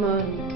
morning.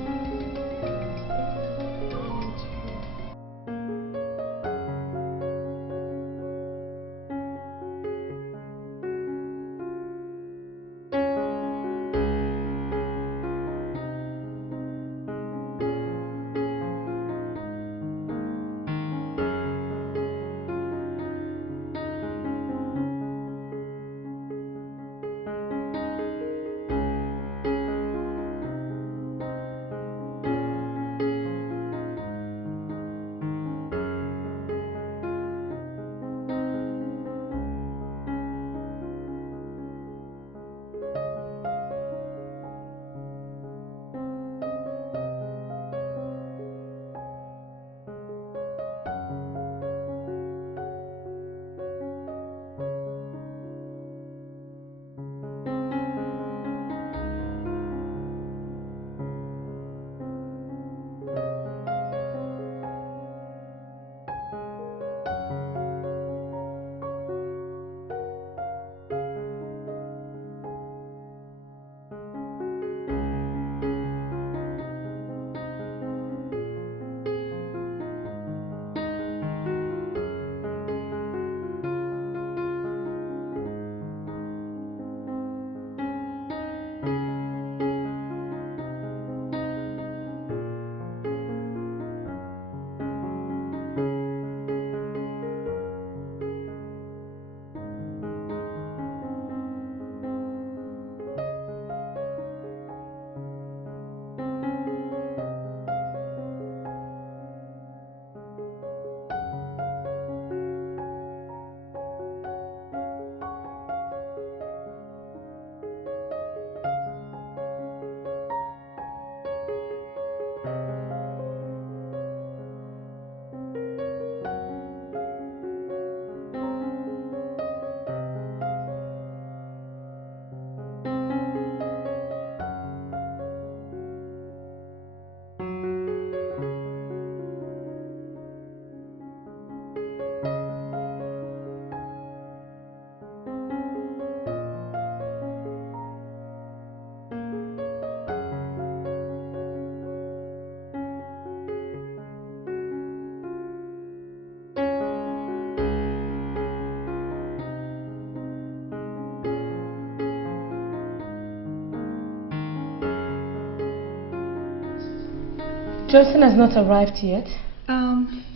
Justus has not arrived yet.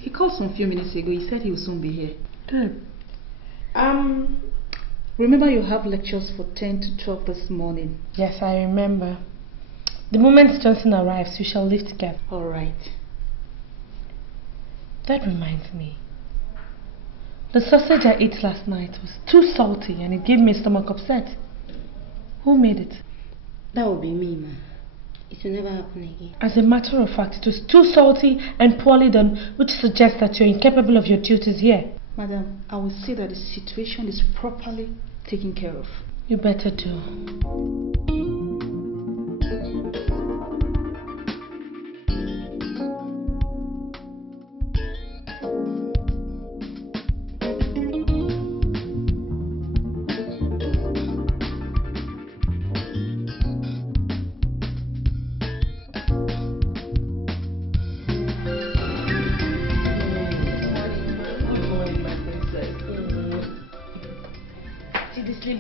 He called some few minutes ago. He said he will soon be here. Good. Remember you have lectures for 10 to 12 this morning. Yes, I remember. The moment Justus arrives, we shall leave together. All right. That reminds me. The sausage I ate last night was too salty and it gave me stomach upset. Who made it? That would be me, ma. It will never happen again. As a matter of fact, it was too salty and poorly done, which suggests that you're incapable of your duties here. Madam, I will say that the situation is properly taken care of. You better do.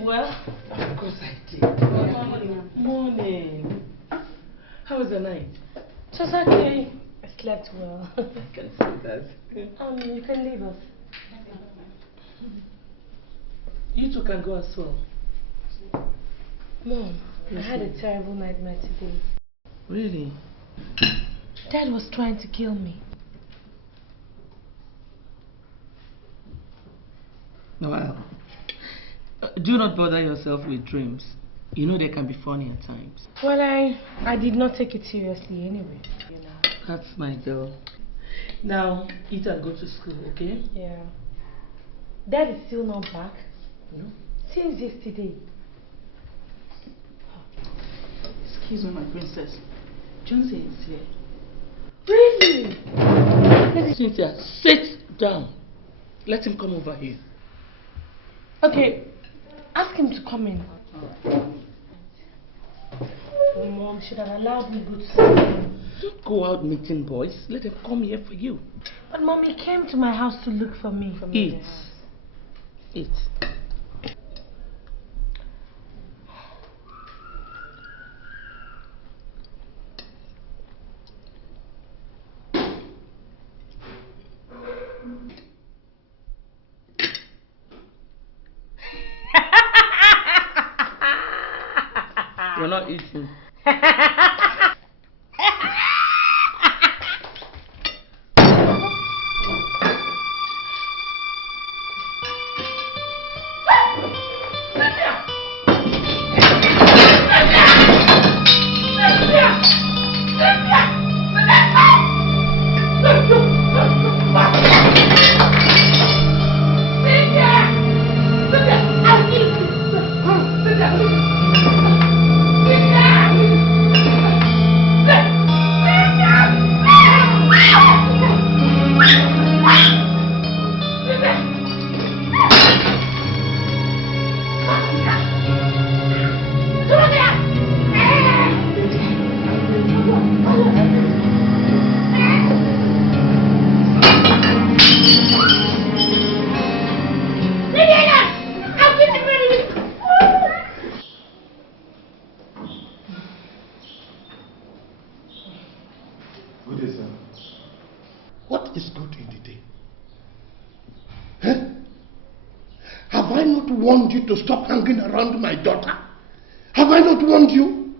Well, I can see that. You can leave us. You two can go as well. Mom, yes, I had a terrible nightmare today. Really? Dad was trying to kill me. Well, do not bother yourself with dreams. You know they can be funny at times. Well, I did not take it seriously anyway. You know. That's my girl. Now, eat and go to school, okay? Yeah. Dad is still not back. No. Since yesterday. Excuse me, my princess. Johnson is here. Really? Cynthia, sit down. Let him come over here. Okay. Ask him to come in. Mom should have allowed me go to school. Don't go out meeting boys. Let them come here for you. But Mom, he came to my house to look for me. Eat. Eat. You're not eating. To stop hanging around my daughter? Have I not warned you?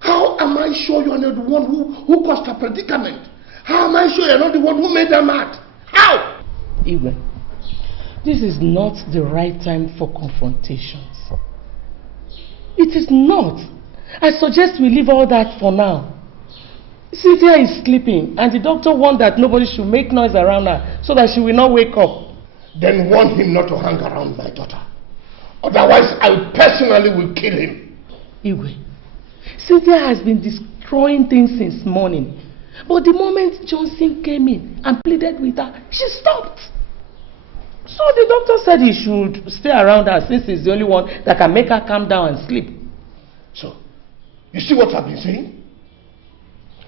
How am I sure you are not the one who caused her predicament? How am I sure you are not the one who made her mad? How? Even, this is not the right time for confrontations. It is not. I suggest we leave all that for now. Cynthia is sleeping and the doctor warned that nobody should make noise around her so that she will not wake up. Then warn him not to hang around my daughter. Otherwise, I personally will kill him. Iwe, Cynthia has been destroying things since morning. But the moment Johnson came in and pleaded with her, she stopped. So the doctor said he should stay around her since he's the only one that can make her calm down and sleep. So, you see what I've been saying?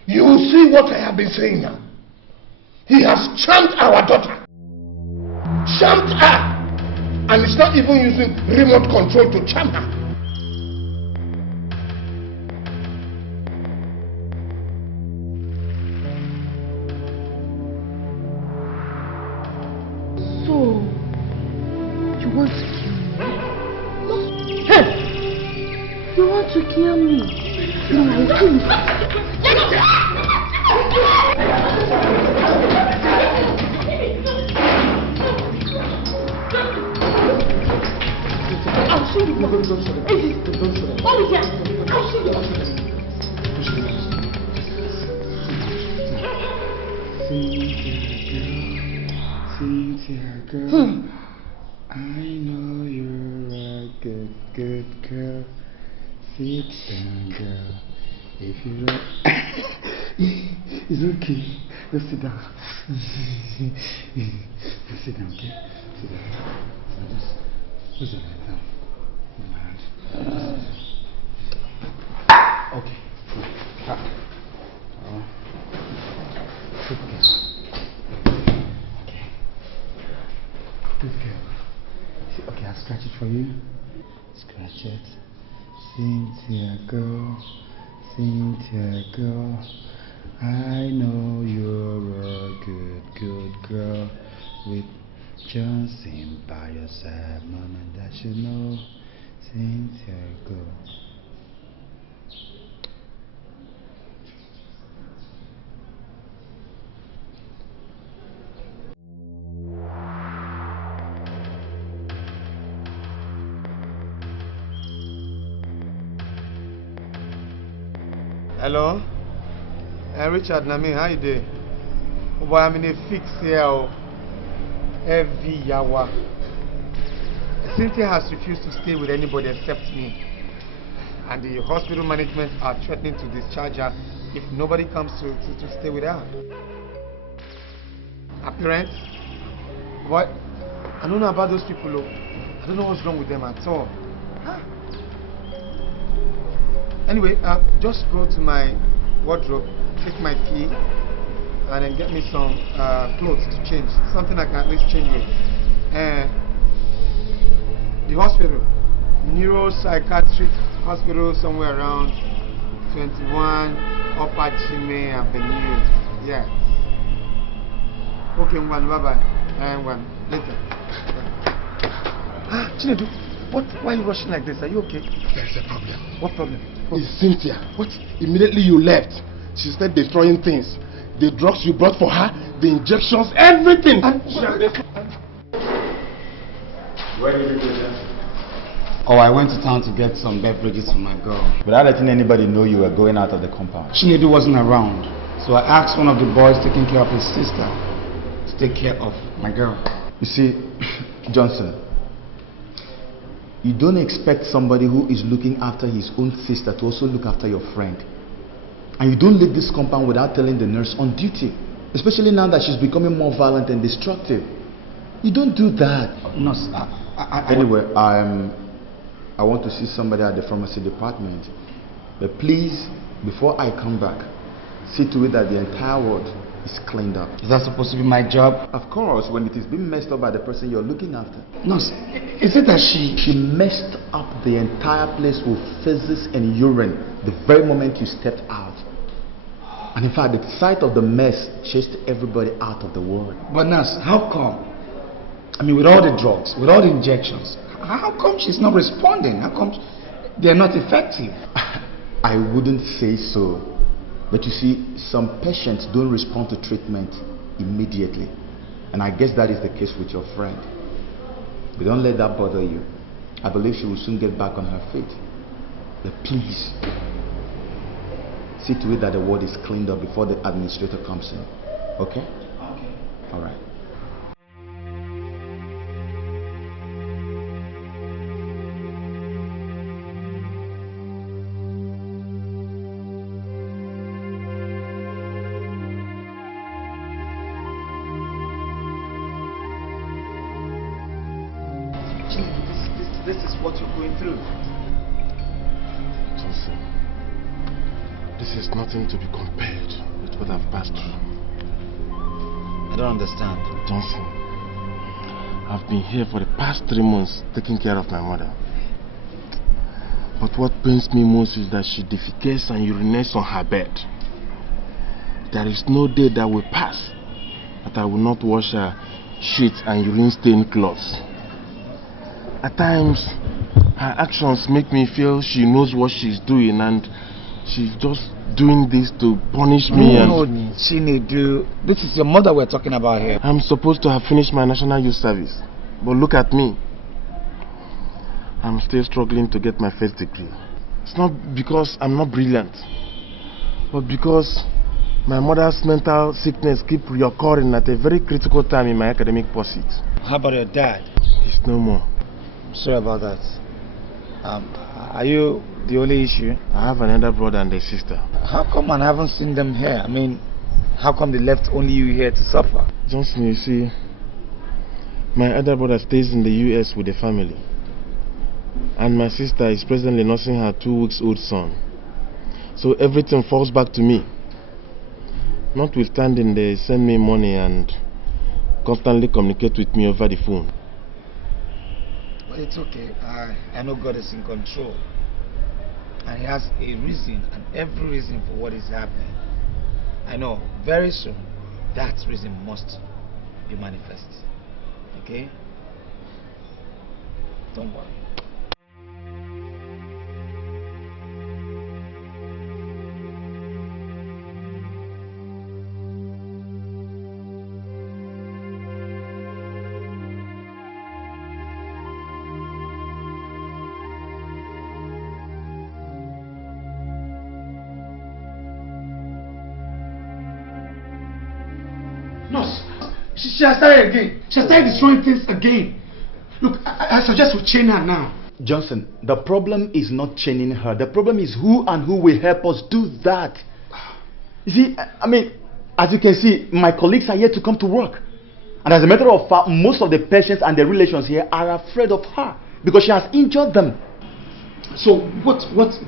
You will see what I have been saying now. He has charmed our daughter. Charmed her, and it's not even using remote control to charm her. So, you want to kill me? Hey! You want to kill me? No, I will kill you. I'll show you what. Oh, yeah. I'll show you. Cynthia, girl, I know you're a good girl. Sit down, girl. If you don't... It's okay. Just sit down. Just sit down, okay? Sit down. Just put your head down. Put my hand. Okay. Good girl. Okay. Good girl. Okay, I'll scratch it for you. Scratch it. Cynthia girl, I know you're a good girl with Johnson by your side, mama, that you know, Cynthia girl. Hello? Richard, Nami, how you doing? Oh boy, I'm in a fix here. Heavy yawa. Cynthia has refused to stay with anybody except me. And the hospital management are threatening to discharge her if nobody comes to stay with her. Her parents? What? I don't know about those people. I don't know what's wrong with them at all. Huh? Anyway, just go to my wardrobe, take my key, and then get me some clothes to change. Something I can at least change with. And the hospital, neuropsychiatric hospital, somewhere around 21 Upper Chime Avenue. Yeah. Okay, one, bye-bye. And one, later. Chinedu, why are you rushing like this? Are you okay? There's a problem. What problem? It's Cynthia. What? Immediately you left, she started destroying things. The drugs you brought for her, the injections, everything. Where did you go, Justus? Oh, I went to town to get some beverages for my girl. Without letting anybody know you were going out of the compound. Chinedu wasn't around, so I asked one of the boys taking care of his sister to take care of my girl. You see, Johnson, you don't expect somebody who is looking after his own sister to also look after your friend. And you don't leave this compound without telling the nurse on duty, especially now that she's becoming more violent and destructive. You don't do that. Nurse, anyway, I want to see somebody at the pharmacy department. But please, before I come back, see to it that the entire ward is cleaned up. Is that supposed to be my job? Of course, when it is being messed up by the person you're looking after. Nurse, is it that she messed up the entire place with feces and urine the very moment you stepped out? And in fact, the sight of the mess chased everybody out of the ward. But nurse, how come? I mean, with all the drugs, with all the injections, how come she's not responding? How come they're not effective? I wouldn't say so. But you see, some patients don't respond to treatment immediately. And I guess that is the case with your friend. But don't let that bother you. I believe she will soon get back on her feet. But please, see to it that the ward is cleaned up before the administrator comes in. Okay? Okay. All right. This is what you're going through. Johnson, this is nothing to be compared with what I've passed through. I don't understand. Johnson, I've been here for the past 3 months taking care of my mother. But what pains me most is that she defecates and urinates on her bed. There is no day that will pass that I will not wash her sheets and urine-stained clothes. At times, her actions make me feel she knows what she's doing and she's just doing this to punish me. No, Chinedu, this is your mother we're talking about here. I'm supposed to have finished my national youth service, but look at me. I'm still struggling to get my first degree. It's not because I'm not brilliant, but because my mother's mental sickness keeps reoccurring at a very critical time in my academic pursuits. How about your dad? He's no more. Sorry about that. Are you the only issue? I have another brother and a sister. How come I haven't seen them here? I mean, how come they left only you here to suffer? Johnson, you see, my other brother stays in the US with the family. And my sister is presently nursing her 2-week-old son. So everything falls back to me. Notwithstanding, they send me money and constantly communicate with me over the phone. But it's okay. I know God is in control. And He has a reason and every reason for what is happening. I know very soon that reason must be manifest. Okay? Don't worry. She has started again. She has started destroying things again. Look, I suggest we chain her now. Johnson, the problem is not chaining her. The problem is who and who will help us do that. You see, I mean, as you can see, my colleagues are yet to come to work. And as a matter of fact, most of the patients and their relations here are afraid of her because she has injured them. So what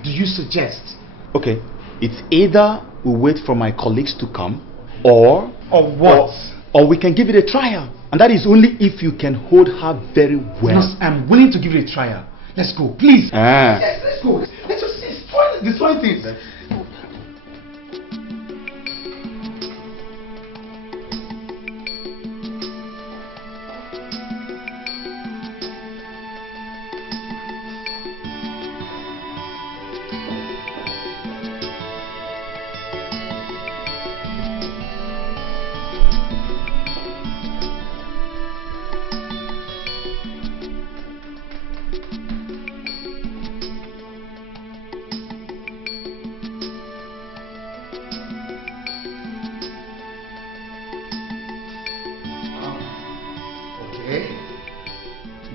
do you suggest? Okay, it's either we wait for my colleagues to come, or what? Or we can give it a trial. And that is only if you can hold her very well. No, I'm willing to give it a trial. Let's go, please. Yes, let's go. Let's just destroy things.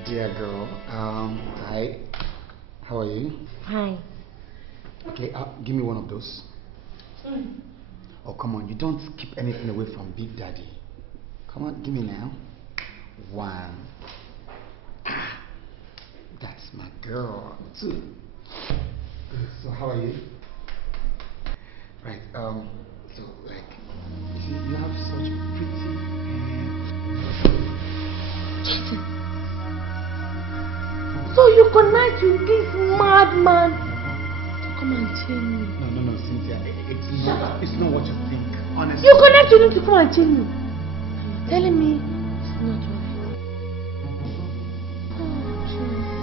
Dear girl, hi. How are you? Hi. Okay, give me one of those. Oh, come on, you don't keep anything away from Big Daddy. Come on, give me now. One. That's my girl. Two. So how are you? Right, so like, you see, you have such pretty hands. So you connect with this madman to come and chain me? No, Cynthia. It's not what you think. Honestly. You connect with him to come and chain me? You're telling me it's not worth it. Oh, Jesus.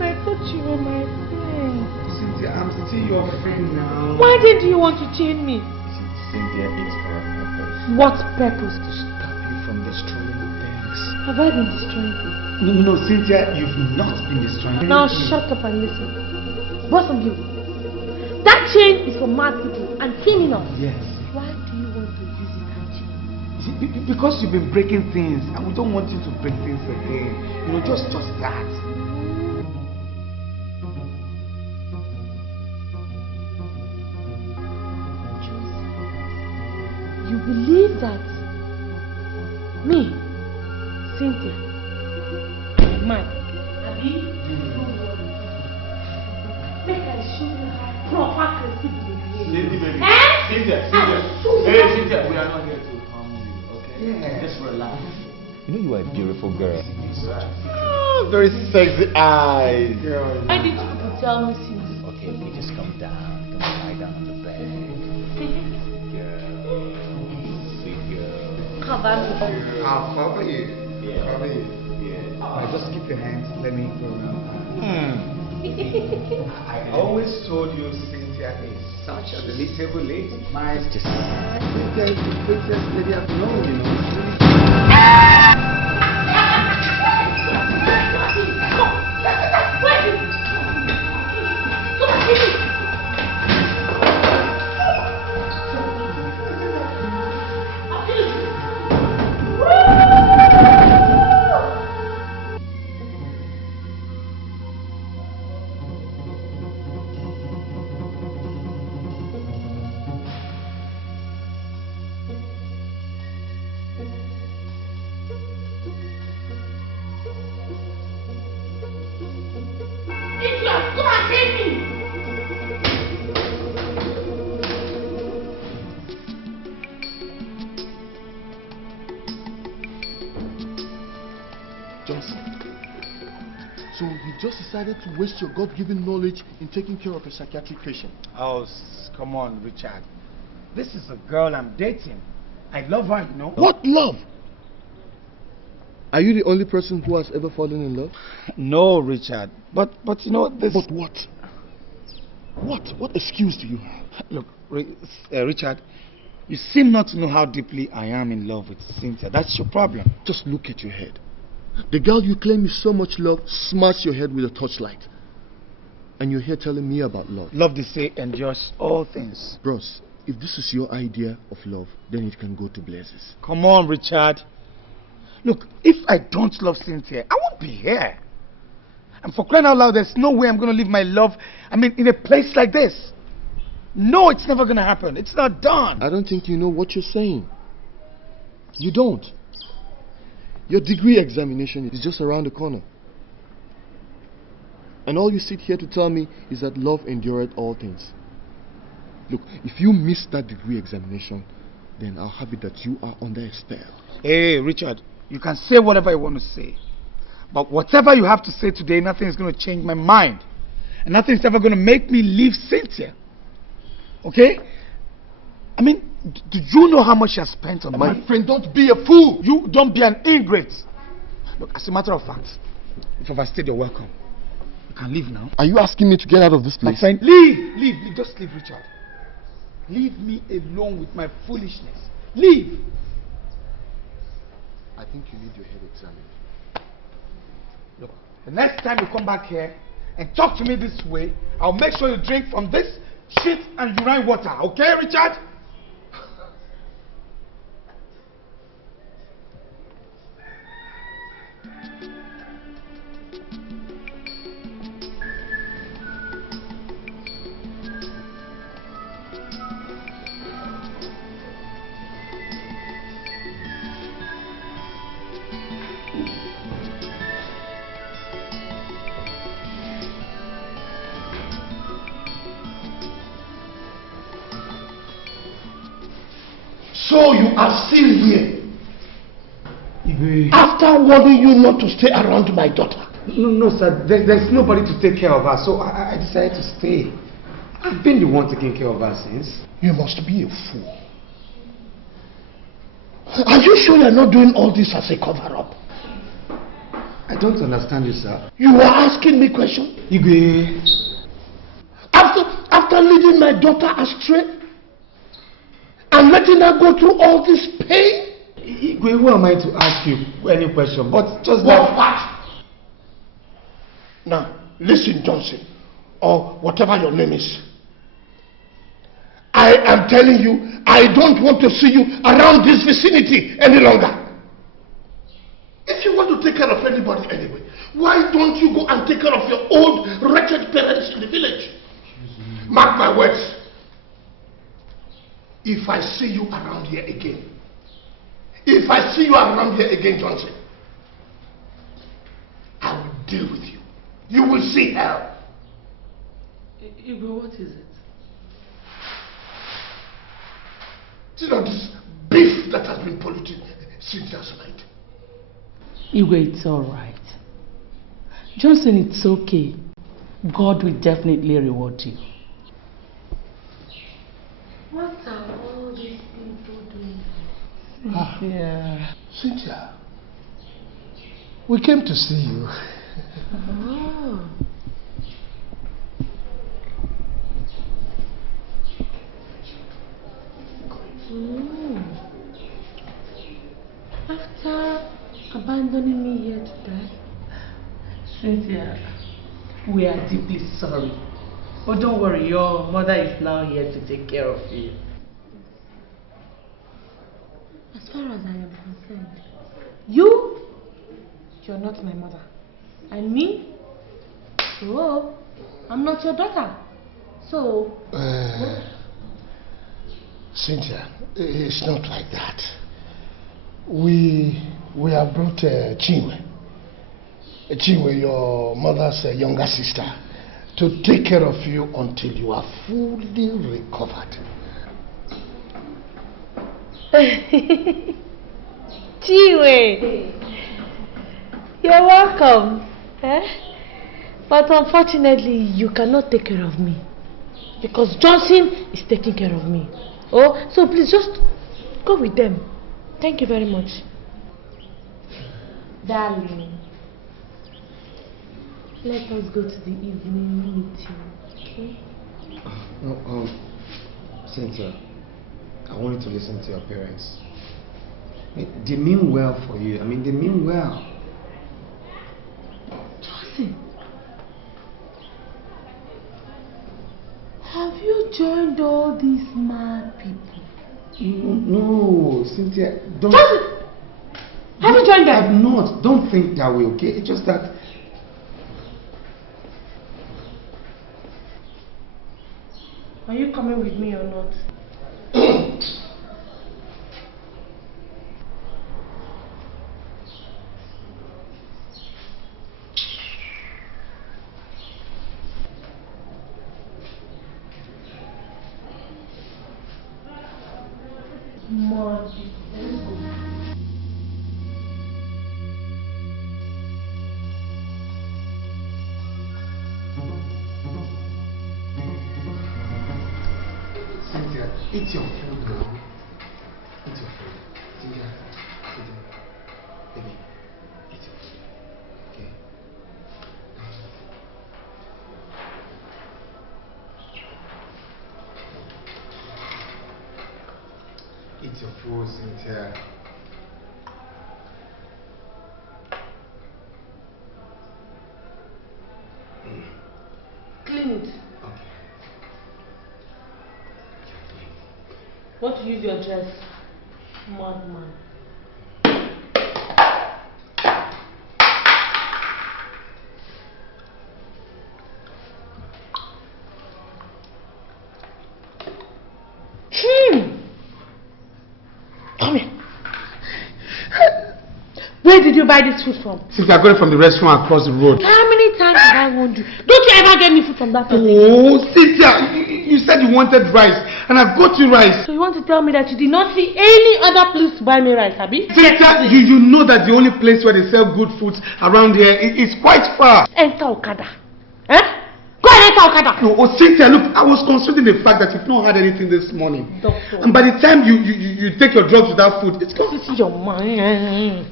I thought you were my friend. Cynthia, I'm still your friend now. Why did you want to chain me? Cynthia, it's for a purpose. What purpose? To stop you from destroying things. Have I been destroying things? No, Cynthia, you've not been destroying. Now shut up and listen. Both of you. That chain is for mad people and criminals. Yes. Why do you want to use it and chain? Because you've been breaking things and we don't want you to break things again. You know, just that. You believe that me, Cynthia, I'm mad? Abi? Make I show you how proper Christian Lady baby. Cynthia. Hey, Cynthia, we are not here to harm you, okay? Yeah. Just relax. You know you are a beautiful girl. Oh, very sexy eyes. Girl. Why did you tell me since? Okay, you just come down. Come lie down on the bed. Sweet girl. Cover me. I'll cover you. Yeah. Cover you. Yeah. Just keep your hands. Let me go now. I always told you Cynthia is such a delectable lady. My just Cynthia is the prettiest lady I've known, you know. So you just decided to waste your God-given knowledge in taking care of a psychiatric patient? Oh, come on, Richard. This is a girl I'm dating. I love her, you know. What love? Are you the only person who has ever fallen in love? No, Richard. But you know this. But what? What excuse do you have? Look, Richard, you seem not to know how deeply I am in love with Cynthia. That's your problem. Just look at your head. The girl you claim you so much love smashed your head with a torchlight. And you're here telling me about love. Love, they say, endures all things. Bros, if this is your idea of love, then it can go to blazes. Come on, Richard. Look, if I don't love Cynthia, I won't be here. And for crying out loud, there's no way I'm going to leave my love, in a place like this. No, it's never going to happen. It's not done. I don't think you know what you're saying. You don't. Your degree examination is just around the corner. And all you sit here to tell me is that love endureth all things. Look, if you miss that degree examination, then I'll have it that you are under a spell. Hey, Richard, you can say whatever you want to say. But whatever you have to say today, nothing is going to change my mind. And nothing is ever going to make me leave Cynthia. Okay? I mean, do you know how much she has spent on me? My friend, don't be a fool. You don't be an ingrate. Look, as a matter of fact, if I've stayed, you're welcome. You can leave now. Are you asking me to get out of this place? My friend, leave, just leave, Richard. Leave me alone with my foolishness. Leave. I think you need your head examined. Look, the next time you come back here and talk to me this way, I'll make sure you drink from this shit and urine water. Okay, Richard? So you are still here? After warning you not to stay around my daughter? No, sir. There's nobody to take care of her, so I decided to stay. I've been the one taking care of her since. You must be a fool. Are you sure you're not doing all this as a cover-up? I don't understand you, sir. You are asking me questions? Igwe. After leading my daughter astray? And letting her go through all this pain? Igwe, who am I to ask you any question? But just that. Now, listen, Johnson, or whatever your name is. I am telling you, I don't want to see you around this vicinity any longer. If you want to take care of anybody anyway, why don't you go and take care of your old wretched parents in the village? Mark my words. If I see you around here again, Johnson, I will deal with you. You will see hell. Igwe, what is it? You know this beef that has been polluting Cynthia's mind. Igwe, it's alright. Johnson, it's okay. God will definitely reward you. What are all these people doing? Yeah. Cynthia, we came to see you. Oh. After abandoning me here to die? Cynthia, we are deeply sorry. But don't worry, your mother is now here to take care of you. As far as I am concerned, you're not my mother. And me? Oh, I'm not your daughter. So... Cynthia, it's not like that. We have brought Chinwe, your mother's younger sister, to take care of you until you are fully recovered. Chinwe, you're welcome. But unfortunately, you cannot take care of me. Because Johnson is taking care of me. Oh, so please just go with them. Thank you very much. Darling, let us go to the evening meeting, okay? No, Cynthia, I want you to listen to your parents. They mean well for you. I mean, they mean well. Johnson, have you joined all these mad people? No, Cynthia, don't... Johnson! Have you joined them? I'm not. Don't think that way, okay? It's just that... Are you coming with me or not? Cynthia, eat your food now. Eat your food. Cynthia, baby, eat your food. Okay? Eat your food, Cynthia. Clean it. Okay. Want to use your dress? Madman. Come here. Where did you buy this food from? Since I got it from the restaurant across the road. How many times did I warn you? Don't you ever get me food from that place? Oh, Cynthia, you said you wanted rice, and I've got you rice. So you want to tell me that you did not see any other place to buy me rice, Abi? Cynthia, you know that the only place where they sell good foods around here is quite far. Enter Okada. Eh? Go and enter Okada. No, oh, Cynthia, look, I was considering the fact that you've not had anything this morning. Doctor. And by the time you take your drugs without food, it's going to see your mind.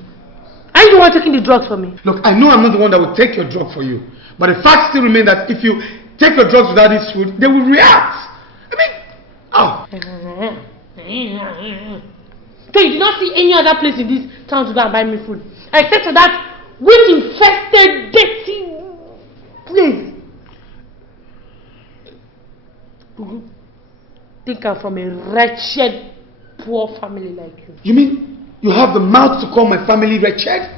Are you the one taking the drugs for me? Look, I know I'm not the one that will take your drug for you. But the fact still remains that if you take your drugs without this food, they will react. I mean, oh. So you did not see any other place in this town to go and buy me food? Except for that witch-infested, dirty place. Think I'm from a wretched, poor family like you. You mean you have the mouth to call my family wretched?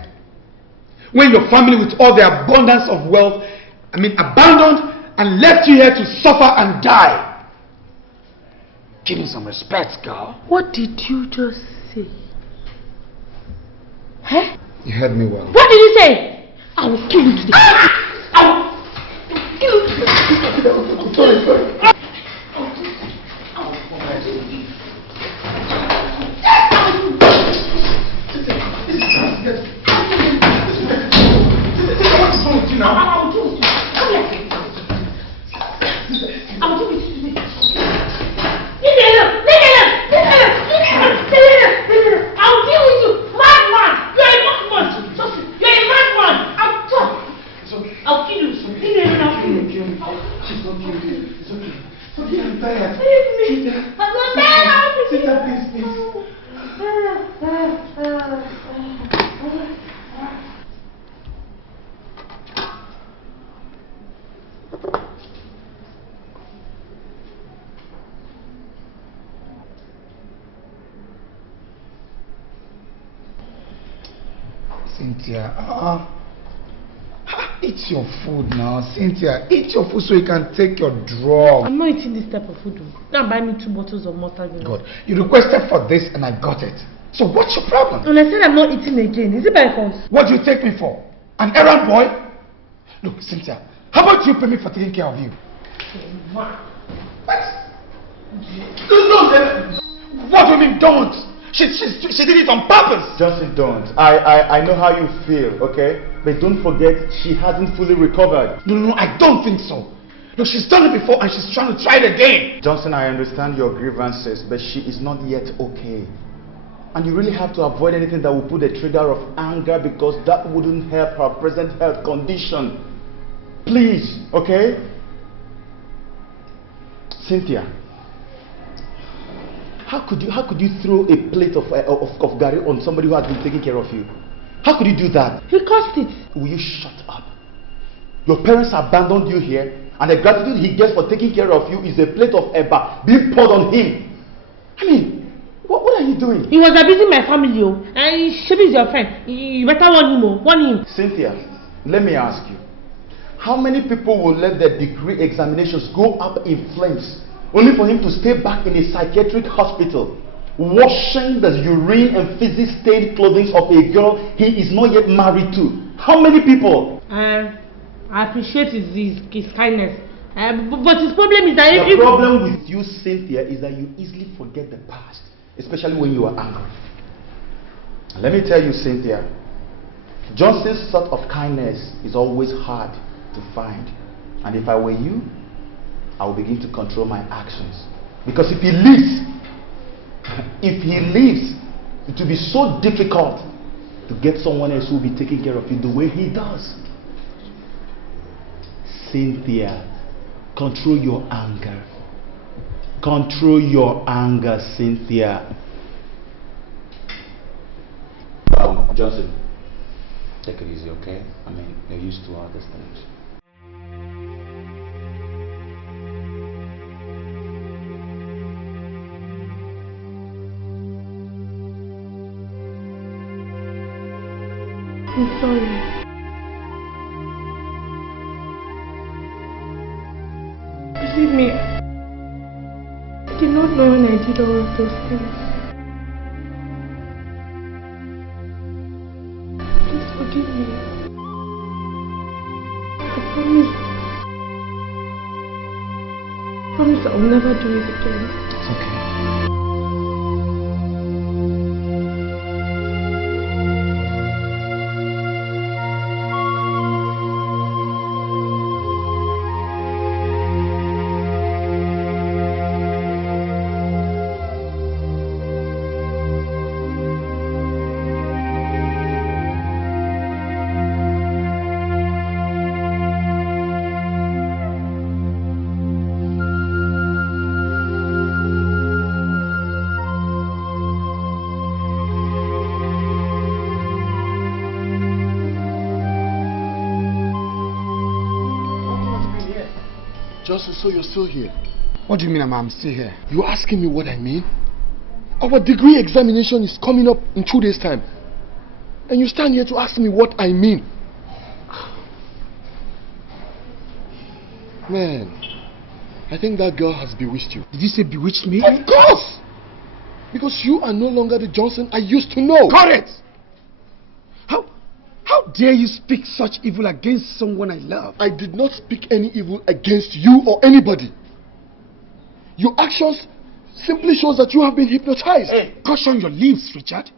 When your family with all the abundance of wealth, abandoned and left you here to suffer and die. Give me some respect, girl. What did you just say? Huh? You heard me well. What did you say? I will kill you today. I will kill you today. I'm sorry. Cynthia, eat your food now. Cynthia, eat your food so you can take your drug. I'm not eating this type of food. Now buy me 2 bottles of mustard. God, you requested for this and I got it. So what's your problem? And I said I'm not eating again. Is it by force? What do you take me for? An errand boy? Look, Cynthia, how about you pay me for taking care of you? What? What do you mean don't? She did it on purpose. Justus, don't. I know how you feel, okay? But don't forget, she hasn't fully recovered. No, I don't think so. Look, she's done it before and she's trying to try it again. Johnson, I understand your grievances, but she is not yet okay. And you really have to avoid anything that will put a trigger of anger because that wouldn't help her present health condition. Please, okay? Cynthia. How could you throw a plate of gari on somebody who has been taking care of you? How could you do that? He caused it. Will you shut up? Your parents abandoned you here, and the gratitude he gets for taking care of you is a plate of eba being poured on him. I mean, what are you doing? He was abusing my family, and Shebi is your friend. You better warn him, warn him. Cynthia, let me ask you. How many people will let their degree examinations go up in flames only for him to stay back in a psychiatric hospital, washing the urine and physics stained clothing of a girl he is not yet married to? How many people? I appreciate his kindness. But his problem is that the problem with you, Cynthia, is that you easily forget the past, especially when you are angry. Let me tell you, Cynthia, Justus' sort of kindness is always hard to find. And if I were you, I would begin to control my actions. Because if he leaves, it will be so difficult to get someone else who will be taking care of you the way he does. Cynthia, control your anger. Control your anger, Cynthia. Johnson, take it easy, okay? I mean, you're used to all these things. I'm sorry. Believe me, I did not know when I did all of those things. Please forgive me. I promise I will never do it again. It's okay. Justus, so you're still here? What do you mean I'm still here? You're asking me what I mean? Our degree examination is coming up in 2 days' time. And you stand here to ask me what I mean. Man, I think that girl has bewitched you. Did you say bewitched me? Of course! Because you are no longer the Johnson I used to know. Correct! How dare you speak such evil against someone I love? I did not speak any evil against you or anybody. Your actions simply shows that you have been hypnotized. Hey, caution your lips, Richard.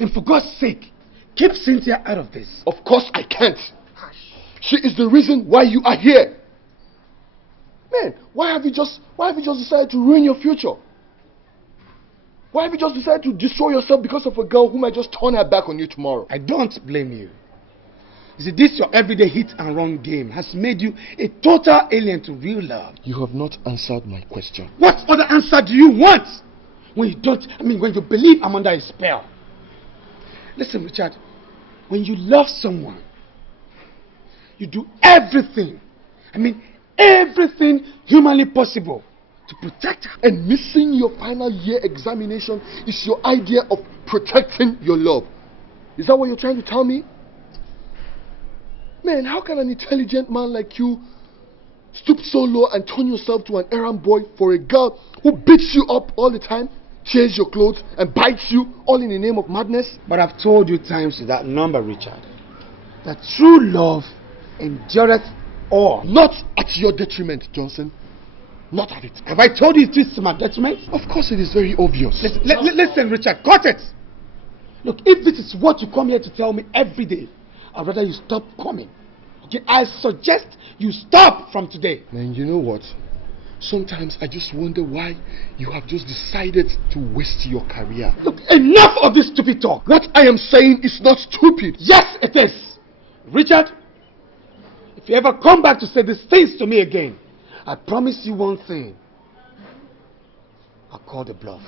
And for God's sake, keep Cynthia out of this. Of course I can't. She is the reason why you are here. Man, why have you just decided to ruin your future? Why have you just decided to destroy yourself because of a girl who might just turn her back on you tomorrow? I don't blame you. You see, this your everyday hit and run game has made you a total alien to real love. You have not answered my question. What other answer do you want? When you believe I'm under a spell. Listen, Richard, when you love someone, you do everything, everything humanly possible to protect her. And missing your final year examination is your idea of protecting your love. Is that what you're trying to tell me? Man, how can an intelligent man like you stoop so low and turn yourself to an errand boy for a girl who beats you up all the time, tears your clothes, and bites you all in the name of madness? But I've told you times that number, Richard, that true love endureth all. Not at your detriment, Johnson. Not at it. Have I told you this to my detriment? Of course it is very obvious. Listen, Richard, cut it! Look, if this is what you come here to tell me every day, I'd rather you stop coming. Okay, I suggest you stop from today. Man, you know what? Sometimes I just wonder why you have just decided to waste your career. Look, enough of this stupid talk. What I am saying is not stupid. Yes, it is. Richard, if you ever come back to say these things to me again, I promise you one thing. I'll call the bluff.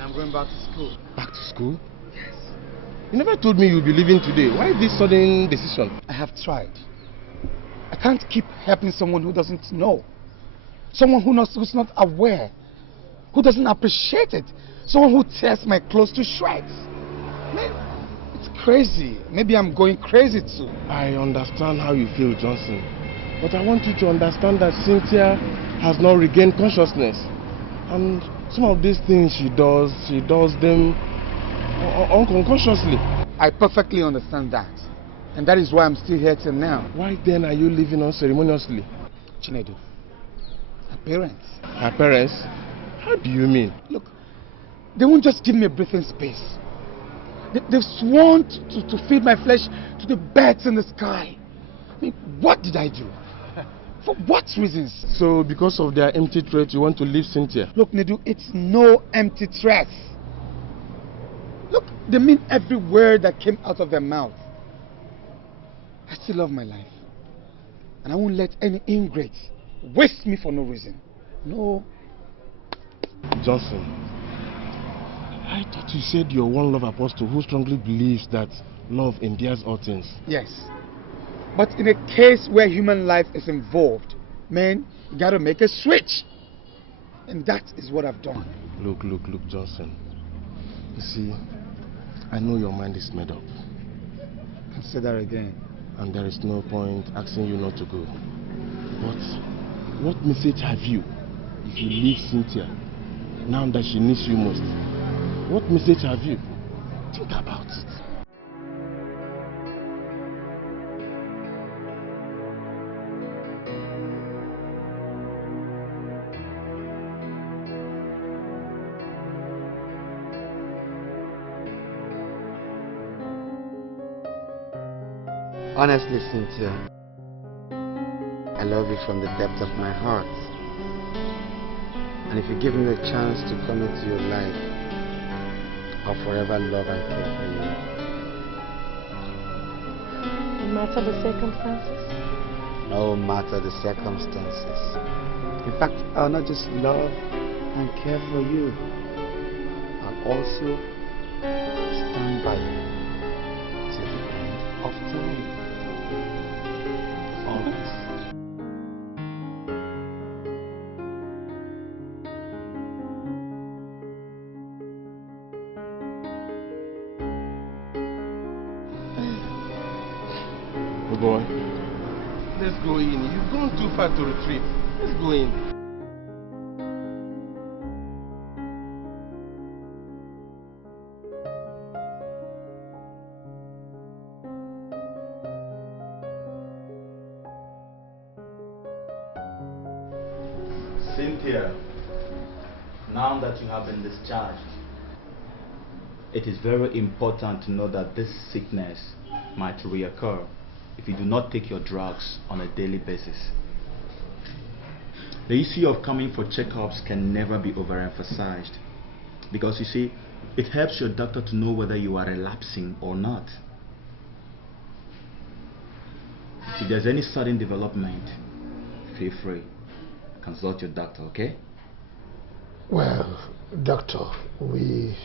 I'm going back to school. Back to school? Yes. You never told me you'd be leaving today. Why this sudden decision? I have tried. I can't keep helping someone who doesn't know. Someone who's not aware. Who doesn't appreciate it. Someone who tears my clothes to shreds. Man, it's crazy. Maybe I'm going crazy too. I understand how you feel, Johnson. But I want you to understand that Cynthia has not regained consciousness. And some of these things she does them unconsciously. I perfectly understand that. And that is why I'm still here till now. Why then are you leaving unceremoniously? Chinedu, her parents. Her parents? How do you mean? Look, they won't just give me a breathing space. They've sworn to feed my flesh to the birds in the sky. I mean, what did I do? For what reasons? So because of their empty threats, you want to leave Cynthia? Look, Nedu, it's no empty threats. Look, they mean every word that came out of their mouth. I still love my life. And I won't let any ingrate waste me for no reason. No. Johnson, I thought you said you're one love apostle who strongly believes that love endears all things. Yes. But in a case where human life is involved, man, you gotta make a switch. And that is what I've done. Look, Johnson. You see, I know your mind is made up. I'll say that again. And there is no point asking you not to go. But what message have you if you leave Cynthia now that she needs you most? What message have you? Think about it. Honestly, Cynthia, I love you from the depth of my heart. And if you give me the chance to come into your life, I'll forever love and care for you. No matter the circumstances? No matter the circumstances. In fact, I'll not just love and care for you, I'll also stand by you till the end of time. Always. Good boy. Let's go in. You've gone too far to retreat. Let's go in. Cynthia, now that you have been discharged, it is very important to know that this sickness might reoccur if you do not take your drugs on a daily basis. The issue of coming for checkups can never be overemphasized, because you see, it helps your doctor to know whether you are relapsing or not. If there's any sudden development, feel free. Consult your doctor, okay? Well, doctor, we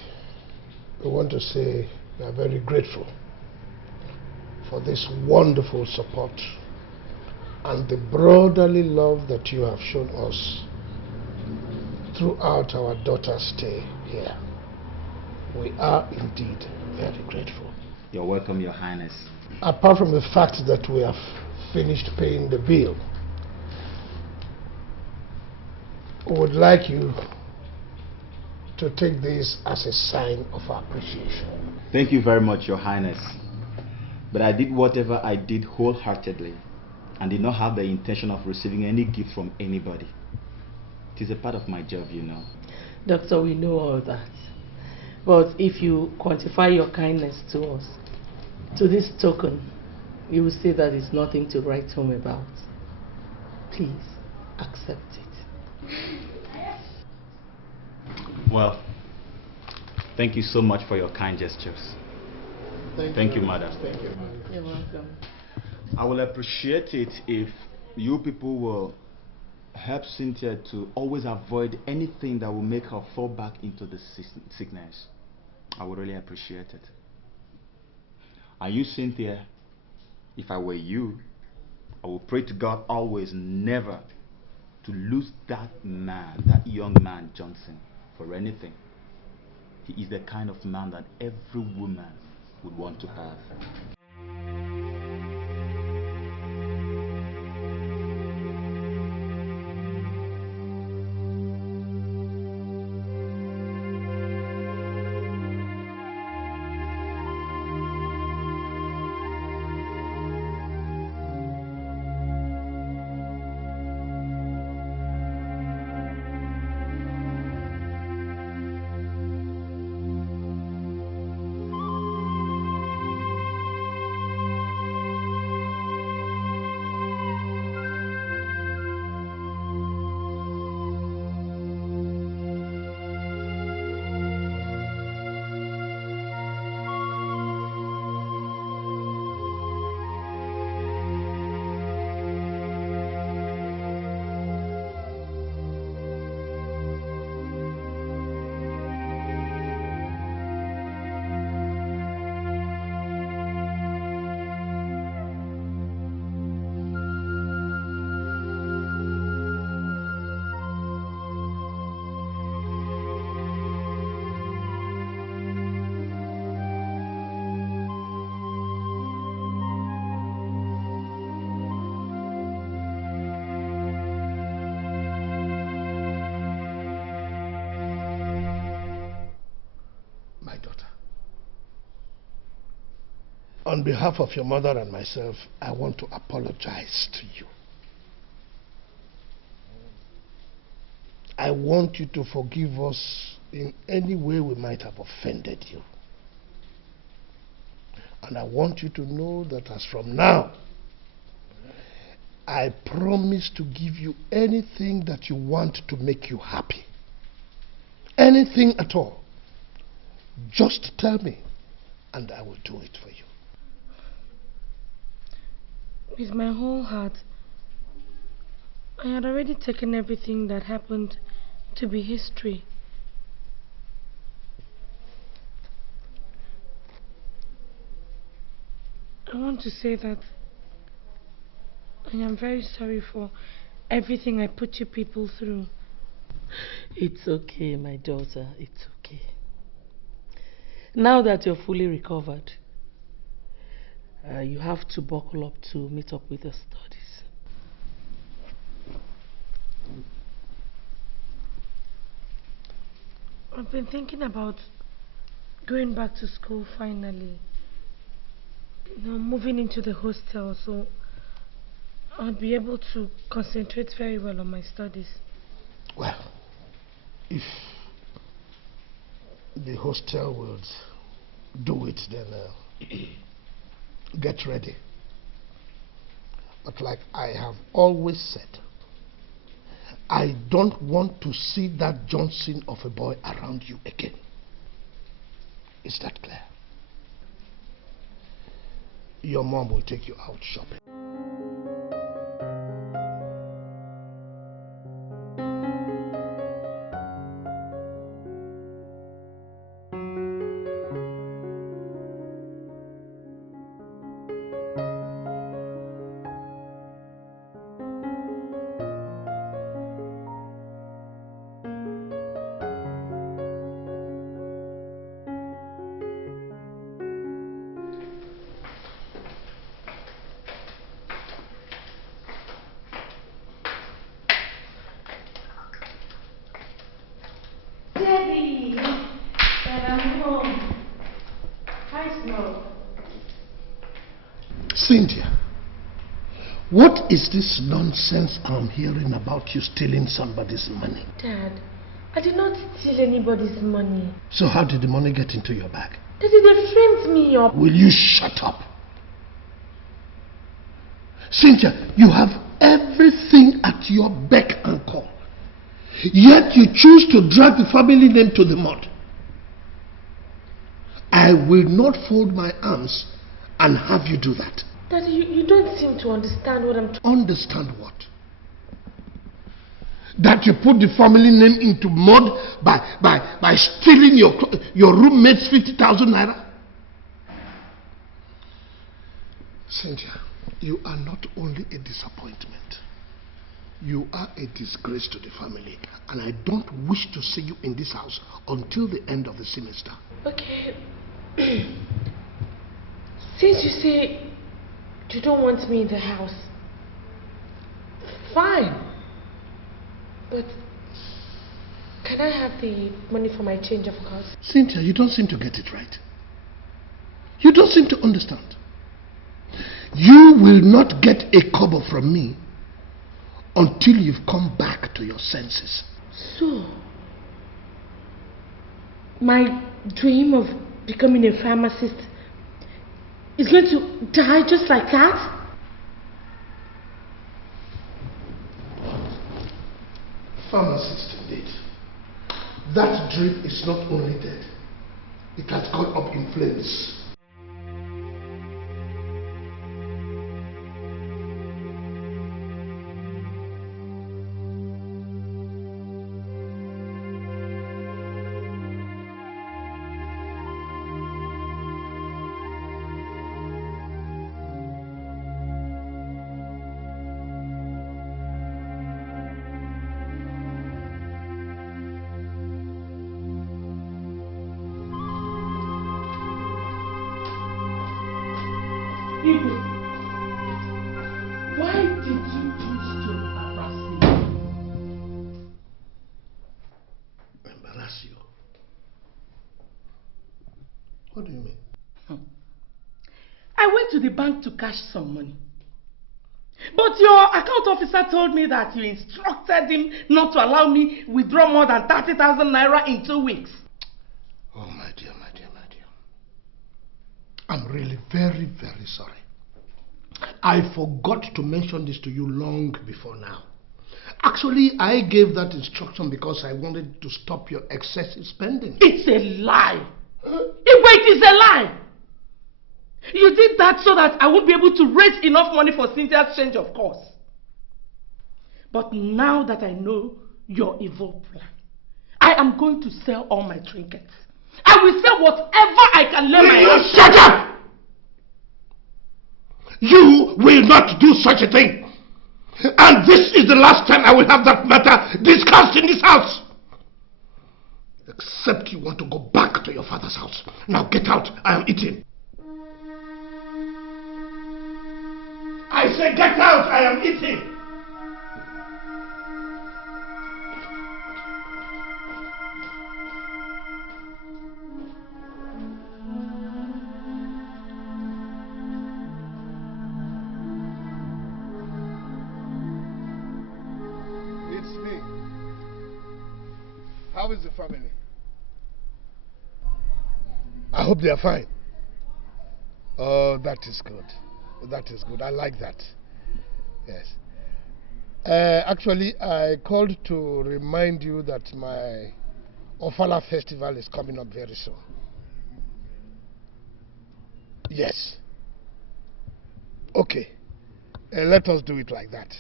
want to say we are very grateful for this wonderful support and the brotherly love that you have shown us throughout our daughter's stay here. We are indeed very grateful. You're welcome, Your Highness. Apart from the fact that we have finished paying the bill, we would like you to take this as a sign of appreciation. Thank you very much, Your Highness. But I did whatever I did wholeheartedly and did not have the intention of receiving any gift from anybody. It is a part of my job, you know. Doctor, we know all that. But if you quantify your kindness to us, to this token, you will see that it's nothing to write home about. Please, accept it. Well, thank you so much for your kind gestures. Thank you, madam. Thank you. You're welcome. I will appreciate it if you people will help Cynthia to always avoid anything that will make her fall back into the sickness. I would really appreciate it. And you, Cynthia, if I were you, I will pray to God always never to lose that man, that young man, Johnson, for anything. he is the kind of man that every woman would want to have. On behalf of your mother and myself, I want to apologize to you. I want you to forgive us in any way we might have offended you. And I want you to know that as from now, I promise to give you anything that you want to make you happy. Anything at all. Just tell me, and I will do it for you. With my whole heart, I had already taken everything that happened to be history. I want to say that I am very sorry for everything I put you people through. It's okay, my daughter, it's okay. Now that you're fully recovered, you have to buckle up to meet up with your studies. I've been thinking about going back to school finally. Moving into the hostel, so I'll be able to concentrate very well on my studies. Well, if the hostel will do it, then get ready. But like I have always said, I don't want to see that Johnson of a boy around you again. Is that clear? Your mom will take you out shopping. Cynthia, what is this nonsense I'm hearing about you stealing somebody's money? Dad, I did not steal anybody's money. So how did the money get into your bag? Daddy, they framed me up. Will you shut up? Cynthia, you have everything at your beck and call. Yet you choose to drag the family name to the mud. I will not fold my arms and have you do that. Daddy, you don't seem to understand what I'm trying to understand. What? That you put the family name into mud by stealing your roommate's 50,000 naira? Cynthia, you are not only a disappointment, You are a disgrace to the family, and I don't wish to see you in this house until the end of the semester. Okay. Since you say you don't want me in the house, fine. But can I have the money for my change of cars? Cynthia, you don't seem to get it right. You don't seem to understand. You will not get a kobo from me until you've come back to your senses. So, my dream of becoming a pharmacist is going to die just like that? Pharmacist indeed. That dream is not only dead, it has gone up in flames. Why did you choose to harass me? Embarrass you? What do you mean? I went to the bank to cash some money. But your account officer told me that you instructed him not to allow me withdraw more than 30,000 naira in 2 weeks. Oh, my dear, my dear, my dear. I'm really very, very sorry. I forgot to mention this to you long before now. Actually, I gave that instruction because I wanted to stop your excessive spending. It's a lie. It is a lie. You did that so that I won't be able to raise enough money for Cynthia's change of course. But now that I know your evil plan, I am going to sell all my trinkets. I will sell whatever I can lay my hands. Shut up! You will not do such a thing. And this is the last time I will have that matter discussed in this house. Except you want to go back to your father's house. Now get out. I am eating. I say get out. I am eating. It's me. How is the family? I hope they are fine. Oh, that is good. That is good. I like that. Yes. Actually, I called to remind you that my Ofala festival is coming up very soon. Yes. Okay. Let us do it like that.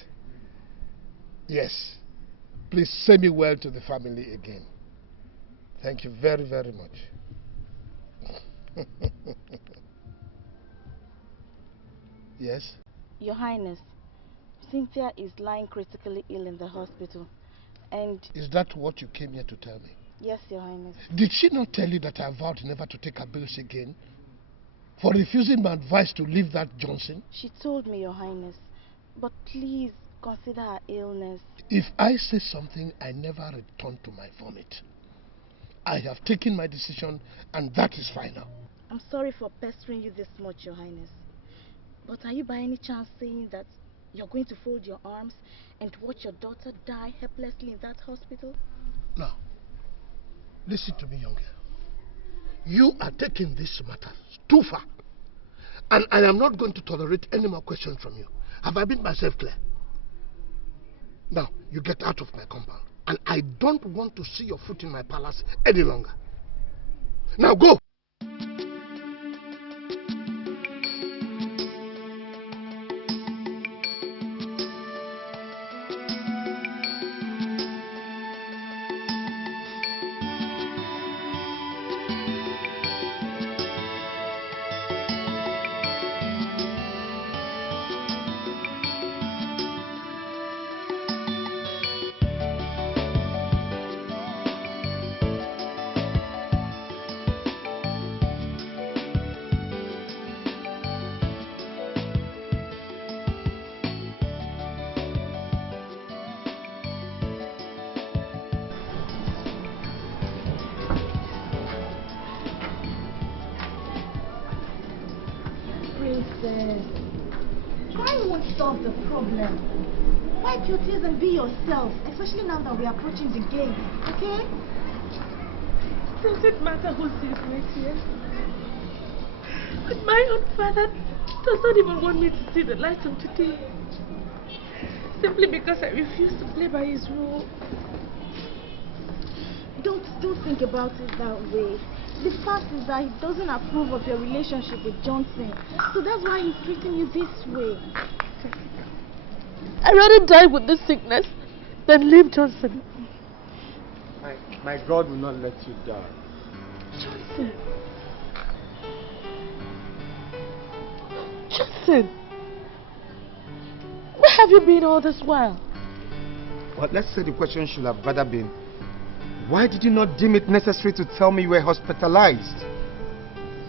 Yes. Please say me well to the family again. Thank you very, very much. Yes? Your Highness, Cynthia is lying critically ill in the hospital, and... Is that what you came here to tell me? Yes, Your Highness. Did she not tell you that I vowed never to take her bills again? For refusing my advice to leave that Johnson? She told me, Your Highness, but please consider her illness. If I say something, I never return to my vomit. I have taken my decision, and that is final. I'm sorry for pestering you this much, Your Highness. But are you by any chance saying that you're going to fold your arms and watch your daughter die helplessly in that hospital? Now, listen to me, young girl. You are taking this matter too far. And I am not going to tolerate any more questions from you. Have I made myself clear? Now, you get out of my compound. And I don't want to see your foot in my palace any longer. Now go! Princess. Crying won't solve the problem. Wipe your tears and be yourself, especially now that we're approaching the gate, okay? Does it matter who sees my tears? But my own father does not even want me to see the light of today. Simply because I refuse to play by his rule. Don't think about it that way. The fact is that he doesn't approve of your relationship with Johnson. So that's why he's treating you this way. I'd rather die with this sickness than leave Johnson. My God will not let you die. Johnson. Johnson. Where have you been all this while? Well, let's say the question should have rather been, why did you not deem it necessary to tell me you were hospitalized?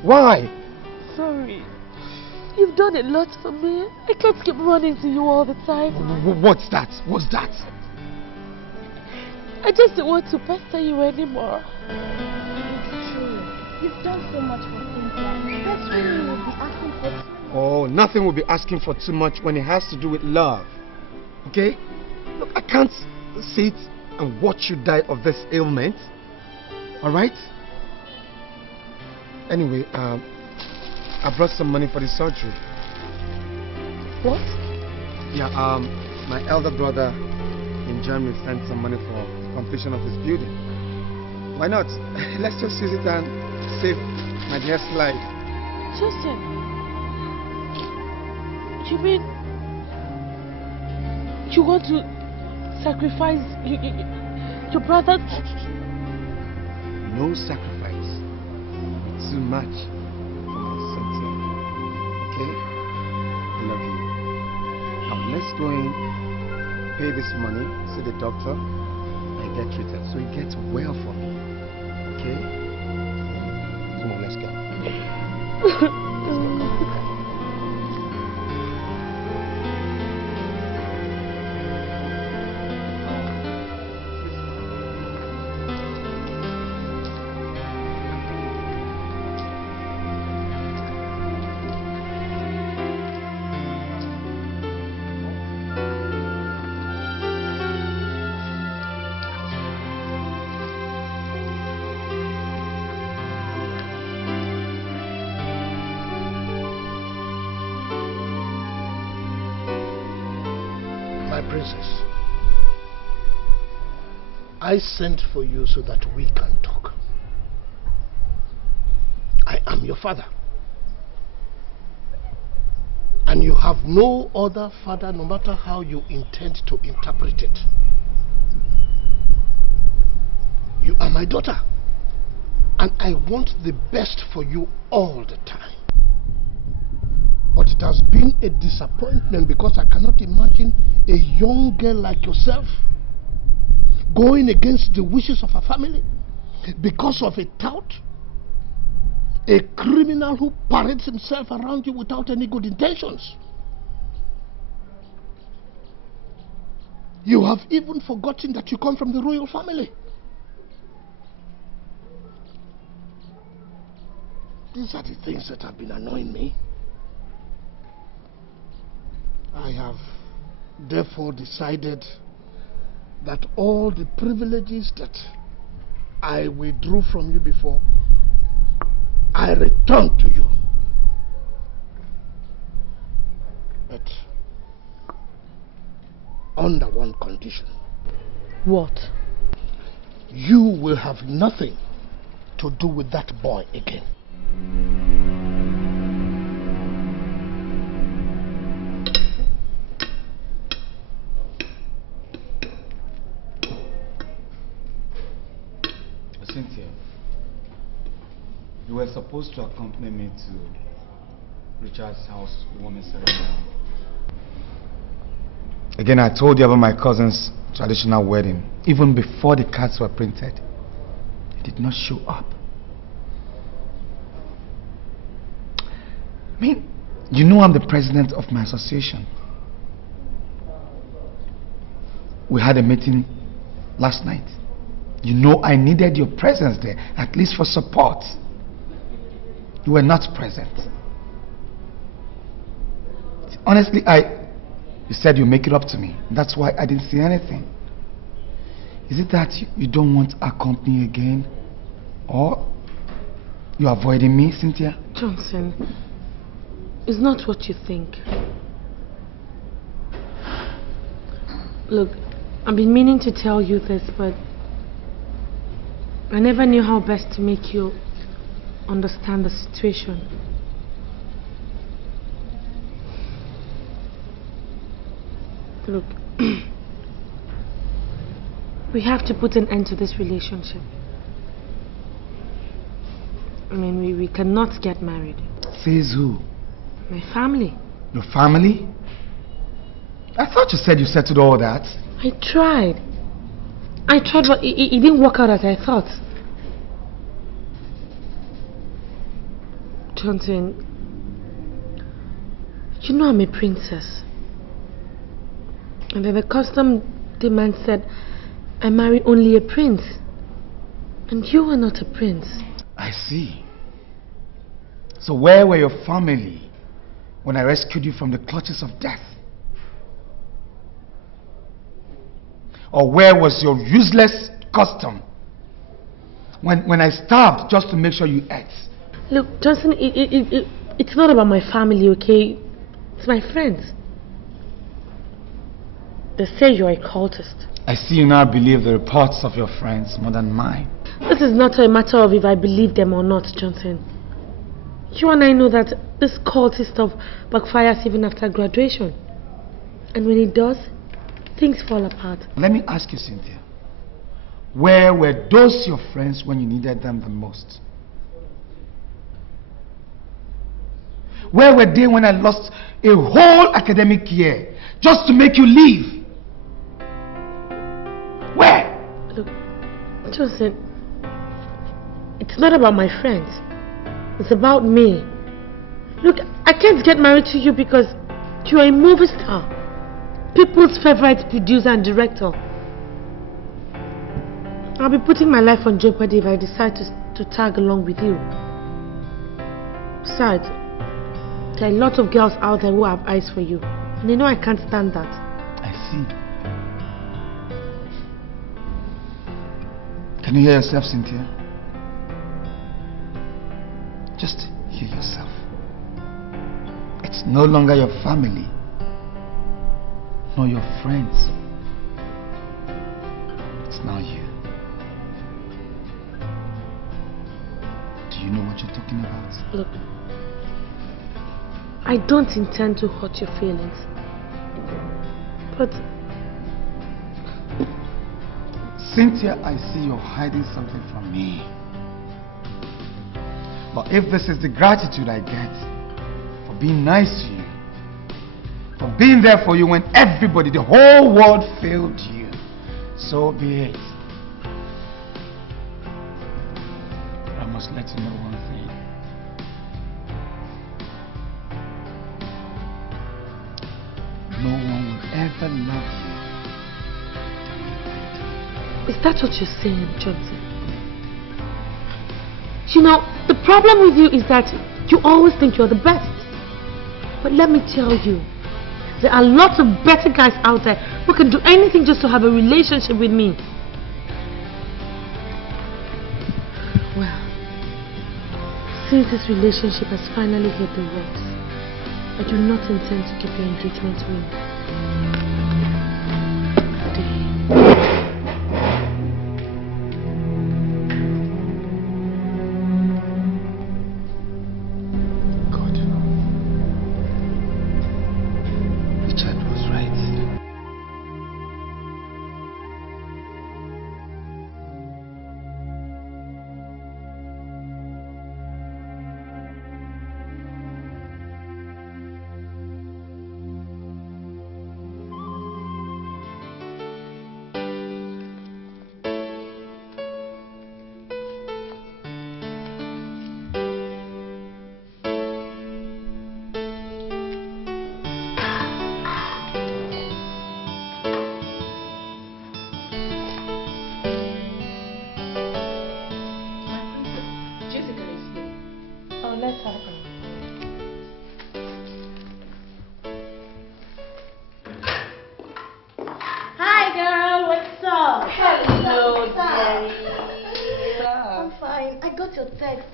Why? Sorry. You've done a lot for me. I can't keep running to you all the time. What's that? What's that? I just don't want to pester you anymore. It's true. You've done so much for Cynthia. That's really you will be asking for too much. Oh, nothing will be asking for too much when it has to do with love. Okay? Look, I can't sit and watch you die of this ailment. Alright? Anyway, I brought some money for the surgery. What? Yeah, my elder brother in Germany sent some money for the completion of his building. Why not? Let's just use it and save my dear's life. Justin, you mean you want to sacrifice your brother? No sacrifice. It's too much for my Cynthia. Okay? I love you. Now let's go in, pay this money, see the doctor, and get treated so he gets well for me. Okay? Come on, let's go. Princess, I sent for you so that we can talk. I am your father. And you have no other father, no matter how you intend to interpret it. You are my daughter. And I want the best for you all the time. But it has been a disappointment because I cannot imagine a young girl like yourself going against the wishes of her family because of a tout, a criminal who parades himself around you without any good intentions. You have even forgotten that you come from the royal family. These are the things that have been annoying me. I have therefore decided that all the privileges that I withdrew from you before, I return to you. But under one condition. What? You will have nothing to do with that boy again. Cynthia, you were supposed to accompany me to Richard's house warming ceremony. Again, I told you about my cousin's traditional wedding. Even before the cards were printed, he did not show up. I mean, you know I'm the president of my association. We had a meeting last night. You know I needed your presence there, at least for support. You were not present. Honestly, you said you make it up to me. That's why I didn't say anything. Is it that you don't want our company again? Or you're avoiding me, Cynthia? Johnson, it's not what you think. Look, I've been meaning to tell you this, but I never knew how best to make you understand the situation. Look, we have to put an end to this relationship. I mean, we cannot get married. Says who? My family. Your family? I thought you said you settled all that. I tried, but it didn't work out as I thought. Johnson, you know I'm a princess. And then the custom demands that I marry only a prince. And you are not a prince. I see. So where were your family when I rescued you from the clutches of death? Or where was your useless custom when I starved just to make sure you ate? Look, Johnson, it's not about my family, okay? It's my friends. They say you're a cultist. I see you now believe the reports of your friends more than mine. This is not a matter of if I believe them or not, Johnson. You and I know that this cultist stuff backfires even after graduation. And when it does, things fall apart. Let me ask you, Cynthia. Where were those your friends when you needed them the most? Where were they when I lost a whole academic year just to make you leave? Where? Look, Johnson, it's not about my friends. It's about me. Look, I can't get married to you because you're a movie star. People's favorite producer and director. I'll be putting my life on jeopardy if I decide to tag along with you. Besides, there are a lot of girls out there who have eyes for you. And they know I can't stand that. I see. Can you hear yourself, Cynthia? Just hear yourself. It's no longer your family, nor your friends. It's now you. Do you know what you're talking about? Look, I don't intend to hurt your feelings. But Cynthia, I see you're hiding something from me. But if this is the gratitude I get for being nice to you, for being there for you when everybody, the whole world failed you, so be it. I must let you know one thing. No one will ever love you. is that what you're saying, Johnson? You know, the problem with you is that you always think you're the best. But let me tell you, there are lots of better guys out there who can do anything just to have a relationship with me. Well, since this relationship has finally hit the rocks, I do not intend to keep your engagement ring.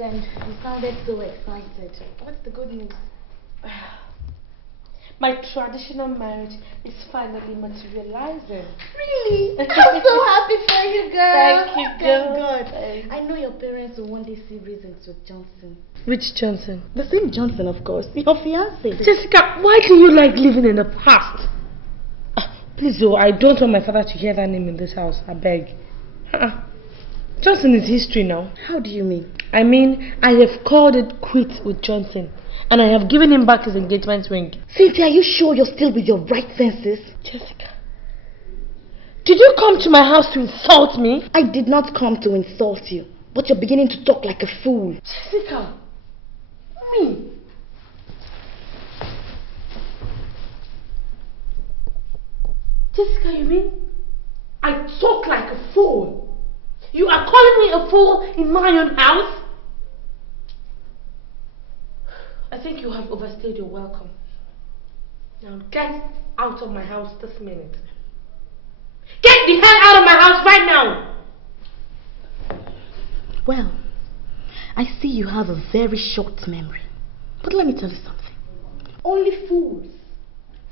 and you sounded so excited. What's the good news? My traditional marriage is finally materializing. Really? I'm so happy for you, girl. Thank you, girl. Thank God. I know your parents will one day see reasons with Johnson. Which Johnson? The same Johnson, of course. Your fiancé. Jessica, why do you like living in the past? Please, though, I don't want my father to hear that name in this house. I beg. Johnson is history now. How do you mean? I mean, I have called it quits with Johnson. And I have given him back his engagement ring. Cynthia, are you sure you're still with your right senses? Jessica, did you come to my house to insult me? I did not come to insult you. But you're beginning to talk like a fool. Jessica, me? Jessica, you mean I talk like a fool? You are calling me a fool in my own house? I think you have overstayed your welcome. Now get out of my house this minute. Get the hell out of my house right now! Well, I see you have a very short memory. But let me tell you something. Only fools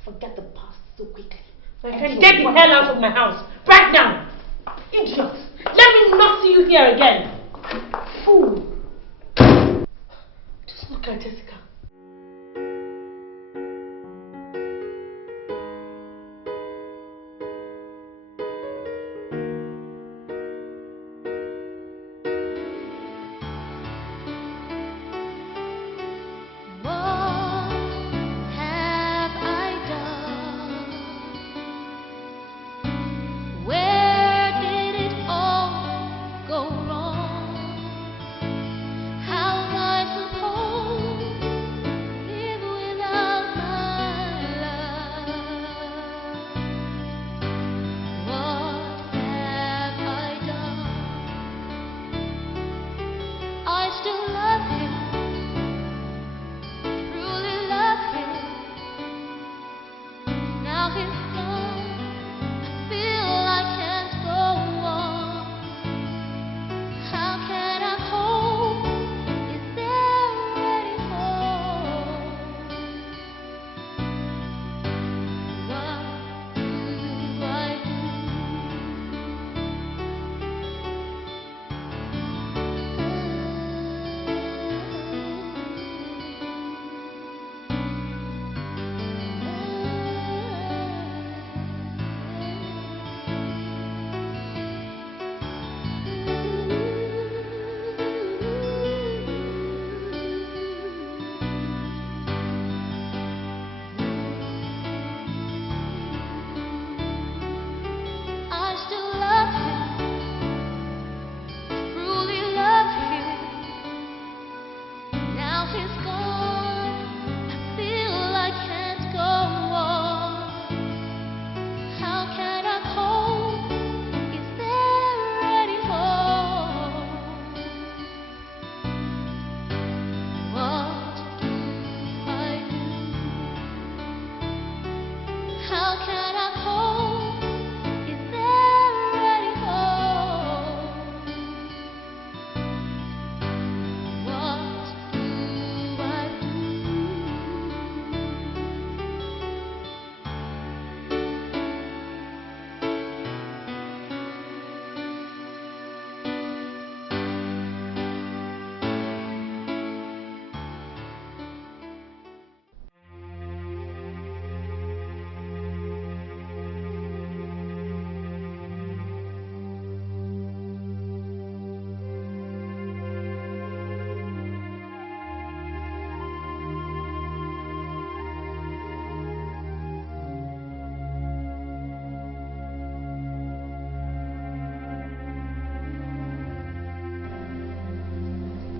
forget the past so quickly. Get the hell out of my house right now! Idiot! Let me not see you here again! Fool! Just look at Jessica.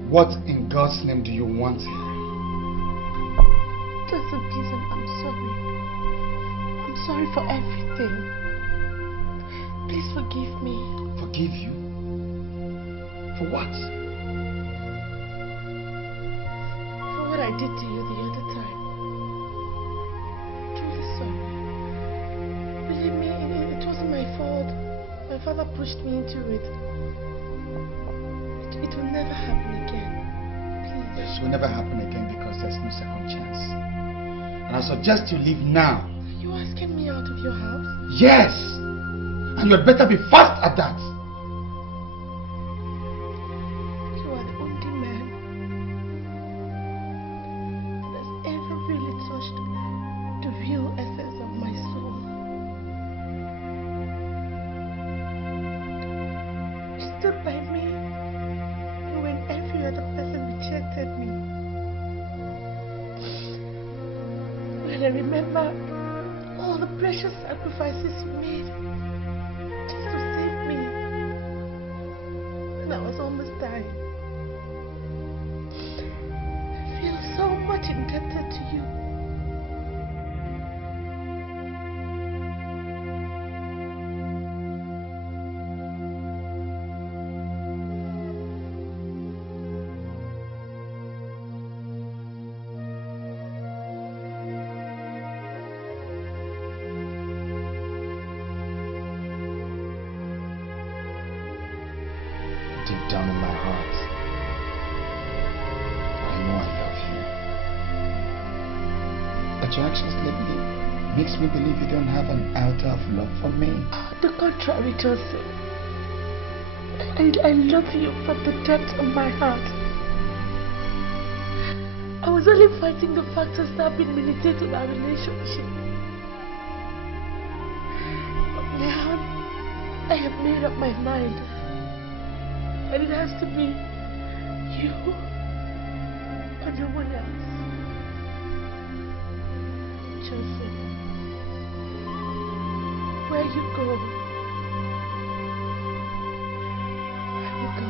What in God's name do you want here? Listen, please, I'm sorry. I'm sorry for everything. Please forgive me. Forgive you? For what? For what I did to you the other time. I'm truly sorry. Believe me, it wasn't my fault. My father pushed me into it. It will never happen again. This will never happen again because there's no second chance. And I suggest you leave now. Are you asking me out of your house? Yes! And you had better be fast at that. You are the only man that has ever really touched the real essence of my soul. You stood by me when every other person rejected me. When I remember all the precious sacrifices you made just to save me when I was almost dying. I feel so much indebted to you. Deep down in my heart, I know I love you. But your actions lately makes me believe you don't have an iota of love for me. The contrary, Justus. I love you from the depths of my heart. I was only fighting the factors that have been militating our relationship. But now, I have made up my mind. And it has to be you or no one else. Justus, where you go, I will go.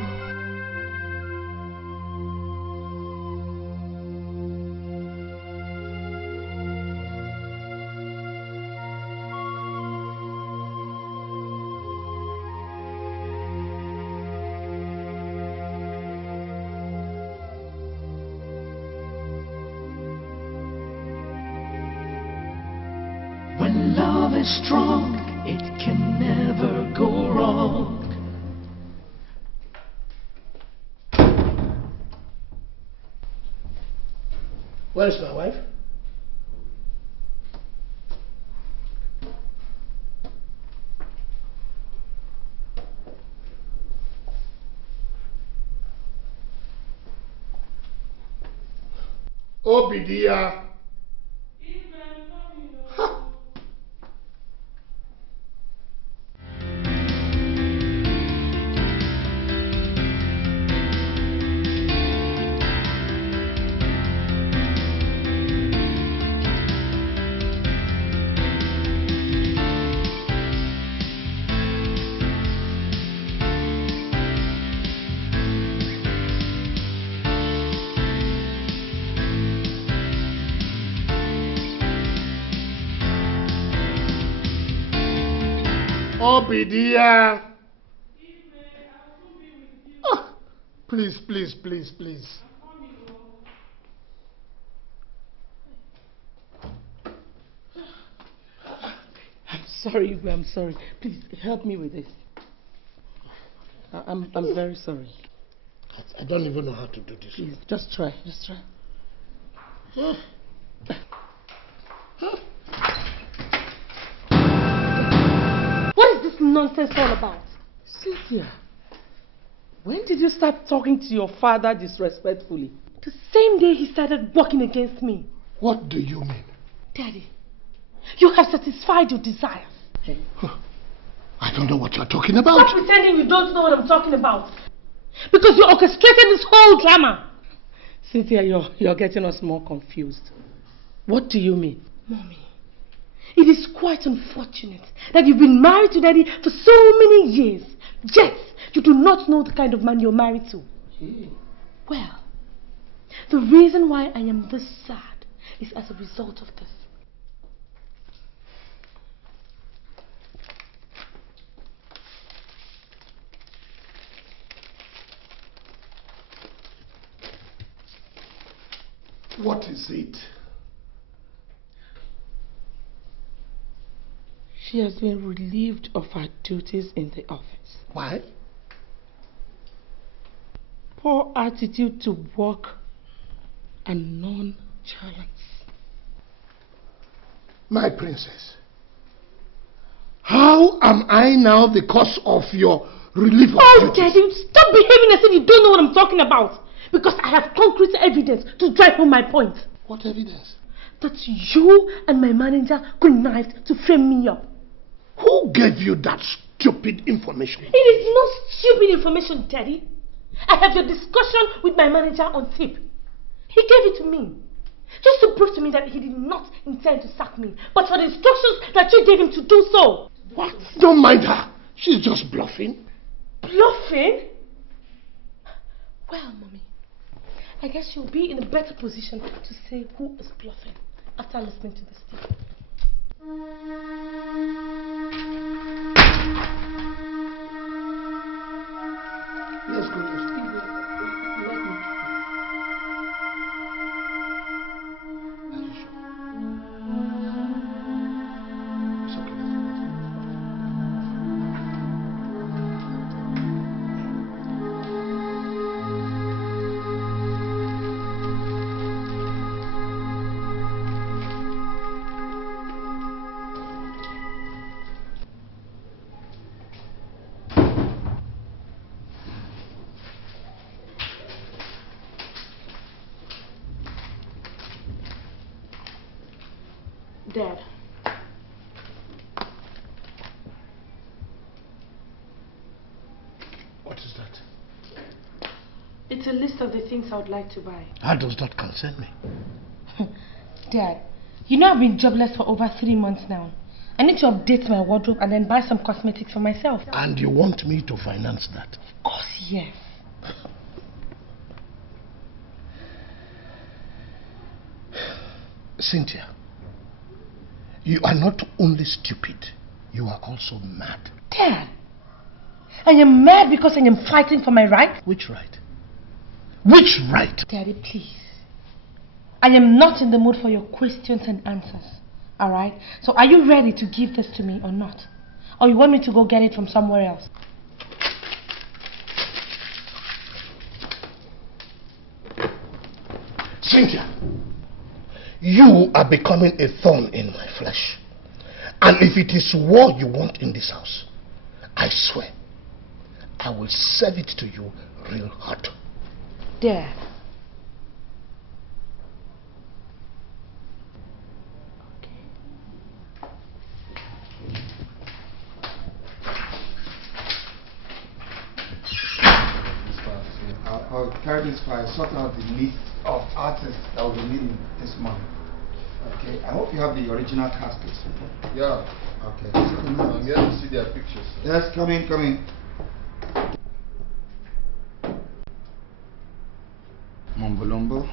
When love is strong, it can never go wrong. Where's my wife? Obidia. Obidia. Oh, please, please, please, please. I'm sorry, I'm sorry. Please help me with this. I'm very sorry. I don't even know how to do this. Please, just try, just try. What is this nonsense all about? Cynthia, when did you start talking to your father disrespectfully? The same day he started working against me. What do you mean? Daddy, you have satisfied your desires. I don't know what you're talking about. Stop pretending you don't know what I'm talking about. Because you orchestrated this whole drama. Cynthia, you're getting us more confused. What do you mean? Mommy, it is quite unfortunate that you've been married to Daddy for so many years. Yet, you do not know the kind of man you're married to. Well, the reason why I am this sad is as a result of this. What is it? She has been relieved of her duties in the office. Why? Poor attitude to work and nonchalance. My princess, how am I now the cause of your relief of duties? Daddy, stop behaving as if you don't know what I'm talking about. Because I have concrete evidence to drive home my point. What evidence? That you and my manager connived to frame me up. Who gave you that stupid information? It is not stupid information, Daddy. I have your discussion with my manager on tape. He gave it to me. Just to prove to me that he did not intend to sack me, but for the instructions that you gave him to do so. What? Don't mind her. She's just bluffing. Bluffing? Well, Mommy, I guess you'll be in a better position to say who is bluffing after listening to this tape. Let's go. Dad. What is that? It's a list of the things I would like to buy. That does not concern me. Dad, you know I've been jobless for over 3 months now. I need to update my wardrobe and then buy some cosmetics for myself. And you want me to finance that? Of course, yes. Cynthia, you are not only stupid, you are also mad. Dad, I am mad because I am fighting for my right. Which right? Which right? Daddy, please. I am not in the mood for your questions and answers. Alright? So are you ready to give this to me or not? Or you want me to go get it from somewhere else? Cynthia, you are becoming a thorn in my flesh. And if it is war you want in this house, I swear, I will serve it to you real hot. Dad. I'll carry this file, sort out the list of artists that will be needing this month. Okay, I hope you have the original caskets. Yeah. Okay. I'm here to see their pictures. Yes, come in. Mombolombo,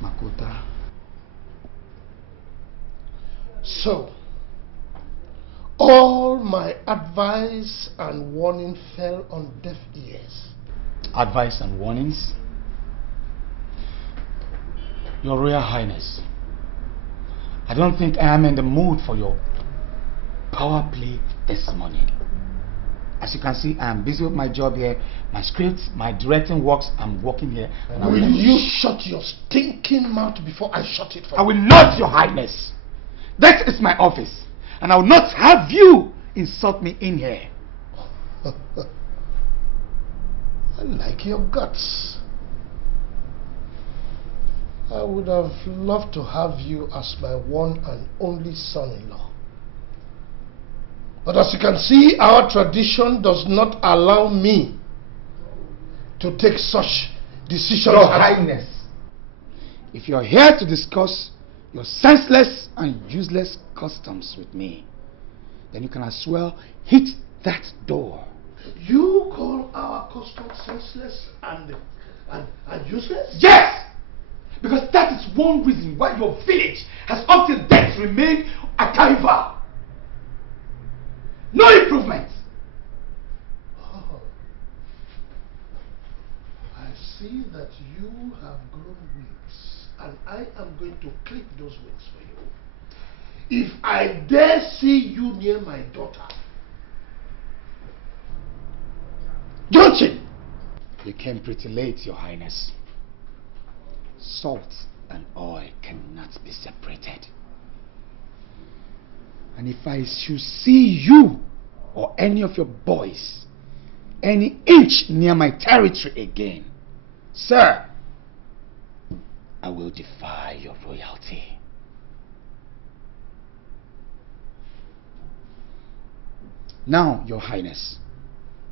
Makota. So, all my advice and warning fell on deaf ears. Advice and warnings? Your Royal Highness, I don't think I am in the mood for your power play this morning. As you can see, I am busy with my job here, my scripts, my directing works. I'm working here. And Will you shut your stinking mouth before I shut it for you? I will not, Your Highness. That is my office, and I will not have you insult me in here. I like your guts. I would have loved to have you as my one and only son-in-law. But as you can see, our tradition does not allow me to take such decisions. Your Highness, if you're here to discuss your senseless and useless customs with me, then you can as well hit that door. You call our customs senseless and useless? Yes! Because that is one reason why your village has up till date remained a carnival. No improvement. Oh. I see that you have grown wings, and I am going to clip those wings for you. If I dare see you near my daughter, Johnson! You came pretty late, Your Highness. Salt and oil cannot be separated. And if I should see you or any of your boys any inch near my territory again, sir, I will defy your royalty. Now, Your Highness,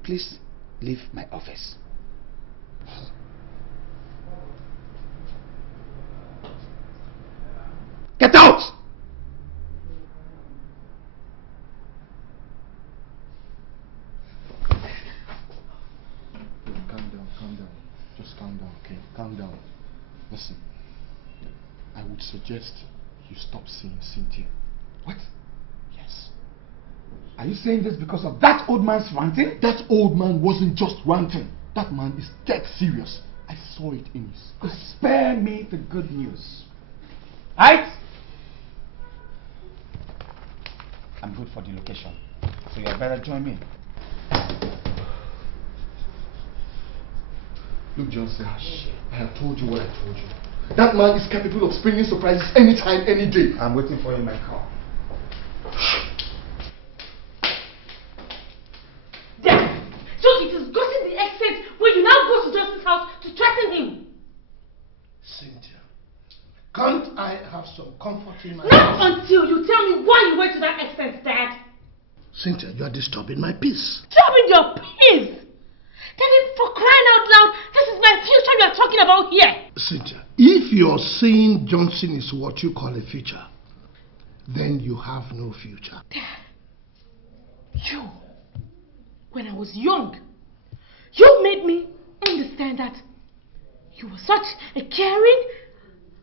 please leave my office. Get out! Calm down. Just calm down, okay? Calm down. Listen, I would suggest you stop seeing Cynthia. What? Yes. Are you saying this because of that old man's ranting? That old man wasn't just ranting. That man is dead serious. I saw it in his eyes. Spare me the good news. Right? I'm good for the location, so you better join me. Look, Johnson, I have told you what I told you. That man is capable of springing surprises anytime, any day. I'm waiting for you in my car. Dad! So it is gotten the extent where you now go to Justus' house to threaten him? Cynthia, can't I have some comfort in my Not house? until you tell me why you went to that extent, Dad. Cynthia, you are disturbing my peace. Disturbing your peace? Daddy, for crying out loud, this is my future you are talking about here. Cynthia, if you're saying Johnson is what you call a future, then you have no future. Dad, you, when I was young, you made me understand that you were such a caring,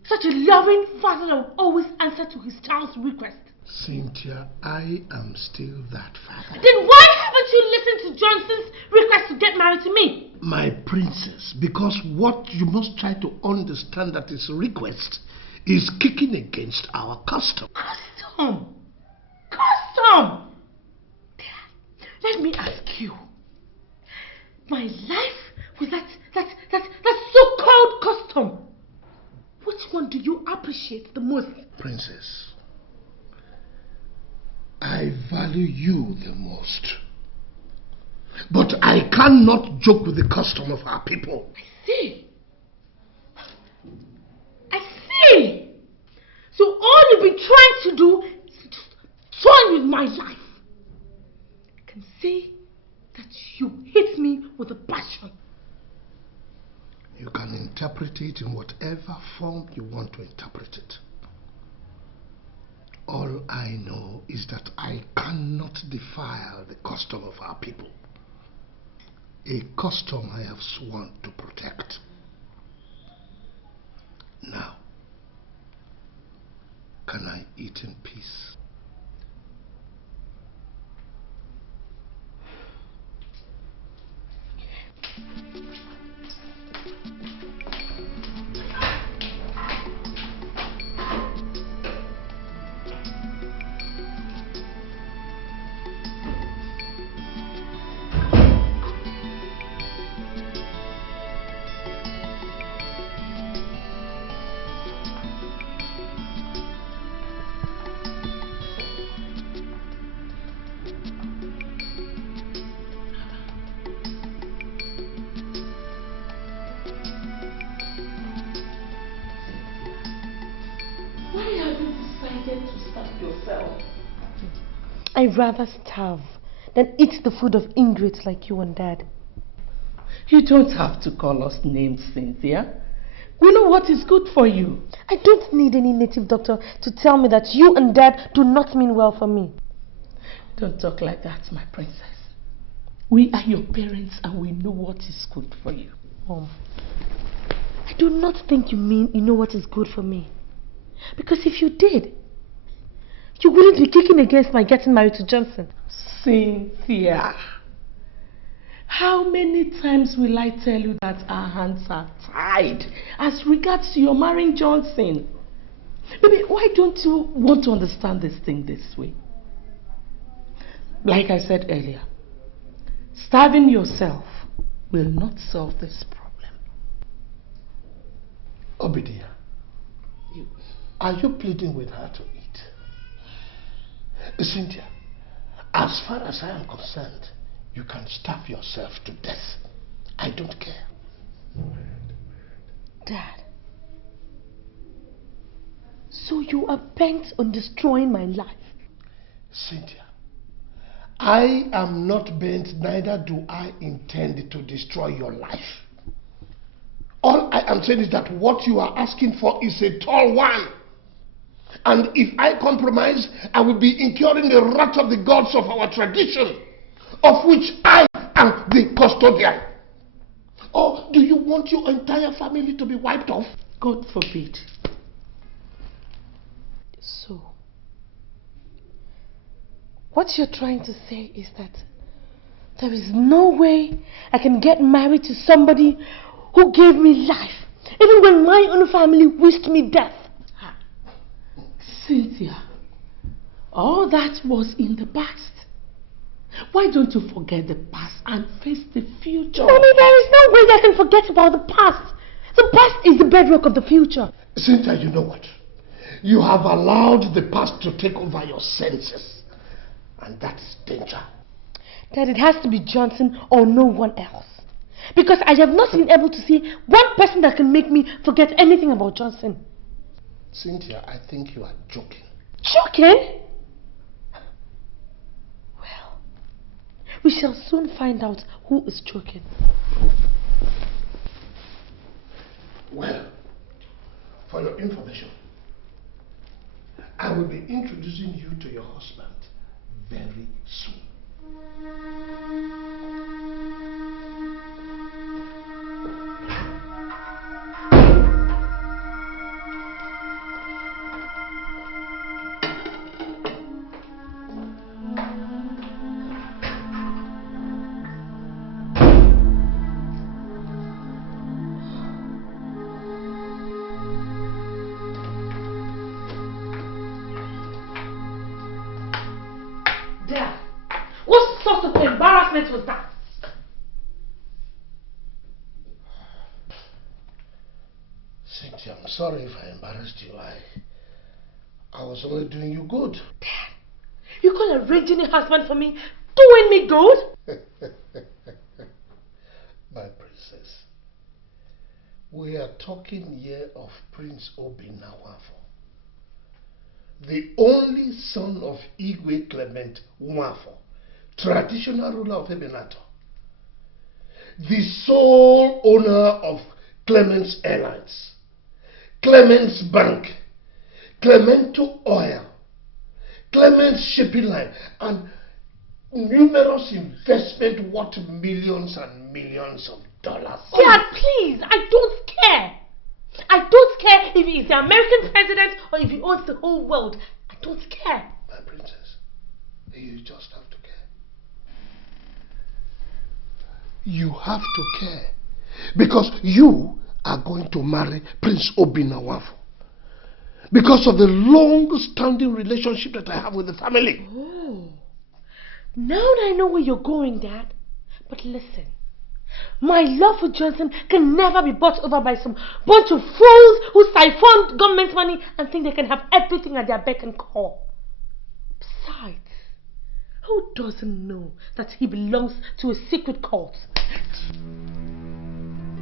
such a loving father that would always answer to his child's request. Cynthia, I am still that father. Then why haven't you listened to Johnson's request to get married to me? My princess, because what you must try to understand that his request is kicking against our custom. Custom? Custom? Dad, let me ask you. My life with that so-called custom. Which one do you appreciate the most? Princess, I value you the most. But I cannot joke with the custom of our people. I see. I see. So all you've been trying to do is just toy with my life. I can see that you hate me with a passion. You can interpret it in whatever form you want to interpret it. All I know is that I cannot defile the custom of our people. A custom I have sworn to protect. Now, can I eat in peace? I'd rather starve than eat the food of ingrates like you and Dad. You don't have to call us names, Cynthia. We know what is good for you. I don't need any native doctor to tell me that you and Dad do not mean well for me. Don't talk like that, my princess. We are your parents and we know what is good for you. Mom, I do not think you mean you know what is good for me. Because if you did, you wouldn't be kicking against my getting married to Johnson. Cynthia, how many times will I tell you that our hands are tied as regards to your marrying Johnson? Baby, why don't you want to understand this thing this way? Like I said earlier, starving yourself will not solve this problem. Obidia, are you pleading with her to eat? Cynthia, as far as I am concerned, you can starve yourself to death. I don't care. Dad, so you are bent on destroying my life? Cynthia, I am not bent, neither do I intend to destroy your life. All I am saying is that what you are asking for is a tall one. And if I compromise, I will be incurring the wrath of the gods of our tradition, of which I am the custodian. Or do you want your entire family to be wiped off? God forbid. So, what you're trying to say is that there is no way I can get married to somebody who gave me life, even when my own family wished me death. Cynthia, all that was in the past. Why don't you forget the past and face the future? Mommy, there is no way I can forget about the past. The past is the bedrock of the future. Cynthia, you know what? You have allowed the past to take over your senses. And that is danger. That it has to be Johnson or no one else. Because I have not been able to see one person that can make me forget anything about Johnson. Cynthia, I think you are joking. Joking? Well, we shall soon find out who is joking. Well, for your information, I will be introducing you to your husband very soon. Was that? Cynthia, I'm sorry if I embarrassed you. I was only doing you good. Dad, you call arranging a husband for me doing me good? My princess, we are talking here of Prince Obinawafo, the only son of Igwe Clement Nwafo, traditional ruler of Ebenator, the sole owner of Clement's Airlines, Clement's Bank, Clemento Oil, Clement's Shipping Line, and numerous investments worth millions and millions of dollars. Dad, please, I don't care. I don't care if he's the American president or if he owns the whole world. I don't care. My princess, you just have to care. You have to care. Because you are going to marry Prince Obinawafo. Because of the long-standing relationship that I have with the family. Oh. Now that I know where you're going, Dad. But listen. My love for Johnson can never be bought over by some bunch of fools who siphon government money and think they can have everything at their beck and call. Besides, who doesn't know that he belongs to a secret cult?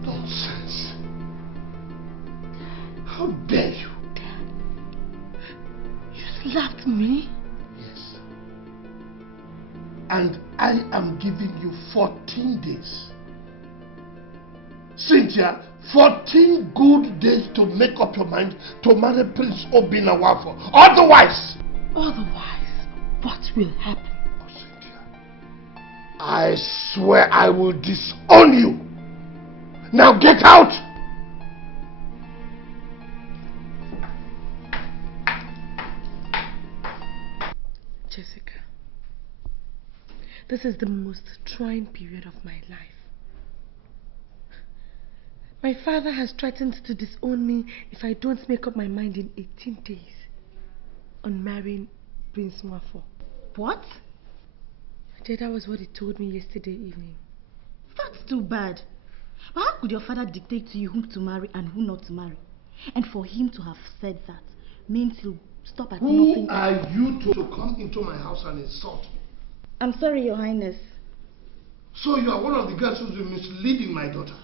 Nonsense. How dare you? Dad, you slapped me? Yes. And I am giving you 14 days. Cynthia, 14 good days to make up your mind to marry Prince Obinawafo. Otherwise, what will happen? Oh, Cynthia, I swear I will disown you. Now get out! Jessica, this is the most trying period of my life. My father has threatened to disown me if I don't make up my mind in 18 days on marrying Prince Nwafo. What? That was what he told me yesterday evening. That's too bad. But how could your father dictate to you whom to marry and who not to marry? And for him to have said that means he'll stop at Who nothing. are you to come into my house and insult me? I'm sorry, Your Highness. So you are one of the girls who's been misleading my daughter?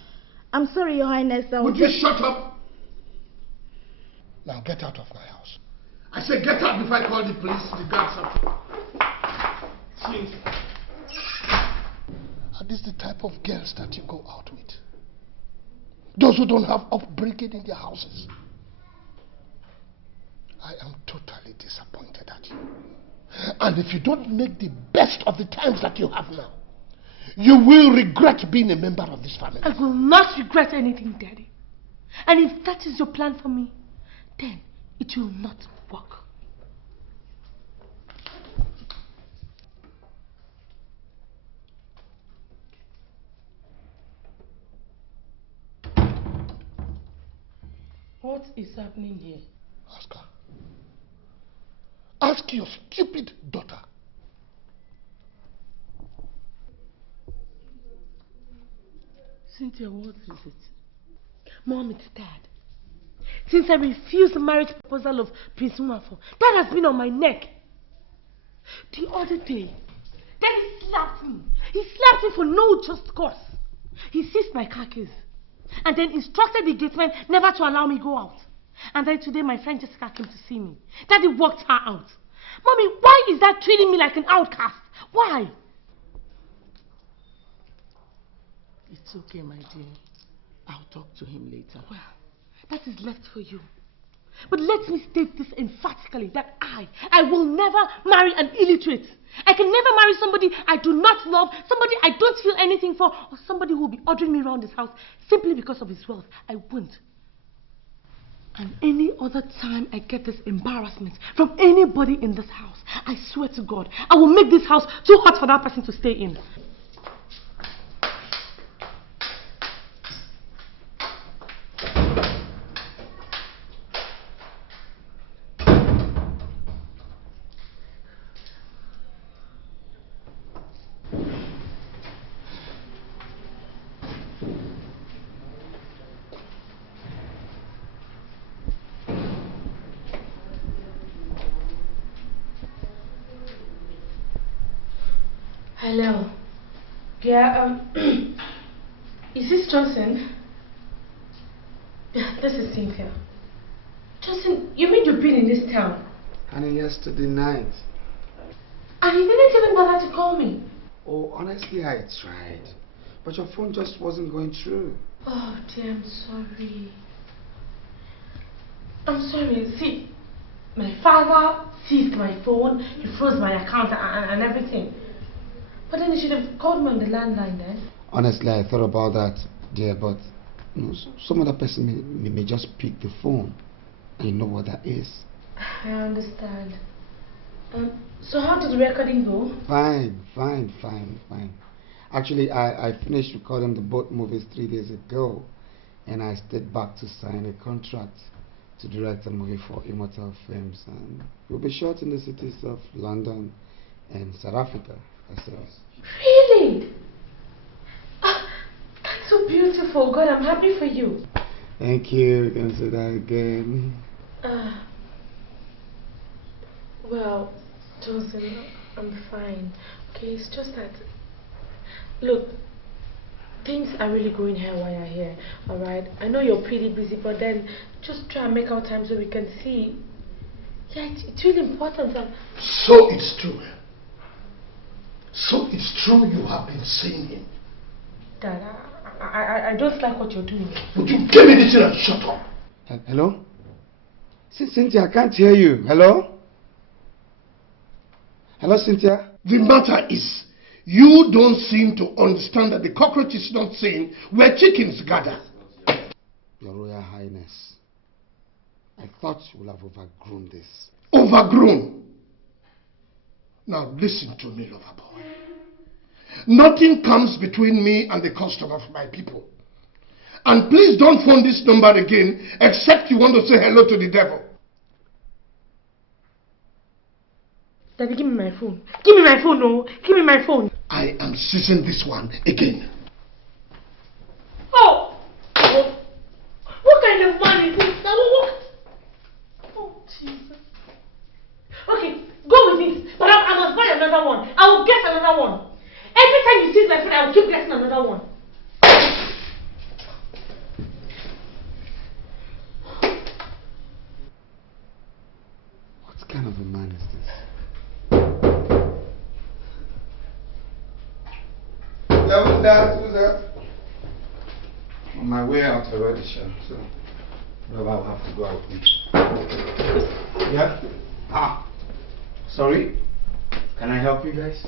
I'm sorry, Your Highness. Would you shut up? Now get out of my house. I said get out before I call the police, the guards up. Please. Are these the type of girls that you go out with? Those who don't have upbringing in their houses? I am totally disappointed at you. And if you don't make the best of the times that you have now, you will regret being a member of this family. I will not regret anything, Daddy. And if that is your plan for me, then it will not work. What is happening here? Ask her. Ask your stupid daughter. Cynthia, what is it? Mom, it's Dad. Since I refused the marriage proposal of Prince Nwafo, Dad has been on my neck. The other day, Daddy slapped me. He slapped me for no just cause. He seized my car keys and then instructed the gateman never to allow me go out. And then today my friend Jessica came to see me. Daddy walked her out. Mommy, why is that treating me like an outcast? Why? It's okay, my dear. I'll talk to him later. Well, that is left for you. But let me state this emphatically, that I will never marry an illiterate. I can never marry somebody I do not love, somebody I don't feel anything for, or somebody who will be ordering me around this house simply because of his wealth. I won't. And any other time I get this embarrassment from anybody in this house, I swear to God, I will make this house too hot for that person to stay in. Hello. Yeah, is this Johnson? Yeah, this is Cynthia. Johnson, you mean you've been in this town? Honey, yesterday night. And you didn't even bother to call me? Oh, honestly, I tried. But your phone just wasn't going through. Oh dear, I'm sorry. I'm sorry. See, my father seized my phone, he froze my account and everything. But then you should have called me on the landline then. Honestly, I thought about that, dear, but you know, some other person may just pick the phone. And you know what that is. I understand. So how did the recording go? Fine. Actually, I finished recording the both movies 3 days ago. And I stayed back to sign a contract to direct a movie for Immortal Films. And we'll be shot in the cities of London and South Africa. Really? That's so beautiful. God, I'm happy for you. Thank you. You can say that again. Well, Johnson, I'm fine. Okay, it's just that, look, things are really going haywire here, alright? I know you're pretty busy, but then just try and make out time so we can see. Yeah, it's really important. So it's true. So it's true you have been seeing him. Dad, I don't like what you're doing. Would you give me this and shut up? Hello? Cynthia, I can't hear you. Hello? Hello, Cynthia? The matter is, you don't seem to understand that the cockroach is not seen where chickens gather. Your Royal Highness, I thought you would have overgrown this. Overgrown? Now listen to me, lover boy. Nothing comes between me and the custom of my people. And please don't phone this number again except you want to say hello to the devil. Daddy, give me my phone. Give me my phone, no. Give me my phone. I am seizing this one again. Oh! What kind of man is this? What? Oh, Jesus. Okay, go with this. But I must buy another one. I will get another one. Every time you see my friend, I will keep getting another one. What kind of a man is this? Yeah, who's that? Who's that? On my way out already, sure. So, whatever, I'll have to go out with. Yeah? Ah, sorry? Can I help you guys?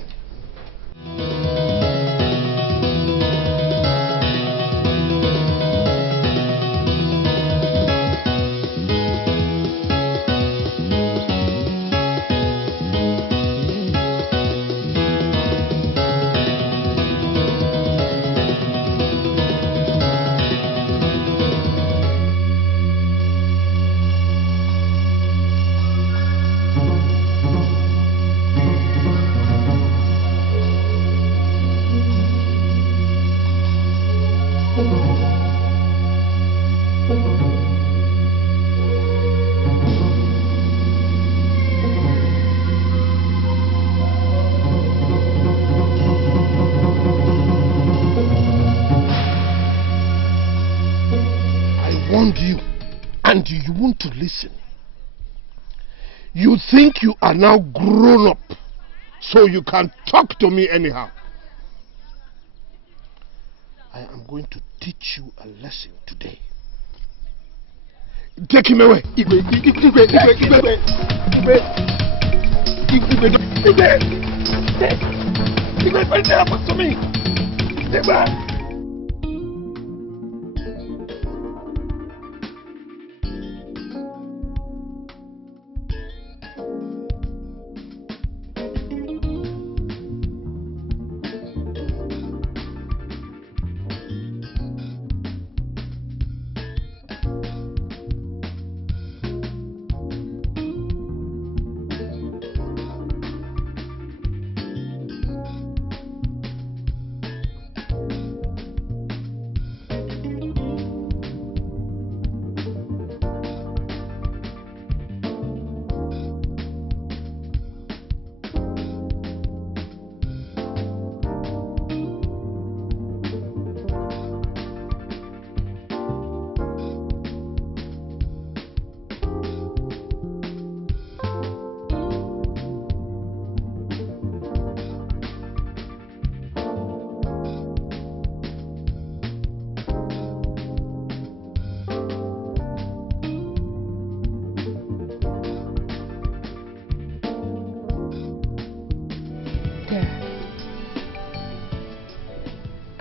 And you want to listen. You think you are now grown up, so you can talk to me anyhow. I am going to teach you a lesson today. Take him away. Happen to me.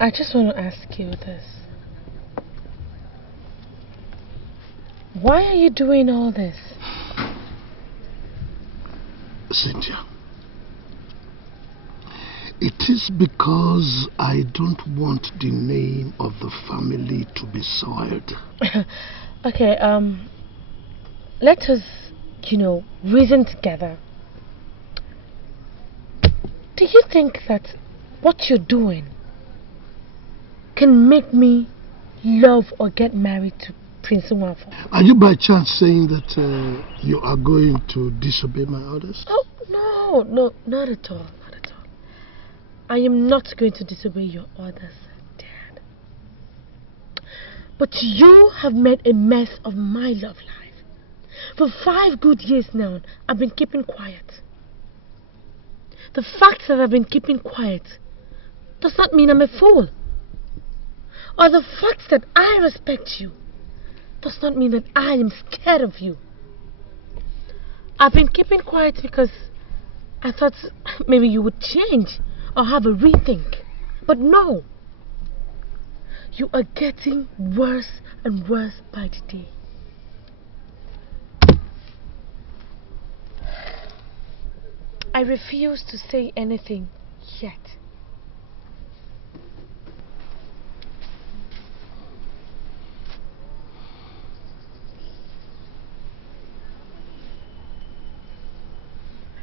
I just want to ask you this. Why are you doing all this? Cynthia, it is because I don't want the name of the family to be soiled. Okay, let us, reason together. Do you think that what you're doing can make me love or get married to Prince Nwafa? Are you by chance saying that you are going to disobey my orders? Oh, no, not at all, not at all. I am not going to disobey your orders, Dad. But you have made a mess of my love life. For 5 good years now, I've been keeping quiet. The fact that I've been keeping quiet does not mean I'm a fool. Or the fact that I respect you does not mean that I am scared of you. I've been keeping quiet because I thought maybe you would change or have a rethink. But no. You are getting worse and worse by the day. I refuse to say anything yet.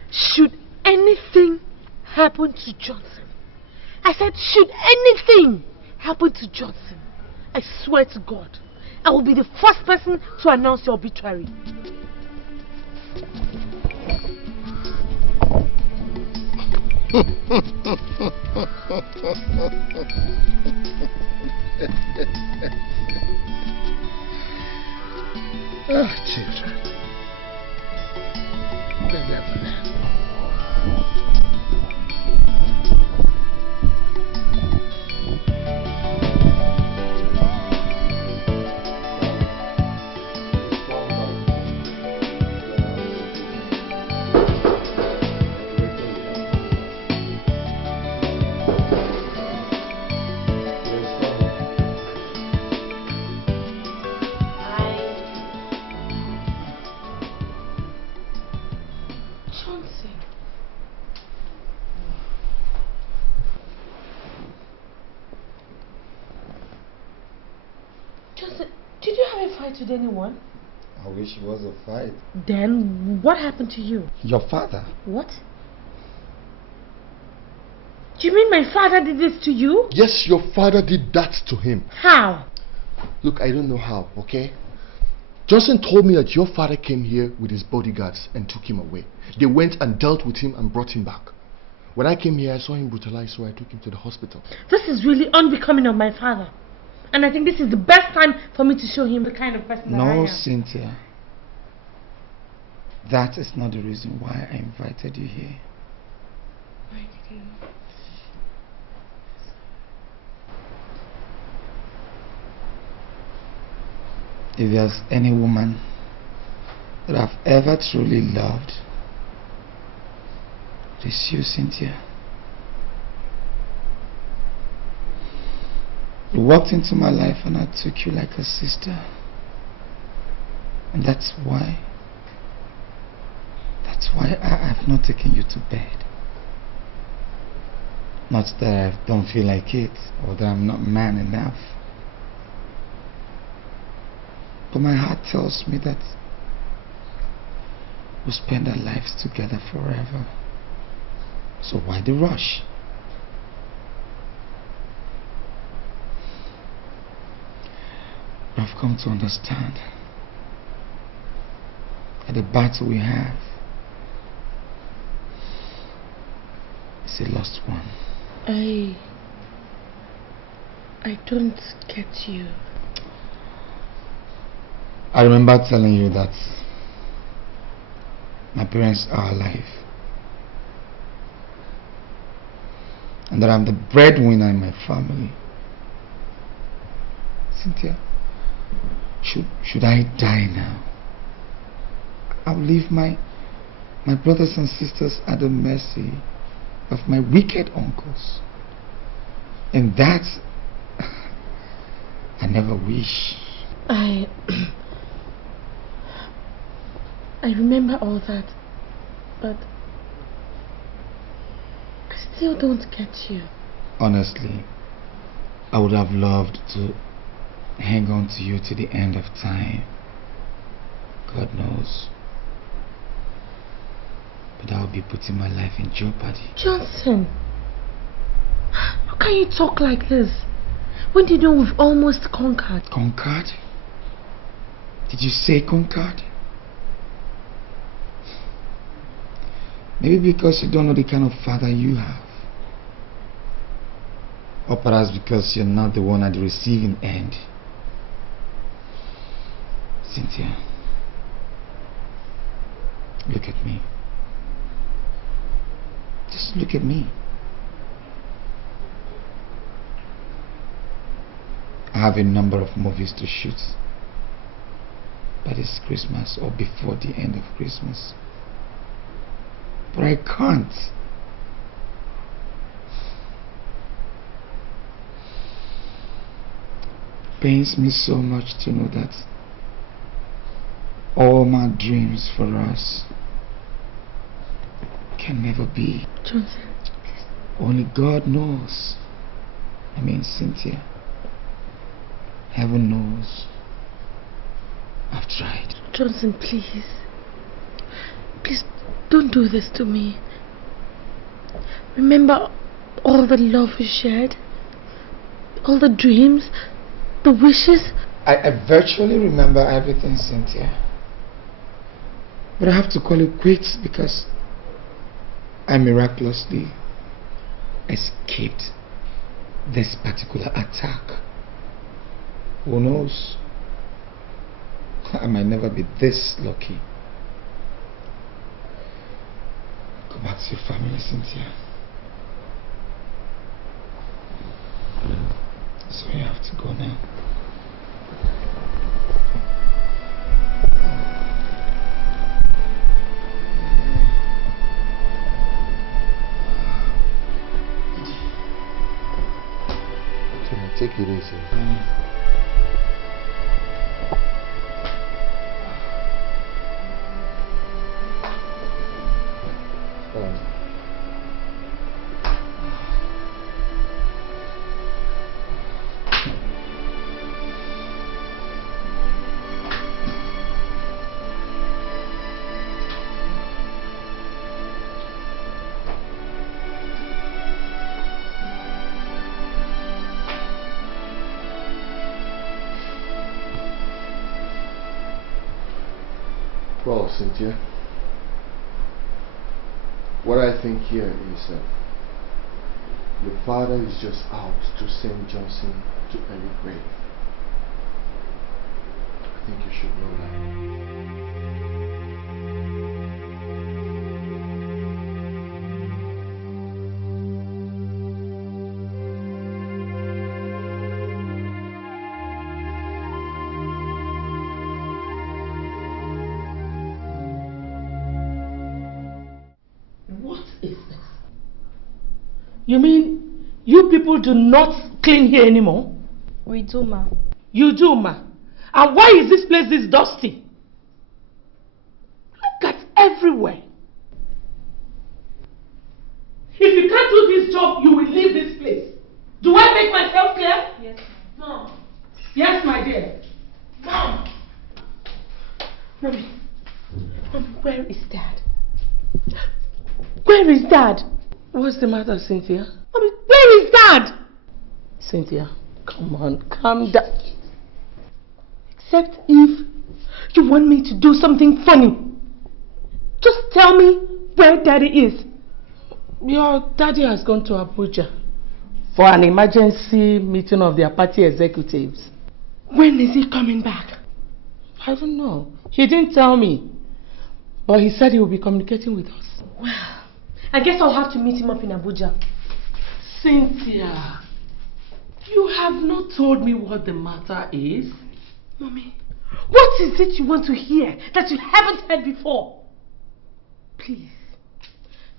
Should anything happen to Johnson, I said, should anything happen to Johnson, I swear to God, I will be the first person to announce your obituary. Oh, children. With anyone? I wish it was a fight. Then what happened to you? Your father. What? Do you mean my father did this to you? Yes, your father did that to him. How? Look, I don't know how, okay? Johnson told me that your father came here with his bodyguards and took him away. They went and dealt with him and brought him back. When I came here, I saw him brutalized, so I took him to the hospital. This is really unbecoming of my father. And I think this is the best time for me to show him the kind of person that I am. No, Cynthia. That is not the reason why I invited you here. Why did you? If there's any woman that I've ever truly loved, it is you, Cynthia. You walked into my life and I took you like a sister. And that's why I have not taken you to bed. Not that I don't feel like it or that I'm not man enough. But my heart tells me that we'll spend our lives together forever. So why the rush? I've come to understand that the battle we have is a lost one. I don't get you. I remember telling you that my parents are alive and that I'm the breadwinner in my family. Cynthia, should I die now? I'll leave my brothers and sisters at the mercy of my wicked uncles. And that I never wish. I remember all that, but I still don't get you. Honestly, I would have loved to hang on to you to the end of time. God knows. But I'll be putting my life in jeopardy. Johnson, how can you talk like this when you know we've almost conquered? Conquered? Did you say conquered? Maybe because you don't know the kind of father you have. Or perhaps because you're not the one at the receiving end. Cynthia, look at me. Just look at me. I have a number of movies to shoot by this Christmas or before the end of Christmas. But I can't. It pains me so much to know that all my dreams for us can never be. Johnson, only God knows. I mean, Cynthia, heaven knows. I've tried. Johnson, please. Please don't do this to me. Remember all the love we shared, all the dreams, the wishes. I virtually remember everything, Cynthia. But I have to call it quits because I miraculously escaped this particular attack. Who knows? I might never be this lucky. Go back to your family, Cynthia. So you have to go now. Take it easy. Well, Cynthia, what I think here is your father is just out to send Johnson to any grave. I think you should know that. You mean you people do not clean here anymore? We do, ma. You do, ma. And why is this place this dusty? Look at everywhere. If you can't do this job, you will leave this place. Do I make myself clear? Yes, Mom. Yes, my dear. Mom. Mommy. Mommy, where is Dad? Where is Dad? What's the matter, Cynthia? Mommy, where is Dad? Cynthia, come on, calm down. Except if you want me to do something funny. Just tell me where Daddy is. Your daddy has gone to Abuja for an emergency meeting of their party executives. When is he coming back? I don't know. He didn't tell me. But he said he will be communicating with us. Well, I guess I'll have to meet him up in Abuja. Cynthia, you have not told me what the matter is. Mommy, what is it you want to hear that you haven't heard before? Please,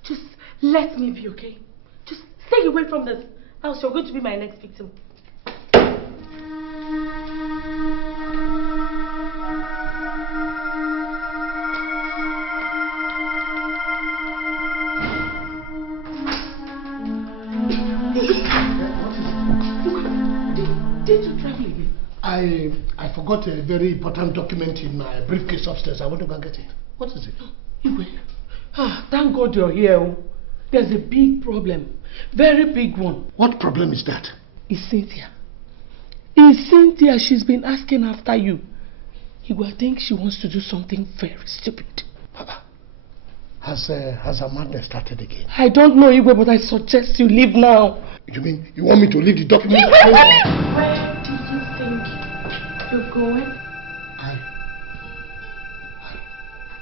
just let me be, okay? Just stay away from this, else you're going to be my next victim. I forgot a very important document in my briefcase upstairs. I want to go and get it. What is it? Iwe, thank God you're here. There's a big problem. Very big one. What problem is that? It's Cynthia. It's Cynthia. She's been asking after you. Iwe, I think she wants to do something very stupid. Papa, has her madness started again? I don't know, Iwe, but I suggest you leave now. You mean you want me to leave the document? Iwe, where do you think you're going?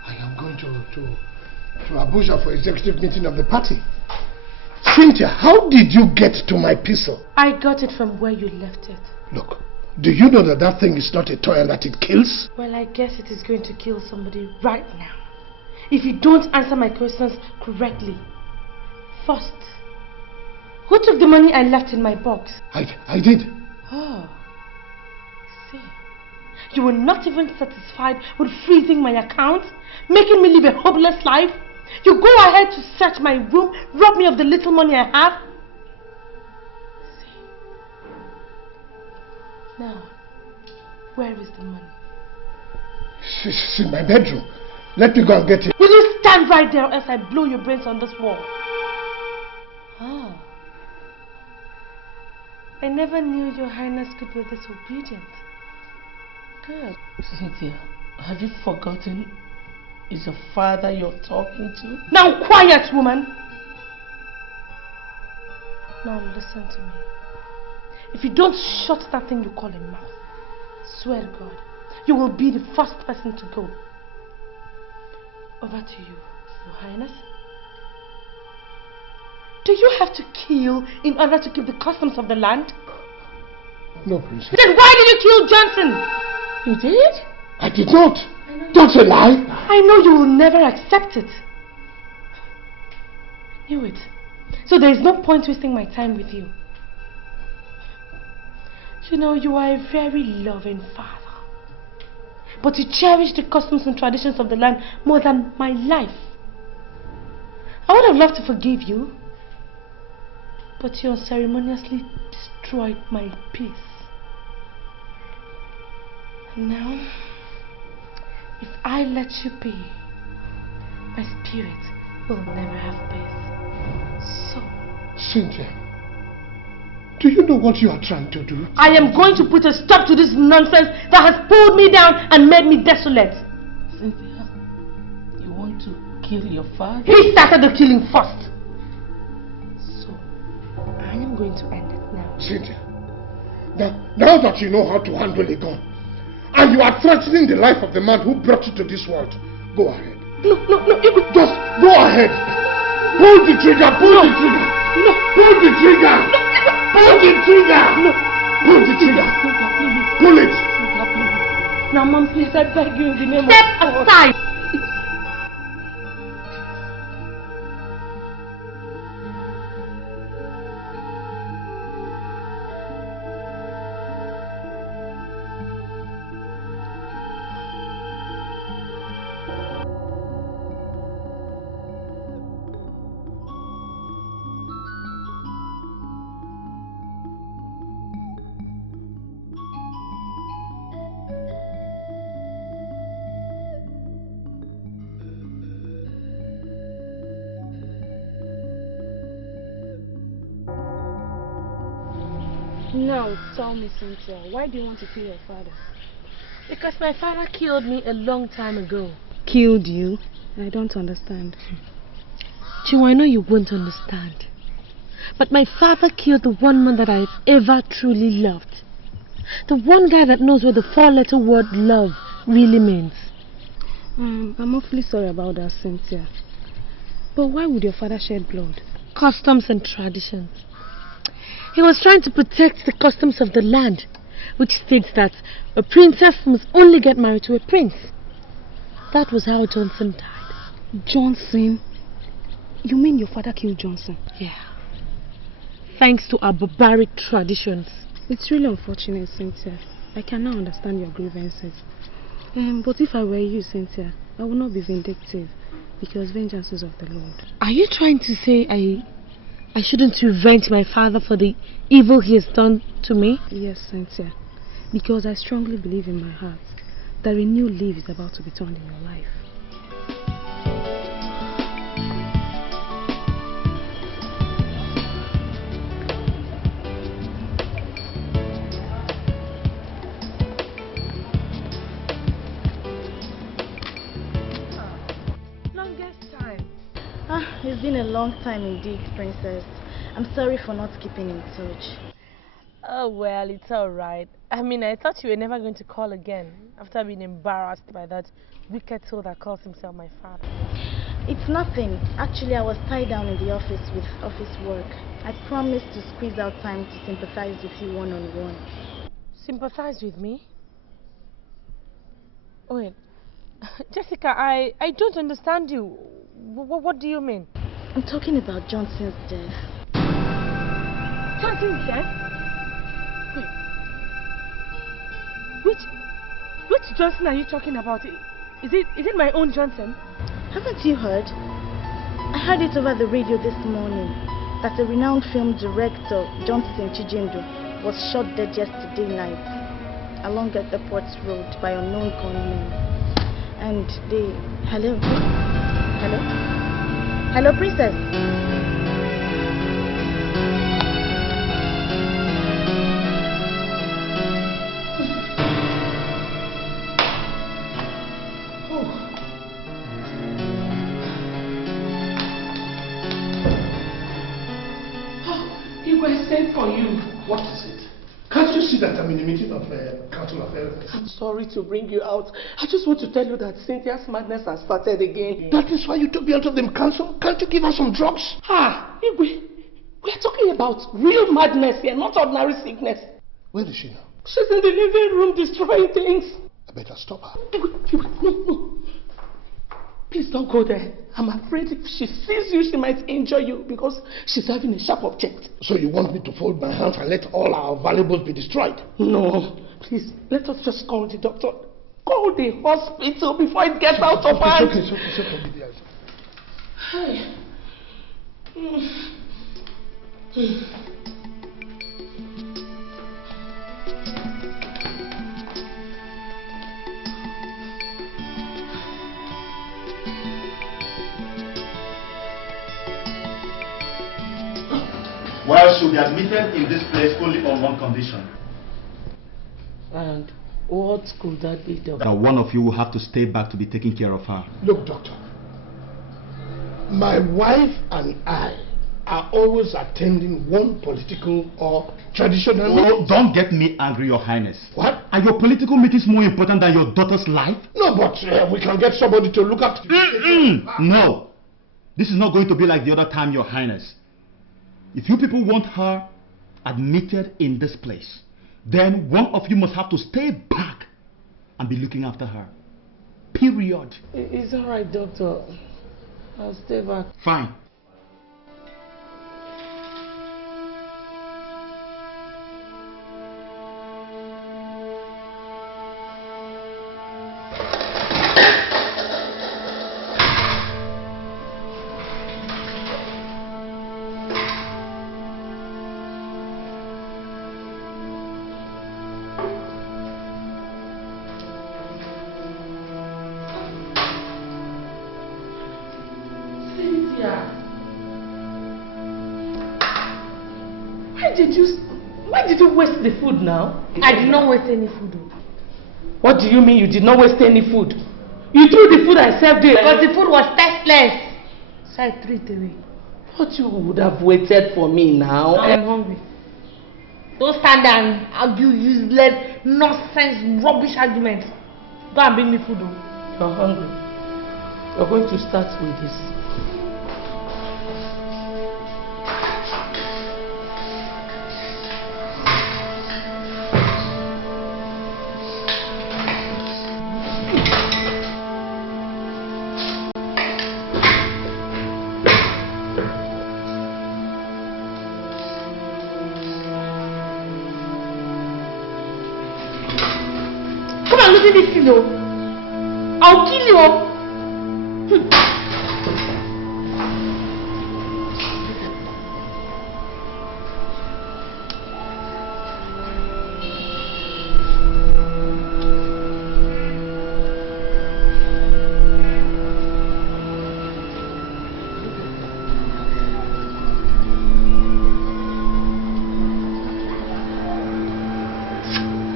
I am going to Abuja for executive meeting of the party. Cynthia, how did you get to my pistol? I got it from where you left it. Look, do you know that that thing is not a toy and that it kills? Well, I guess it is going to kill somebody right now. If you don't answer my questions correctly. First, who took the money I left in my box? I did. Oh, see. You were not even satisfied with freezing my account, making me live a hopeless life. You go ahead to search my room, rob me of the little money I have. See. Now, where is the money? It's in my bedroom. Let me go and get it. Will you stand right there or else I blow your brains on this wall? Oh. I never knew your highness could be this obedient. Good. Cynthia, have you forgotten? It's your father you're talking to? Now quiet, woman! Now listen to me. If you don't shut that thing you call a mouth, swear to God, you will be the first person to go. Over to you, Your Highness. Do you have to kill in order to keep the customs of the land? No, Princess. Then why did you kill Johnson? You did? I did not. Don't say lie. I know you will never accept it. I knew it. So there is no point wasting my time with you. You know, you are a very loving father. But you cherish the customs and traditions of the land more than my life. I would have loved to forgive you, but you unceremoniously destroyed my peace. And now, if I let you be, my spirit will never have peace. So, Cynthia, do you know what you are trying to do? I am going to put a stop to this nonsense that has pulled me down and made me desolate. Cynthia, you want to kill your father? He started the killing first. So, I am going to end it now. Cynthia, now that you know how to handle a gun, and you are threatening the life of the man who brought you to this world, go ahead. No, just go ahead. Pull the trigger, pull the trigger. No. Pull the trigger. No. Pull the trigger. No. Pull the trigger. Pull it. Now, Mom, please, I beg you in the name of God. Step aside. Now, tell me, Cynthia, why do you want to kill your father? Because my father killed me a long time ago. Killed you? I don't understand. Chiwa, I know you won't understand. But my father killed the one man that I've ever truly loved. The one guy that knows what the four-letter word love really means. I'm awfully sorry about that, Cynthia. But why would your father shed blood? Customs and traditions. He was trying to protect the customs of the land, which states that a princess must only get married to a prince. That was how Johnson died. Johnson? You mean your father killed Johnson? Yeah. Thanks to our barbaric traditions. It's really unfortunate, Cynthia. I can now understand your grievances. But if I were you, Cynthia, I would not be vindictive, because vengeance is of the Lord. Are you trying to say I shouldn't revenge my father for the evil he has done to me? Yes, Cynthia. Because I strongly believe in my heart that a new leaf is about to be turned in your life. It's been a long time indeed, Princess. I'm sorry for not keeping in touch. Oh, well, it's alright. I mean, I thought you were never going to call again after being embarrassed by that wicked soul that calls himself my father. It's nothing. Actually, I was tied down in the office with office work. I promised to squeeze out time to sympathize with you one-on-one. Sympathize with me? Wait, Jessica, I don't understand you. What do you mean? I'm talking about Johnson's death. Johnson's death? Wait. Which Johnson are you talking about? Is it my own Johnson? Haven't you heard? I heard it over the radio this morning that a renowned film director, Johnson Chijindu, was shot dead yesterday night along at the Ports Road by unknown gunmen. And they... Hello? Hello? Hello, Princess? You were sent for you. What is it? Can't you see that I'm in a meeting of council affairs? I'm sorry to bring you out. I just want to tell you that Cynthia's madness has started again. That is why you took me out of the council? Can't you give us some drugs? Igwe, we're talking about real madness here, not ordinary sickness. Where is she now? She's in the living room destroying things. I better stop her. Igwe, no. Please don't go there. I'm afraid if she sees you, she might injure you because she's having a sharp object. So you want me to fold my hands and let all our valuables be destroyed? No. Please, let us just call the doctor. Call the hospital before it gets out of hand. It's okay. Hi. Well, she'll be admitted in this place only on one condition. And what could that be, doctor? That one of you will have to stay back to be taking care of her. Look, doctor. My wife and I are always attending one political or traditional meeting. Don't get me angry, Your Highness. What? Are your political meetings more important than your daughter's life? No, but we can get somebody to look after No. This is not going to be like the other time, Your Highness. If you people want her admitted in this place, then one of you must have to stay back and be looking after her. Period. It's all right, doctor. I'll stay back. Fine. Why did you waste the food now? I did not waste any food. What do you mean you did not waste any food? You threw the food I served you. Because the food was tasteless. So I threw it away. But you would have waited for me now. I am hungry. Don't stand there and argue useless, nonsense, rubbish arguments. Go and bring me food. You're hungry. You're going to start with this. I'll kill you.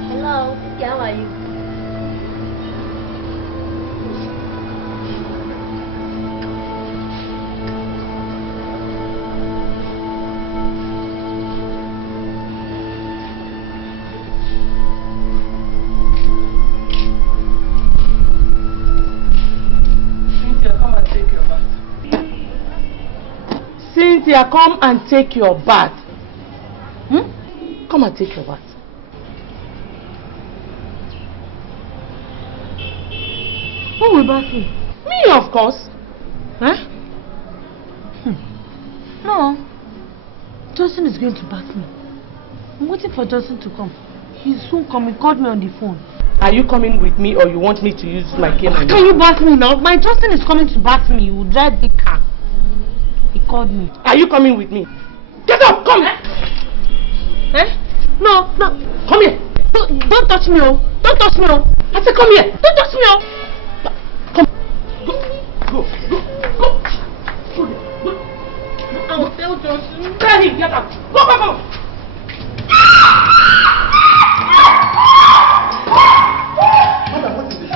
Hello, how are you? Cynthia, come and take your bath. Come and take your bath. Who will bath me? Me, of course. Huh? No. Justin is going to bath me. I'm waiting for Justin to come. He's soon coming. He called me on the phone. Are you coming with me or you want me to use my cane? Can you bath me now? My Justin is coming to bath me. He will drive the car. He called me. Are you coming with me? Get up! Come! Eh? No. Come here! Don't touch me, oh! Don't touch me, oh! I said come here! Don't touch me, oh! Come! Go! I will tell Justin. Tell him, get up! Go! Mother, what is this?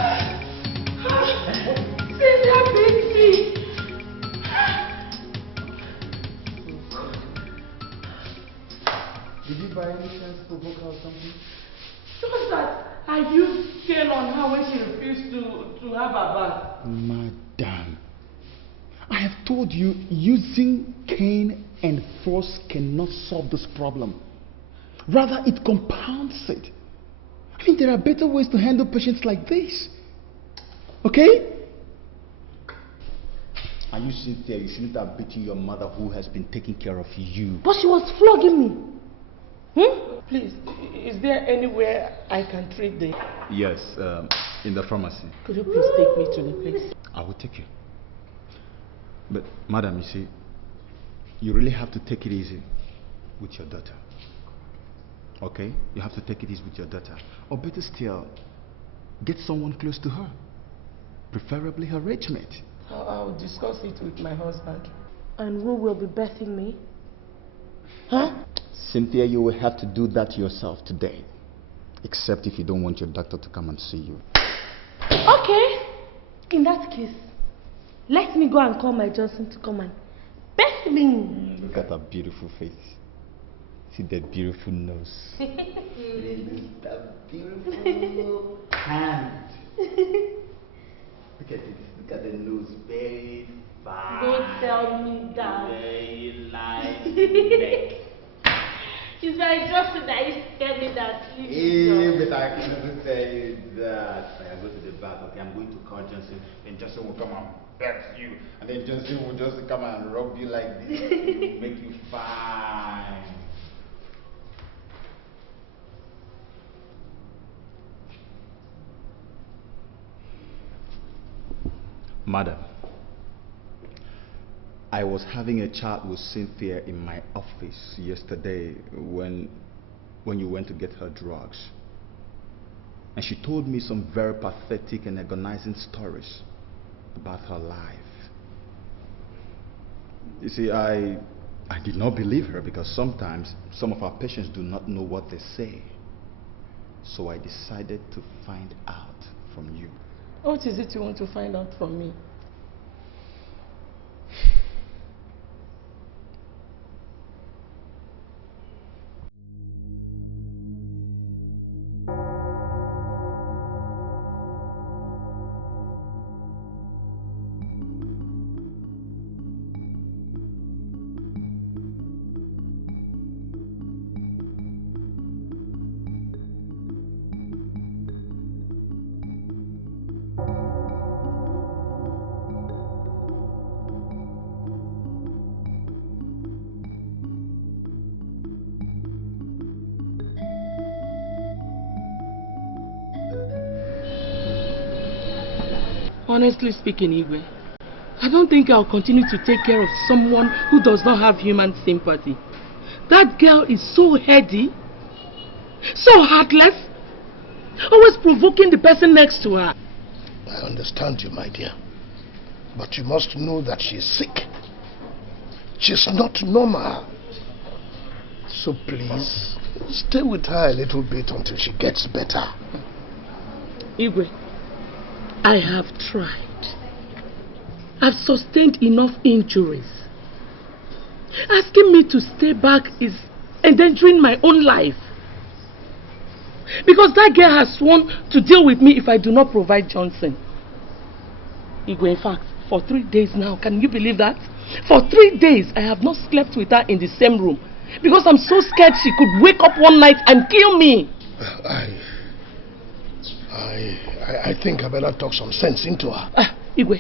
Cynthia, baby! by any chance provoke her or something? Just that I used scale on her when she refused to have her bath. Madam, I have told you using cane and force cannot solve this problem. Rather, it compounds it. I mean, there are better ways to handle patients like this. Okay? Are you Cynthia? You shouldn't have beaten your mother who has been taking care of you. But she was flogging me. Please, is there anywhere I can treat them? Yes, in the pharmacy. Could you please take me to the place? I will take you. But, madam, you see, you really have to take it easy with your daughter. Okay? You have to take it easy with your daughter. Or better still, get someone close to her. Preferably her age mate. I'll discuss it with my husband. And who will be birthing me? Huh? Cynthia, you will have to do that yourself today. Except if you don't want your doctor to come and see you. Okay. In that case, let me go and call my Johnson to come and birth me. Look at her beautiful face. See that beautiful nose. That beautiful hand. Look at it. Look at the nose. Very fine. Don't tell me that. Very nice neck. She's very Justus that used to tell me that. But I couldn't tell you that. I go to the bath, okay? I'm going to call Johnson, and Johnson will come and pet you, and then Johnson will just come and rub you like this, make you fine. Madam, I was having a chat with Cynthia in my office yesterday when you went to get her drugs. And she told me some very pathetic and agonizing stories about her life. You see, I did not believe her because sometimes some of our patients do not know what they say. So I decided to find out from you. What is it you want to find out from me? Honestly speaking, Igwe, I don't think I'll continue to take care of someone who does not have human sympathy. That girl is so heady, so heartless, always provoking the person next to her. I understand you, my dear. But you must know that she's sick. She's not normal. So please, stay with her a little bit until she gets better. Igwe, I have tried. I've sustained enough injuries. Asking me to stay back is endangering my own life. Because that girl has sworn to deal with me if I do not provide Johnson. Igwe, in fact, for 3 days now, can you believe that? For 3 days, I have not slept with her in the same room. Because I'm so scared she could wake up one night and kill me. I think I better talk some sense into her. Igwe,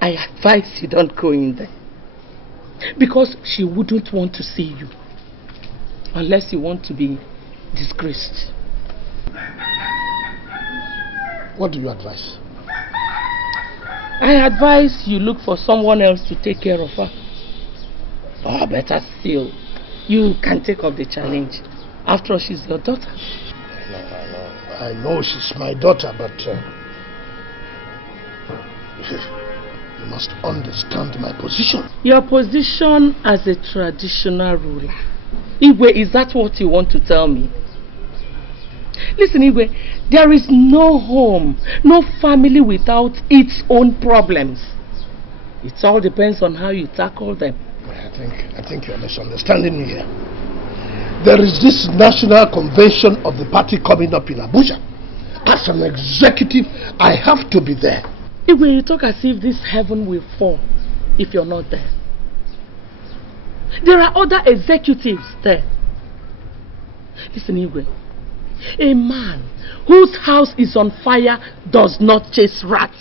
I advise you don't go in there. Because she wouldn't want to see you. Unless you want to be disgraced. What do you advise? I advise you look for someone else to take care of her. Or better still, you can take up the challenge. After all, she's your daughter. I know she's my daughter, but you must understand my position. Your position as a traditional ruler. Igwe, is that what you want to tell me? Listen, Igwe, there is no home, no family without its own problems. It all depends on how you tackle them. I think you're misunderstanding me here. there is this national convention of the party coming up in Abuja. As an executive, I have to be there. Igwe, you talk as if this heaven will fall if you're not there. There are other executives there. Listen, Igwe. A man whose house is on fire does not chase rats.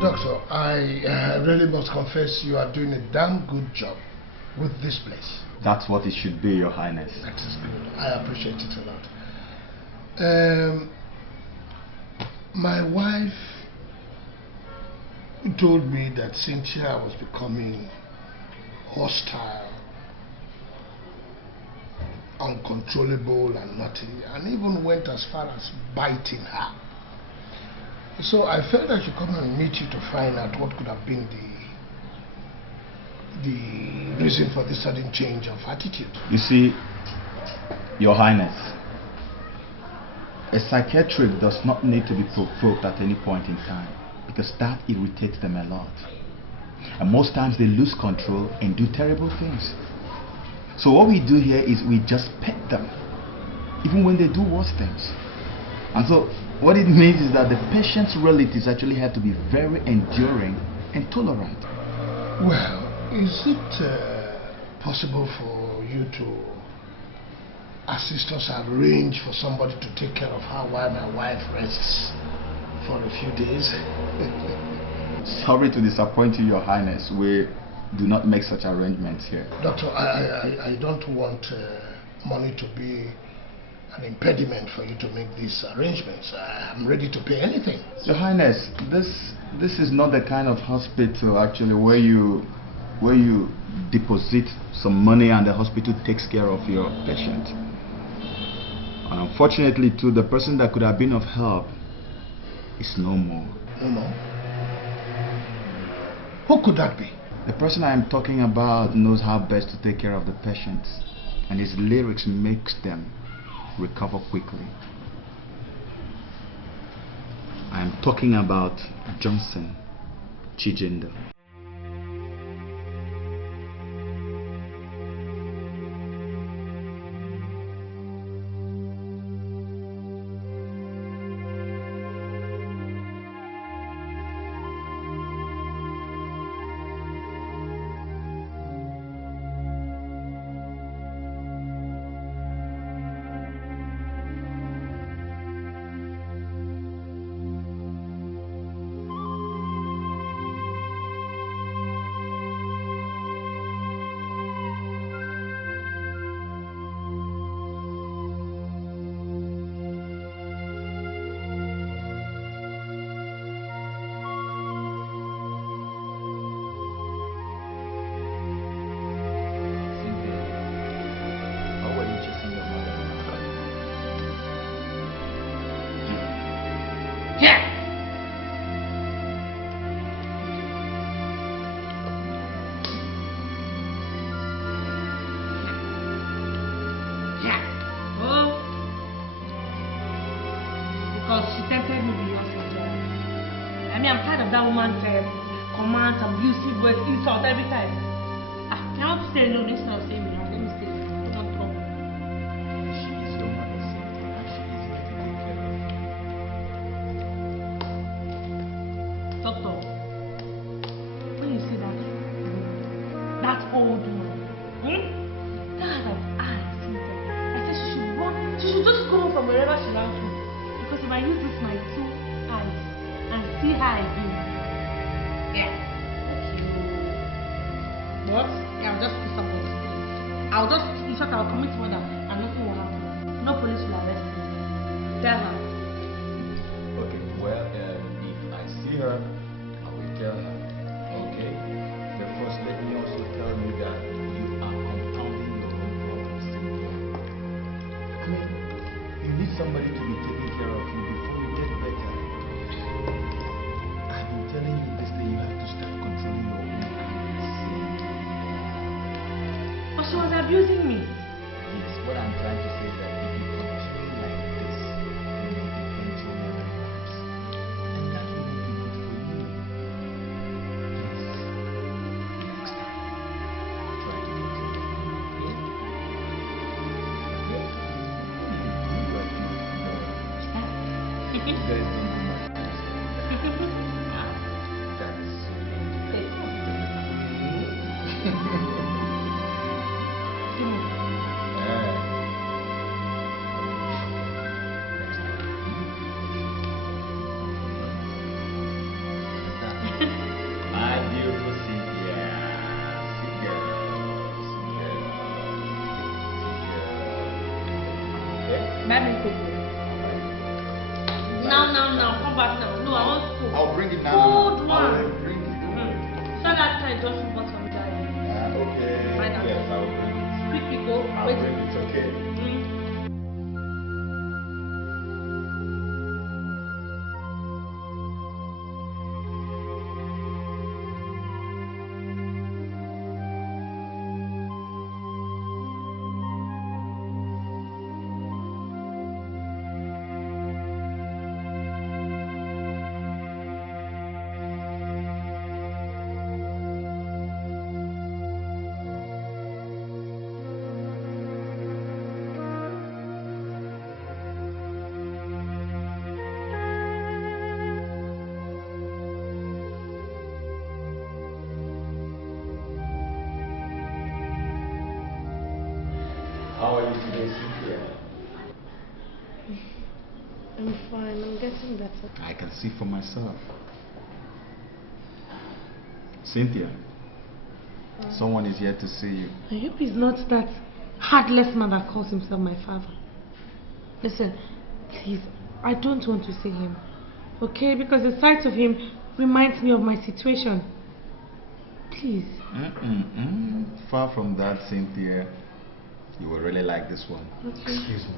Doctor, I really must confess you are doing a damn good job with this place. That's what it should be, Your Highness. That is good. I appreciate it a lot. My wife told me that Cynthia was becoming hostile, uncontrollable and naughty, and even went as far as biting her. So I felt I should come and meet you to find out what could have been the reason for this sudden change of attitude. You see, Your Highness, a psychiatric does not need to be provoked at any point in time, because that irritates them a lot. And most times they lose control and do terrible things. So what we do here is we just pet them, even when they do worse things. And so what it means is that the patient's relatives actually have to be very enduring and tolerant. Well, is it possible for you to assist us arrange for somebody to take care of her while my wife rests for a few days? Sorry to disappoint you, Your Highness. We do not make such arrangements here. Doctor, I don't want money to be an impediment for you to make these arrangements. I'm ready to pay anything. Your Highness, this is not the kind of hospital actually where you deposit some money and the hospital takes care of your patient. And unfortunately too, the person that could have been of help is no more. No more? Who could that be? The person I am talking about knows how best to take care of the patients, and his lyrics makes them recover quickly. I am talking about Johnson Chijinda. That woman said, commands, abusive words, insult every time. Can I help you stay alone instead of saying me? Let me stay. Don't trouble. She is your mother, Cynthia, and she is here to take care of you. Doctor, when you say that old woman, God of eyes, Cynthia, I said she should run. She should just go from wherever she ran to. Because if I use this my 2 eyes and see her again, yeah. Okay. What? Yeah, I'll just do something. In fact, I'll commit murder and nothing will happen. No police will arrest me. Tell her. Okay, well, if I see her, I will tell her. Okay? But first, let me also tell you that you are compounding your own problems, Cynthia. I mean, somebody to be taking care of you before you get better. I've been telling you this thing, you have to start controlling your own hands. But she was abusing me. Yes, what I'm trying to say is that if you continue like this, you may eventually relapse. And that will not be good for you. Please, next time, try to control your mind, okay? Okay? You are doing good. There's no much. That is my beautiful Cynthia. Baby, quickly. Now, come back now. No, I want food. I'll bring it now. Food, I'll one. bring it. So that I just bought some diet. Okay. Right now. Yes, I'll bring it. Quick, we go. I'll Wait. bring it, okay? How are you today, Cynthia? I'm fine. I'm getting better. I can see for myself. Cynthia, someone is here to see you. I hope he's not that heartless man that calls himself my father. Listen, please, I don't want to see him. Okay? Because the sight of him reminds me of my situation. Please. Far from that, Cynthia. You will really like this one. Okay. Excuse me.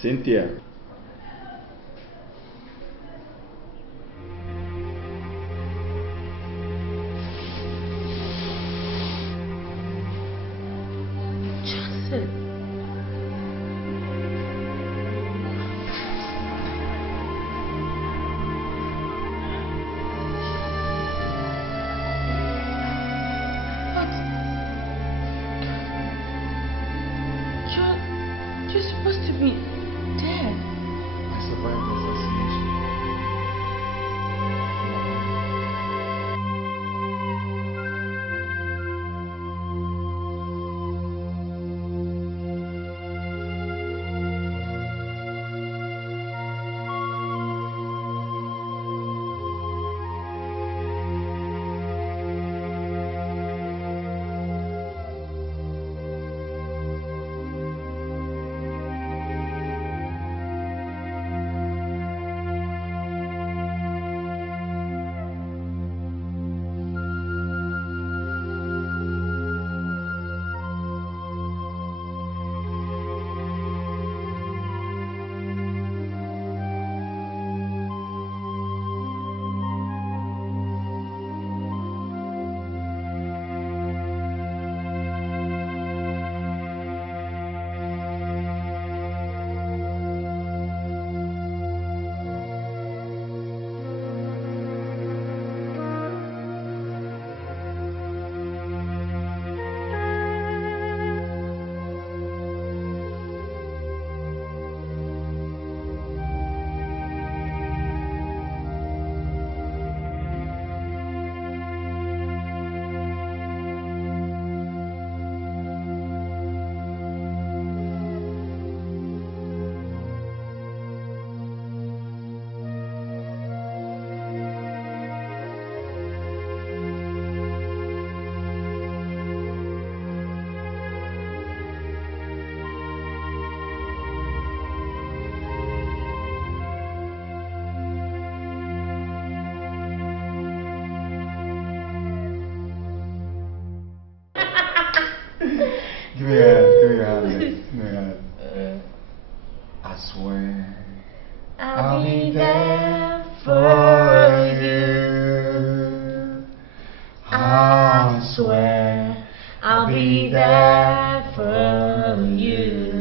Cynthia. Justus. You're supposed to be dead. swear I'll be there for you.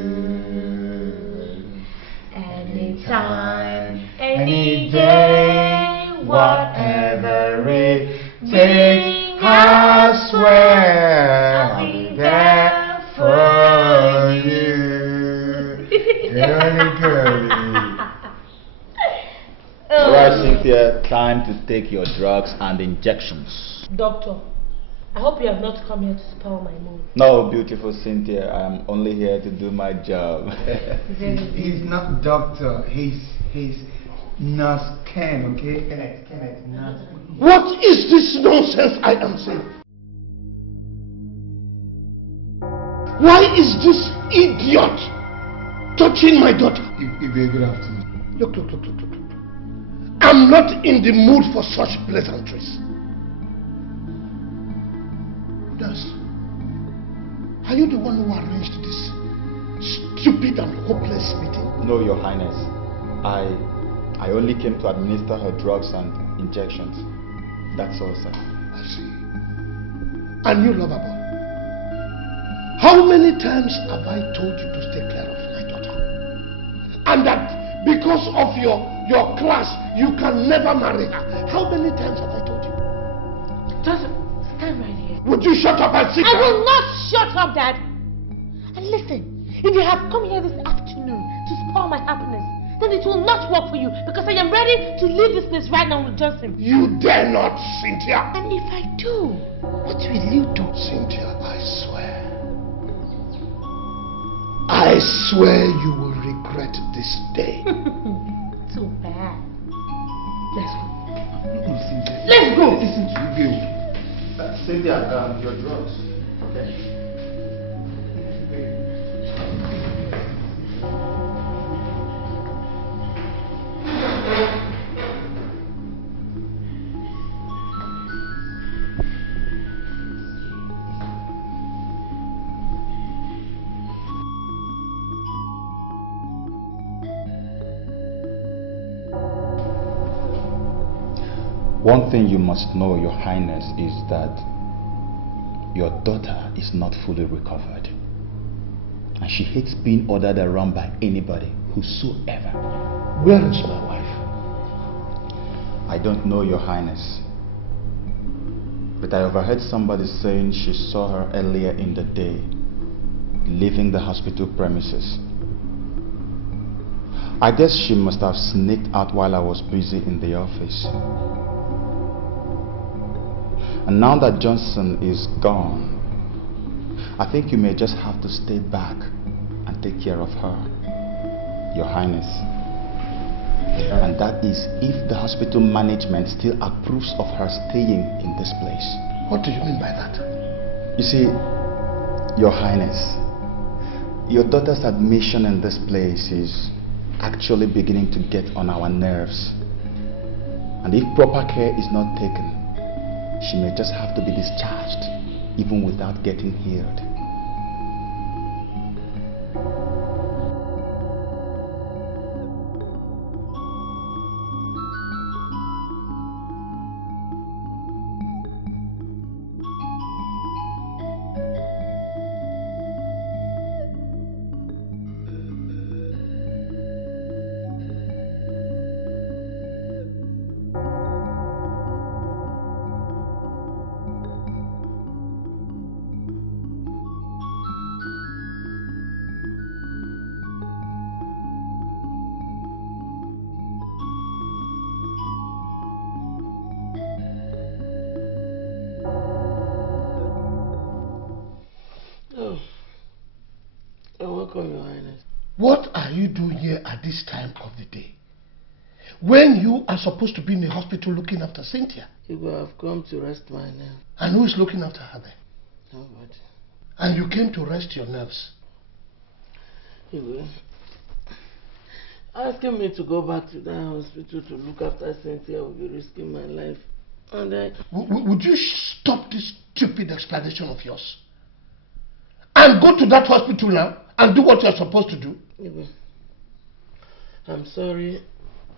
Anytime, any day, whatever it takes, I swear I'll be there for you. Girly. Alright, Cynthia, time to take your drugs and injections. Doctor, I hope you have not come here to spoil my mood. No, beautiful Cynthia, I'm only here to do my job. He's not doctor, he's nurse Ken, okay? Kenneth, nurse. What is this nonsense I am saying? Why is this idiot touching my daughter? Good afternoon. Look. I'm not in the mood for such pleasantries. Nurse, are you the one who arranged this stupid and hopeless meeting? No, Your Highness. I only came to administer her drugs and injections. That's all, sir. I see. And you, lover boy, how many times have I told you to take care of my daughter? And that because of your class, you can never marry her. How many times have I told you? Just stand right here. Would you shut up and sit I down? will not shut up, Dad. And listen, if you have come here this afternoon to spoil my happiness, then it will not work for you because I am ready to leave this place right now with Justin. You dare not, Cynthia. And if I do, what will you do? Cynthia, I swear. I swear you will regret this day. Too bad. Let's go. Cynthia. Let's go. Listen to you. Cynthia, your drugs. Okay. One thing you must know, Your Highness, is that your daughter is not fully recovered. And she hates being ordered around by anybody, whosoever. Where is my wife? I don't know, Your Highness. But I overheard somebody saying she saw her earlier in the day, leaving the hospital premises. I guess she must have sneaked out while I was busy in the office. And now that Johnson is gone, I think you may just have to stay back and take care of her, Your Highness. And that is if the hospital management still approves of her staying in this place. What do you mean by that? You see, Your Highness, your daughter's admission in this place is actually beginning to get on our nerves. And if proper care is not taken, she may just have to be discharged, even without getting healed. Welcome, Your Highness. What are you doing here at this time of the day? When you are supposed to be in the hospital looking after Cynthia? I've come to rest my nerves. And who is looking after her then? Nobody. And you came to rest your nerves? Asking me to go back to that hospital to look after Cynthia would be risking my life. And would you stop this stupid explanation of yours? And go to that hospital now and do what you're supposed to do? I'm sorry.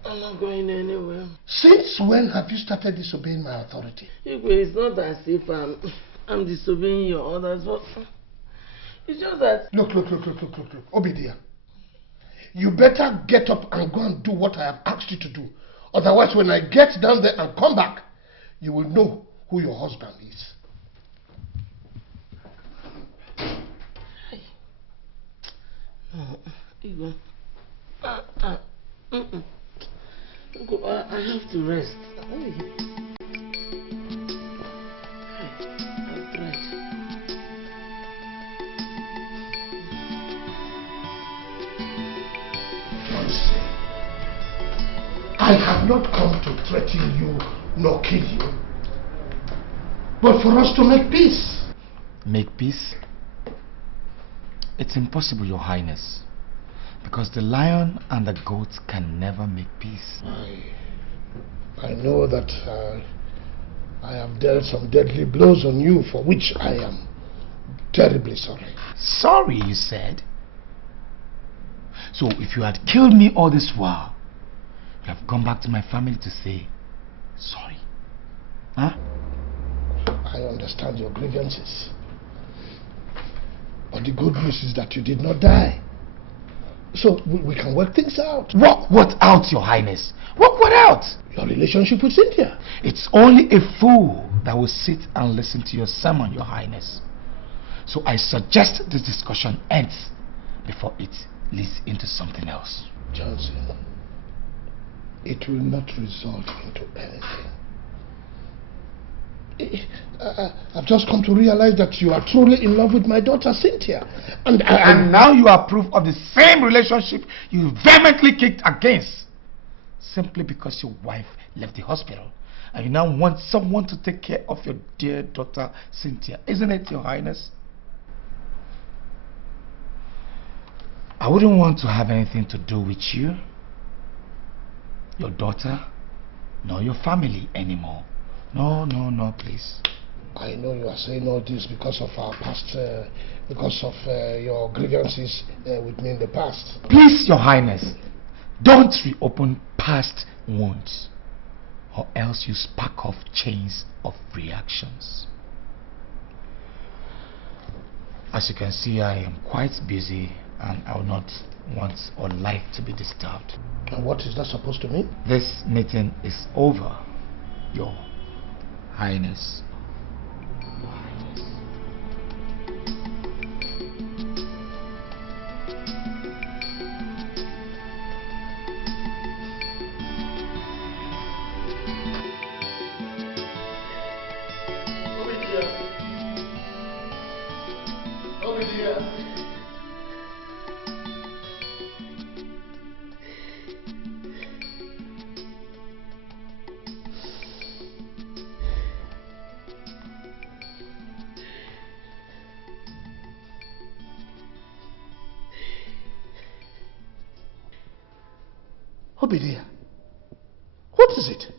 I'm not going anywhere. Since when have you started disobeying my authority? It's not as if I'm disobeying your orders, but it's just that... Look. Obidia. You better get up and go and do what I have asked you to do. Otherwise, when I get down there and come back, you will know who your husband is. Igwe. I have to rest. I have not come to threaten you nor kill you, but for us to make peace. Make peace? It's impossible, Your Highness, because the lion and the goat can never make peace. I know that I have dealt some deadly blows on you, for which I am terribly sorry. Sorry, you said? So if you had killed me all this while, you have gone back to my family to say sorry. Huh? I understand your grievances. But the good news is that you did not die. So we can work things out. What out, Your Highness? What out? Your relationship with Cynthia. It's only a fool that will sit and listen to your sermon, Your Highness. So I suggest this discussion ends before it leads into something else. Johnson, it will not result into anything. I've just come to realize that you are truly in love with my daughter Cynthia. And now you are proof of the same relationship you vehemently kicked against. Simply because your wife left the hospital. And you now want someone to take care of your dear daughter Cynthia. Isn't it, Your Highness? I wouldn't want to have anything to do with you, your daughter, nor your family anymore. No, please. I know you are saying all this because of our past, because of your grievances with me in the past. Please, Your Highness, don't reopen past wounds, or else you spark off chains of reactions. As you can see, I am quite busy and I will not want or like to be disturbed. And what is that supposed to mean? This meeting is over, Your Highness. Obidia, what is it?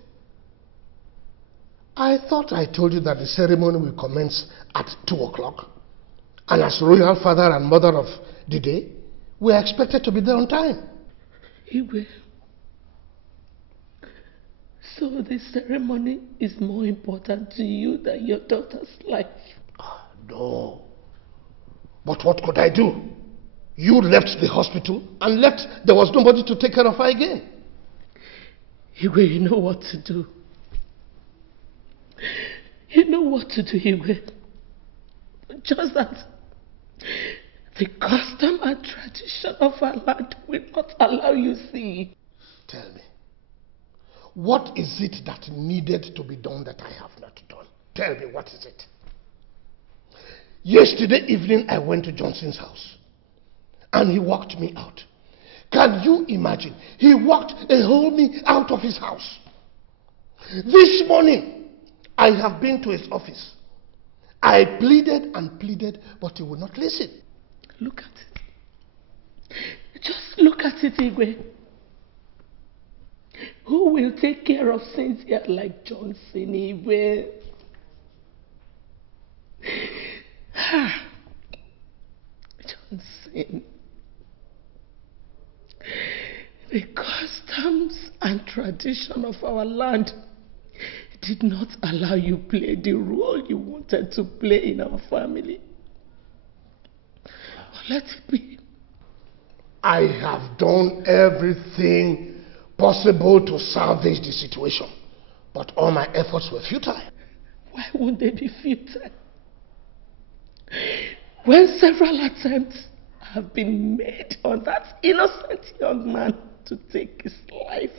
I thought I told you that the ceremony will commence at 2 o'clock. And as royal father and mother of the day, we are expected to be there on time. Igwe, so the ceremony is more important to you than your daughter's life? No. But what could I do? You left the hospital and left. There was nobody to take care of her again. Igwe, you know what to do. You know what to do, Igwe. Just that the custom and tradition of our land will not allow you see. Tell me, what is it that needed to be done that I have not done? Tell me, what is it? Yesterday evening, I went to Johnson's house and he walked me out. Can you imagine? He walked and hauled me out of his house. This morning, I have been to his office. I pleaded and pleaded, but he would not listen. Look at it. Just look at it, Igwe. Who will take care of Cynthia like Johnson, Igwe? Johnson. The customs and tradition of our land did not allow you play the role you wanted to play in our family. But let it be. I have done everything possible to salvage the situation, but all my efforts were futile. Why would they be futile? When several attempts have been made on that innocent young man to take his life.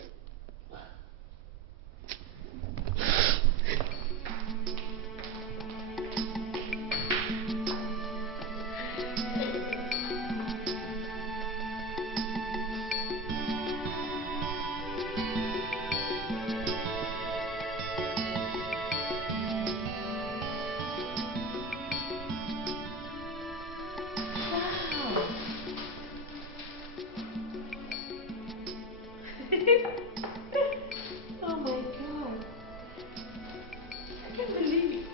Oh my God. I can't believe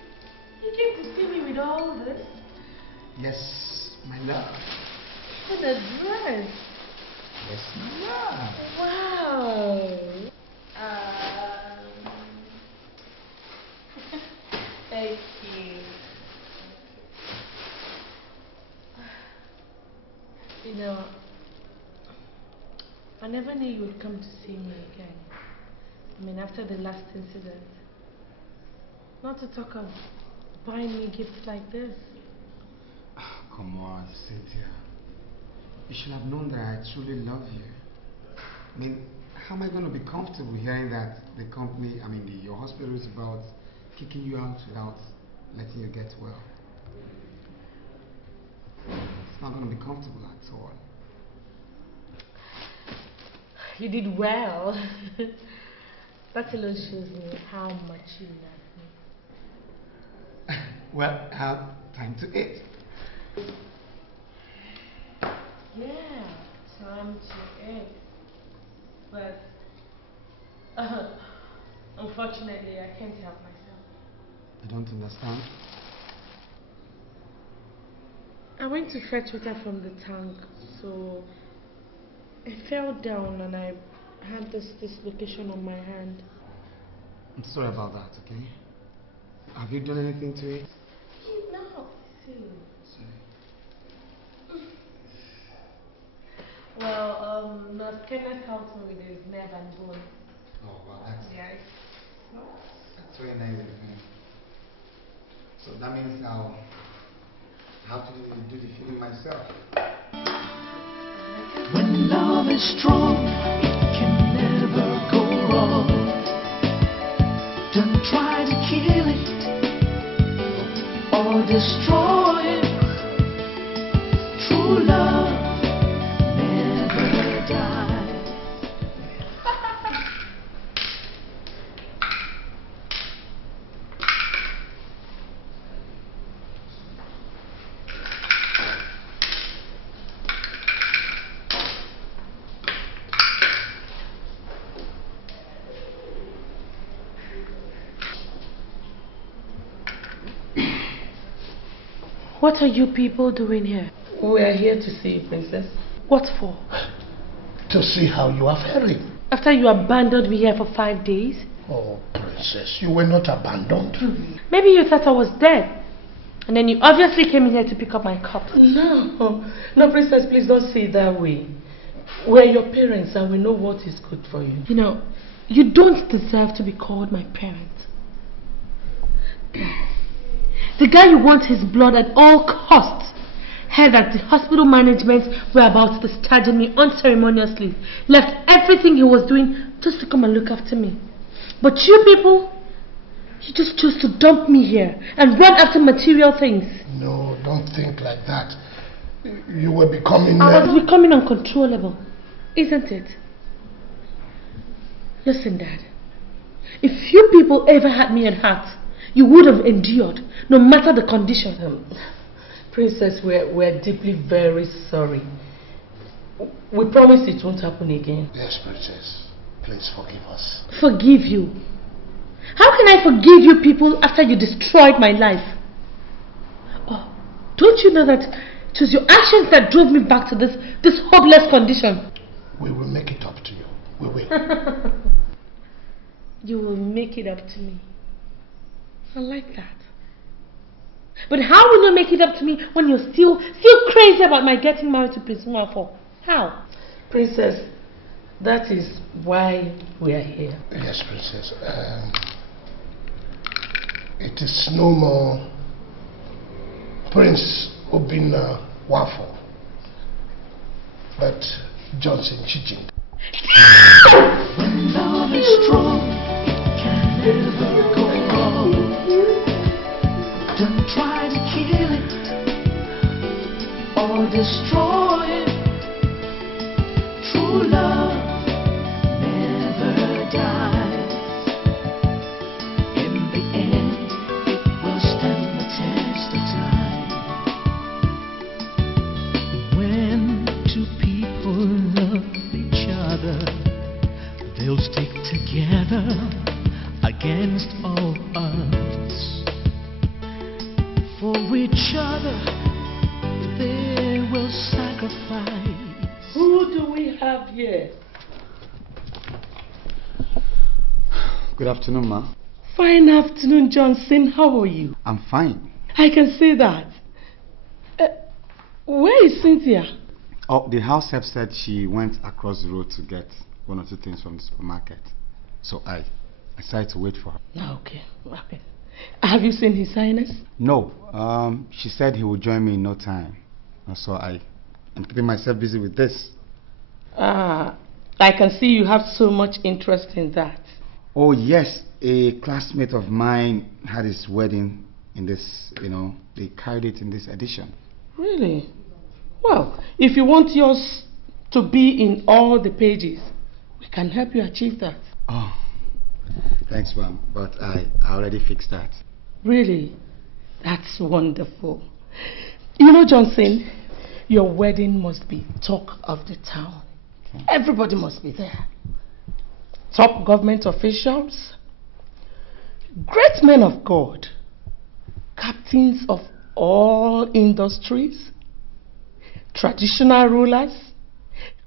you came to see me with all this. Yes, my love. What a dress. Yes, my love. Wow. Thank you. You know, I never knew you would come to see me again. I mean, after the last incident. Not to talk of buying me gifts like this. Oh, come on, Cynthia. You should have known that I truly love you. I mean, how am I going to be comfortable hearing that the company, your hospital is about kicking you out without letting you get well? It's not going to be comfortable at all. You did well. That alone shows me how much you love me. Well, time to eat. Yeah, time to eat. But unfortunately, I can't help myself. I don't understand. I went to fetch water from the tank, so I fell down and I had this dislocation on my hand. I'm sorry about that, okay? Have you done anything to it? No, well, Nurse Kenneth helped me with his nerve and bone. Oh, wow, that's Yes. very nice of you. So that means I'll have to do the feeling myself. When love is strong, it can never go wrong. Don't try to kill it or destroy it. True love never dies. What are you people doing here? We are here to see you, Princess. What for? To see how you are faring. After you abandoned me here for 5 days? Oh, Princess, you were not abandoned. Maybe you thought I was dead. And then you obviously came in here to pick up my cup. No, Princess, please don't say it that way. We're your parents and we know what is good for you. You know, you don't deserve to be called my parent. The guy you want his blood at all costs heard that the hospital management were about discharging me unceremoniously, left everything he was doing just to come and look after me. But you people, you just chose to dump me here and run after material things. No, don't think like that. You were becoming... I was becoming uncontrollable, isn't it? Listen, Dad. If you people ever had me at heart, you would have endured, no matter the condition. Princess, we're deeply very sorry. We promise it won't happen again. Yes, Princess. Please forgive us. Forgive you? How can I forgive you people after you destroyed my life? Oh, don't you know that it was your actions that drove me back to this hopeless condition? We will make it up to you. We will. You will make it up to me. I like that. But how will you make it up to me when you're still crazy about my getting married to Prince Nwafo? How? Princess, that is why we are here. Yes, Princess. It is no more Prince Obinna Nwafo, but Johnson Chijin. When love is strong, it can never go wrong. Don't try to kill it or destroy it. True love never dies. In the end, it will stand the test of time. When two people love each other, they'll stick together against all odds. For each other, they will sacrifice. Who do we have here? Good afternoon, ma. Fine afternoon, Johnson. How are you? I'm fine. I can see that. Where is Cynthia? Oh, the house help said she went across the road to get one or two things from the supermarket. So I decided to wait for her. Okay. Have you seen His Highness? No, she said he would join me in no time. So I'm keeping myself busy with this. I can see you have so much interest in that. Oh yes, a classmate of mine had his wedding in this, they carried it in this edition. Really? Well, if you want yours to be in all the pages, we can help you achieve that. Oh, thanks, ma'am. But I already fixed that. Really? That's wonderful. You know, Johnson, your wedding must be talk of the town. Okay. Everybody must be there. Top government officials, great men of God, captains of all industries, traditional rulers,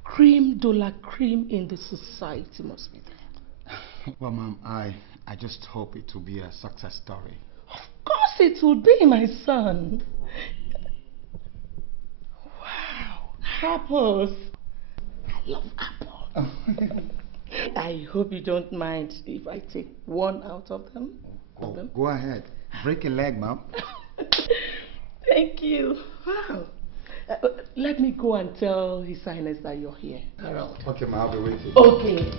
cream de la cream in the society must be there. Well, ma'am, I just hope it will be a success story. Of course it will be, my son. Wow, apples. I love apples. I hope you don't mind if I take one out of them. Oh, go ahead. Break a leg, ma'am. Thank you. Wow. Let me go and tell His Highness that you're here. Okay, ma'am, I'll be waiting. Okay.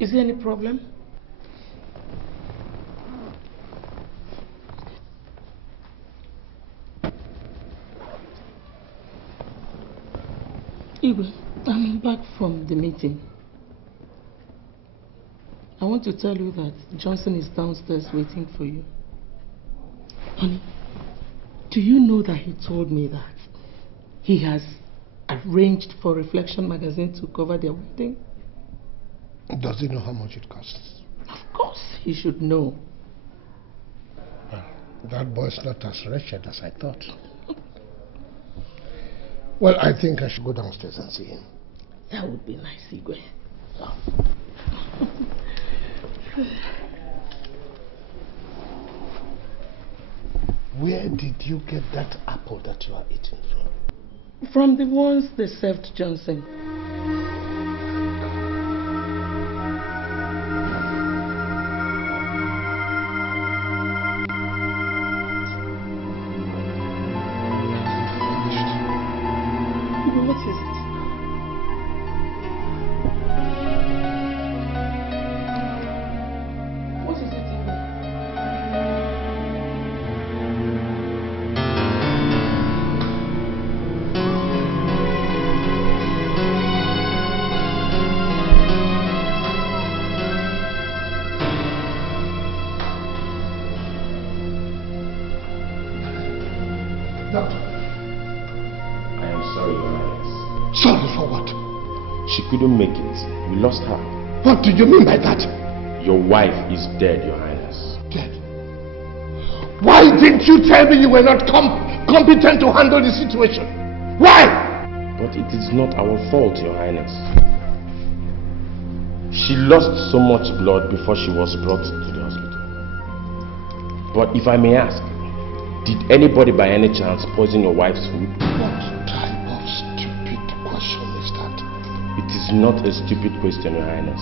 Is there any problem? Igwe, I'm back from the meeting. I want to tell you that Johnson is downstairs waiting for you. Honey, do you know that he told me that he has arranged for Reflection magazine to cover their wedding? Does he know how much it costs? Of course, he should know. Well, that boy's not as wretched as I thought. Well, I think I should go downstairs and see him. That would be nice, Igwe. Oh. Where did you get that apple that you are eating from? From the ones they served Johnson. What is it? What is it, Igwe? Sorry for what? She couldn't make it. We lost her. What do you mean by that? Your wife is dead, Your Highness. Dead? Why didn't you tell me you were not competent to handle the situation? Why? But it is not our fault, Your Highness. She lost so much blood before she was brought to the hospital. But if I may ask, did anybody by any chance poison your wife's food? What type of stupid question is that? It is not a stupid question, Your Highness.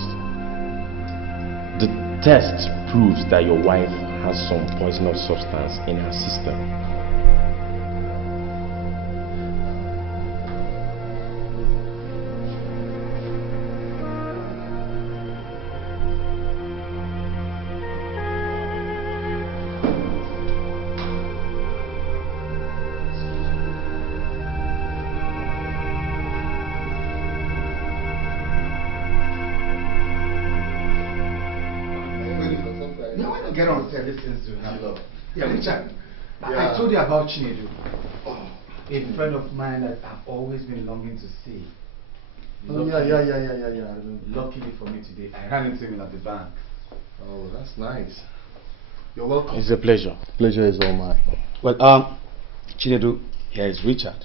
The test proves that your wife has some poisonous substance in her system. Get on to these things to happen. Yeah, Richard, I told you about Chinedu. A friend of mine that I've always been longing to see. Oh, yeah. Luckily for me today, I ran into him at the bank. Oh, that's nice. You're welcome. It's a pleasure. Pleasure is all mine. Well, Chinedu, here is Richard,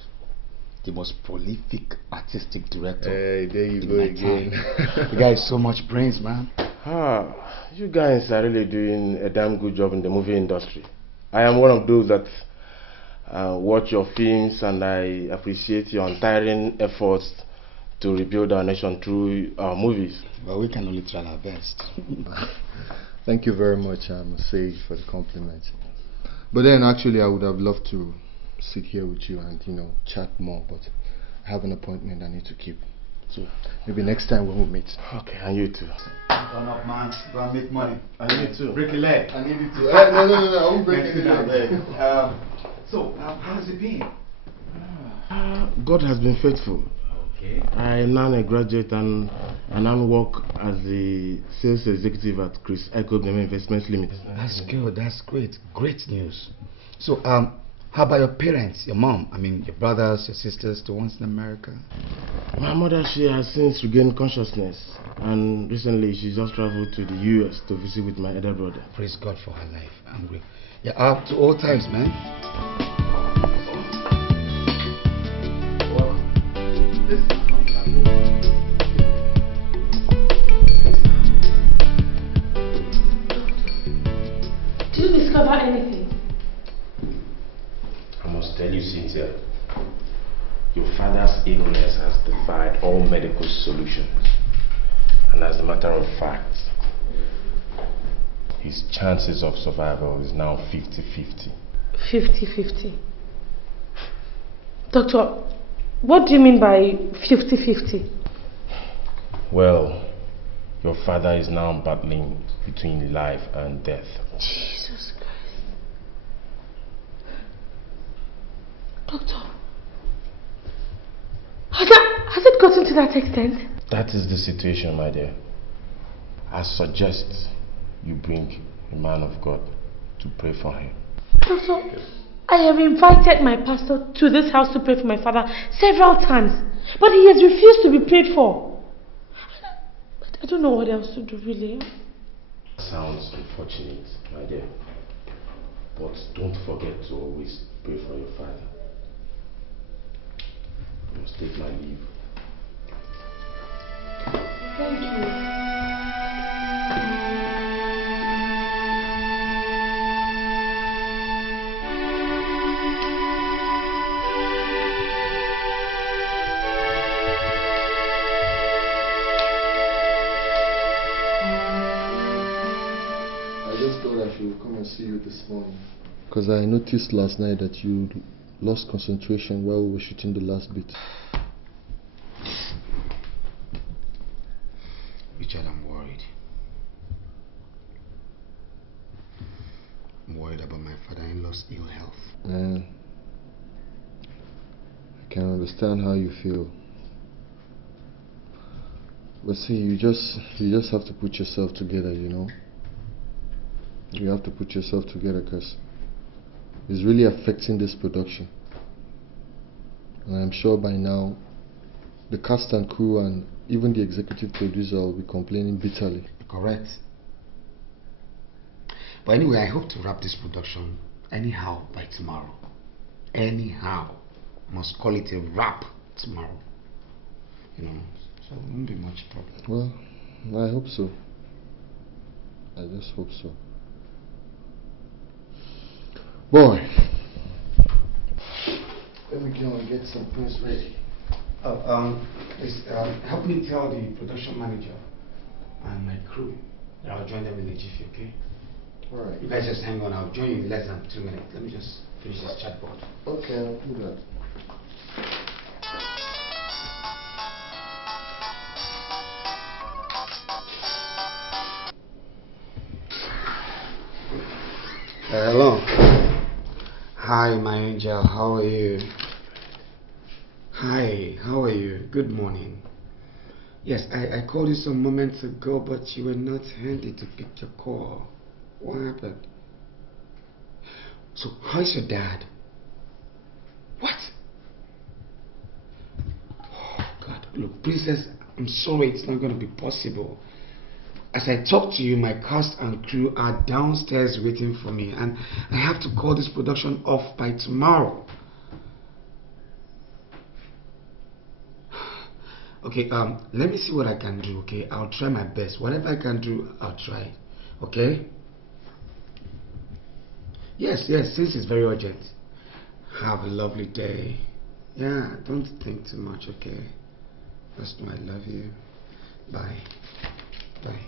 the most prolific artistic director. Hey, there you go again. The guy has so much brains, man. You guys are really doing a damn good job in the movie industry. I am one of those that watch your films, and I appreciate your untiring efforts to rebuild our nation through our movies. Well, we can only try our best. Thank you very much, I must say, for the compliment. But then, actually, I would have loved to sit here with you and, chat more, but I have an appointment I need to keep. So maybe next time when we meet. Okay, and you too. Turn up, man. Go and make money. And you too. Break a leg. I need you to. No, I won't break any leg. So, how has it been? God has been faithful. Okay. I am now a graduate and now work as the sales executive at Chris Echo Investments Limited. That's good. That's great. Great news. So, how about your parents, your mom? I mean, your brothers, your sisters, the ones in America? My mother, she has since regained consciousness, and recently she just traveled to the US to visit with my elder brother. Praise God for her life. I'm great. Yeah, up to all times, man. Did you discover anything? I must tell you, Cynthia, your father's illness has defied all medical solutions. And as a matter of fact, his chances of survival is now 50-50. 50-50. Doctor, what do you mean by 50-50? Well, your father is now battling between life and death. Jesus Christ. Doctor, has it gotten to that extent? That is the situation, my dear. I suggest you bring a man of God to pray for him. Doctor, I have invited my pastor to this house to pray for my father several times, but he has refused to be prayed for. I don't know what else to do, really. Sounds unfortunate, my dear. But don't forget to always pray for your father. You must take my leave. Thank you. I should come and see you this morning, because I noticed last night that you lost concentration while we were shooting the last bit. Richard, I'm worried. I'm worried about my father-in-law's ill health. I can understand how you feel, but see, you just have to put yourself together, You have to put yourself together, because it's really affecting this production. And I'm sure by now the cast and crew and even the executive producer will be complaining bitterly. Correct. But anyway, I hope to wrap this production anyhow by tomorrow. Anyhow. I must call it a wrap tomorrow. You know, so it won't be much problem. Well, I hope so. I just hope so. Boy, let me go and get some things ready. Please, help me tell the production manager and my crew that I'll join them in the jiffy, okay? Alright. You guys just hang on, I'll join you in less than 2 minutes. Let me just finish this chatbot. Okay, I'll do that. Hello. Hi, my angel. How are you? Hi, how are you? Good morning. Yes, I called you some moments ago, but you were not handy to pick your call. What happened? So, how's your dad? What? Oh, God. Look, princess, I'm sorry it's not going to be possible. As I talk to you, my cast and crew are downstairs waiting for me, and I have to call this production off by tomorrow. Okay, let me see what I can do, okay? I'll try my best. Whatever I can do, I'll try. Okay? Yes, since it's very urgent. Have a lovely day. Yeah, don't think too much, okay? Just know I love you. Bye. Bye.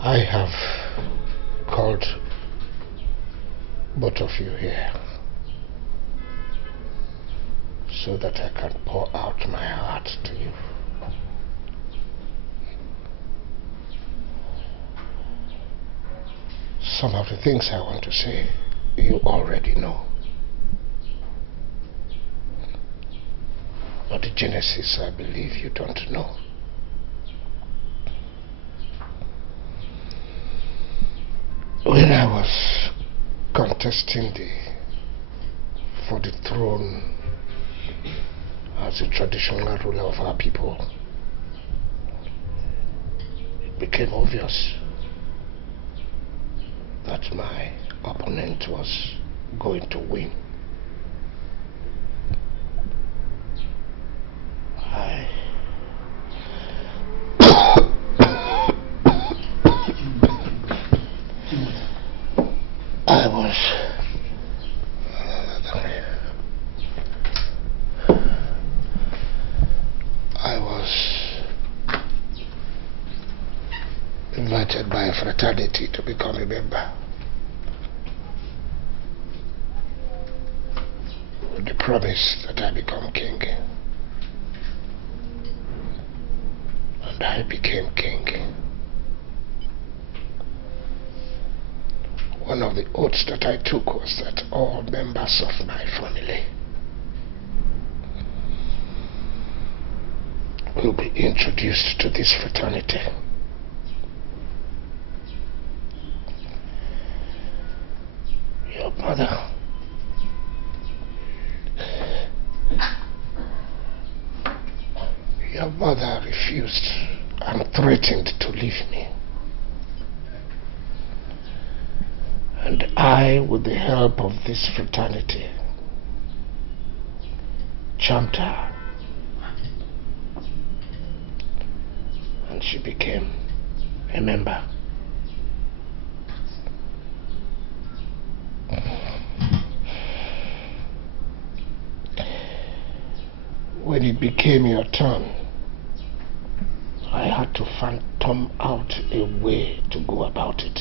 I have called both of you here so that I can pour out my heart to you. Some of the things I want to say, you already know. But the genesis, I believe you don't know. When I was contesting for the throne as a traditional ruler of our people, it became obvious that my opponent was going to win. I was invited by a fraternity to become a member, with the promise that I become king. And I became king. One of the oaths that I took was that all members of my family will be introduced to this fraternity. Your mother refused and threatened to leave me. And I, with the help of this fraternity, charmed her. And she became a member. When it became your turn, I had to phantom out a way to go about it.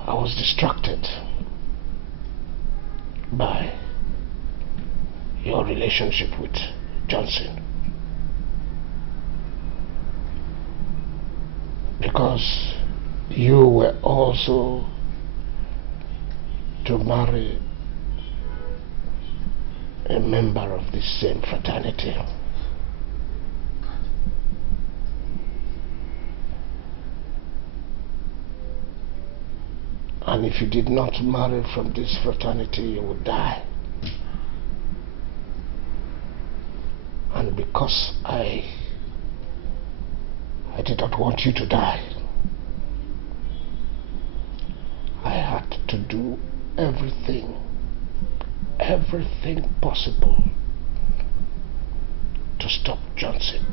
I was distracted by your relationship with Johnson, because you were also to marry a member of the same fraternity. And if you did not marry from this fraternity, you would die. And because I did not want you to die, I had to do everything possible to stop Johnson.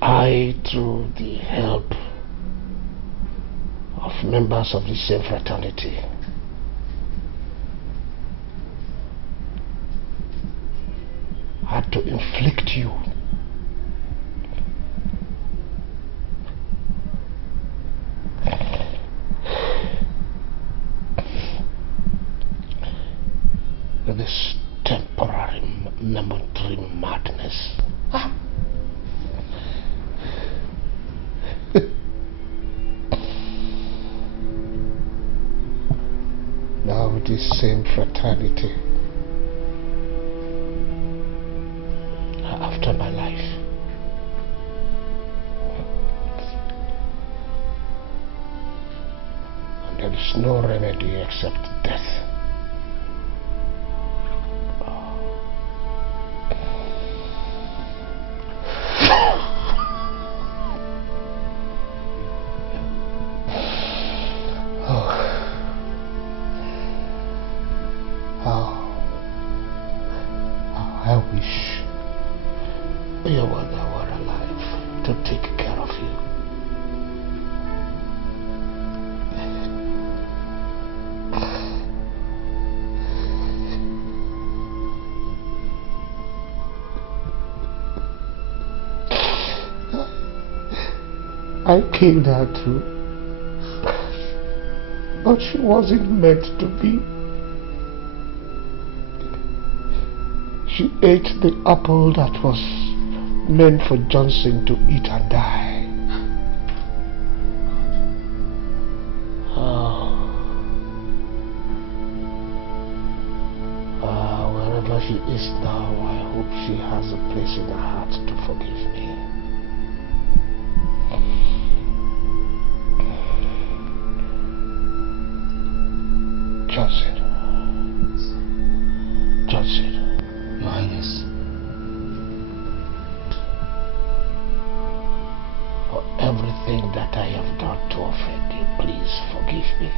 I, through the help of members of the same fraternity, had to inflict you with this temporary, momentary madness. Now this same fraternity are after my life. And there is no remedy except death. I wish your mother were alive to take care of you. I killed her too, but she wasn't meant to be. She ate the apple that was meant for Johnson to eat and die. Wherever she is now, I hope she has a place in her heart to forgive me. Johnson. Your Highness. For everything that I have done to offend you, please forgive me.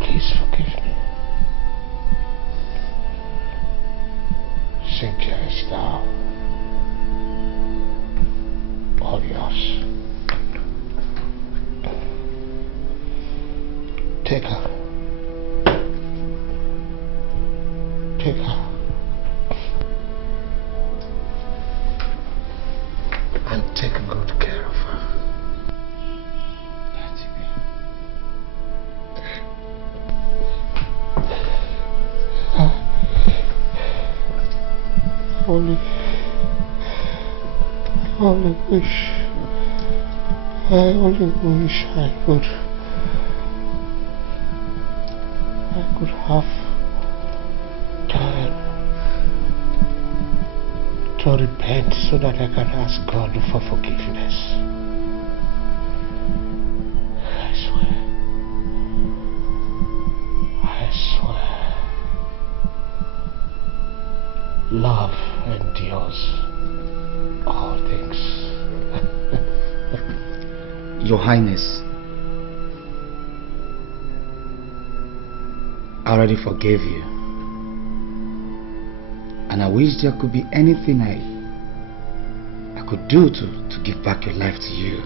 Please forgive me. Cynthia is now all yours. Take her. Take her. And take good care of her. I only wish I could have time to repent so that I can ask God for forgiveness. I swear. Love endures all things. Your Highness, I already forgave you, and I wish there could be anything I could do to give back your life to you.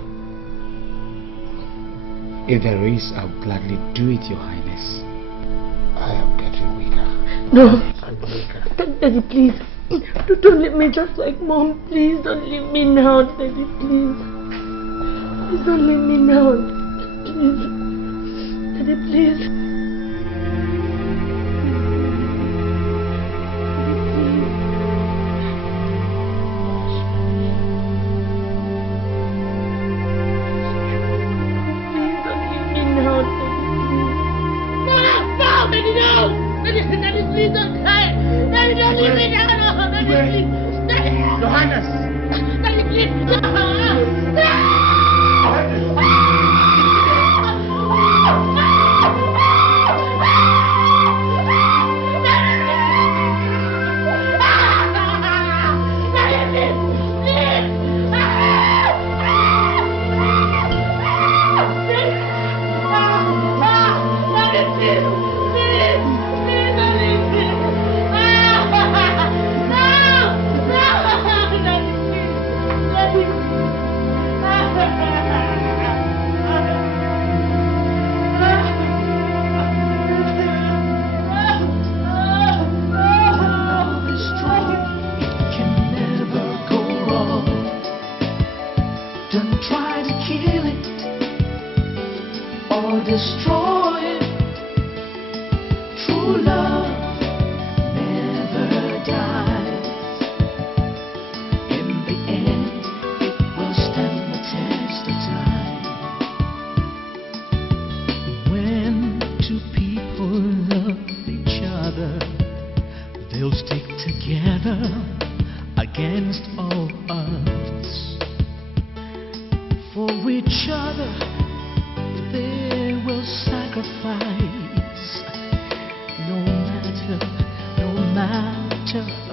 If there is, I'll gladly do it, Your Highness. I am getting weaker. No. I'm weaker. Daddy, please. Don't leave me just like Mom. Please don't leave me now, Daddy, please. Please don't leave me now. Please. Daddy, please. No matter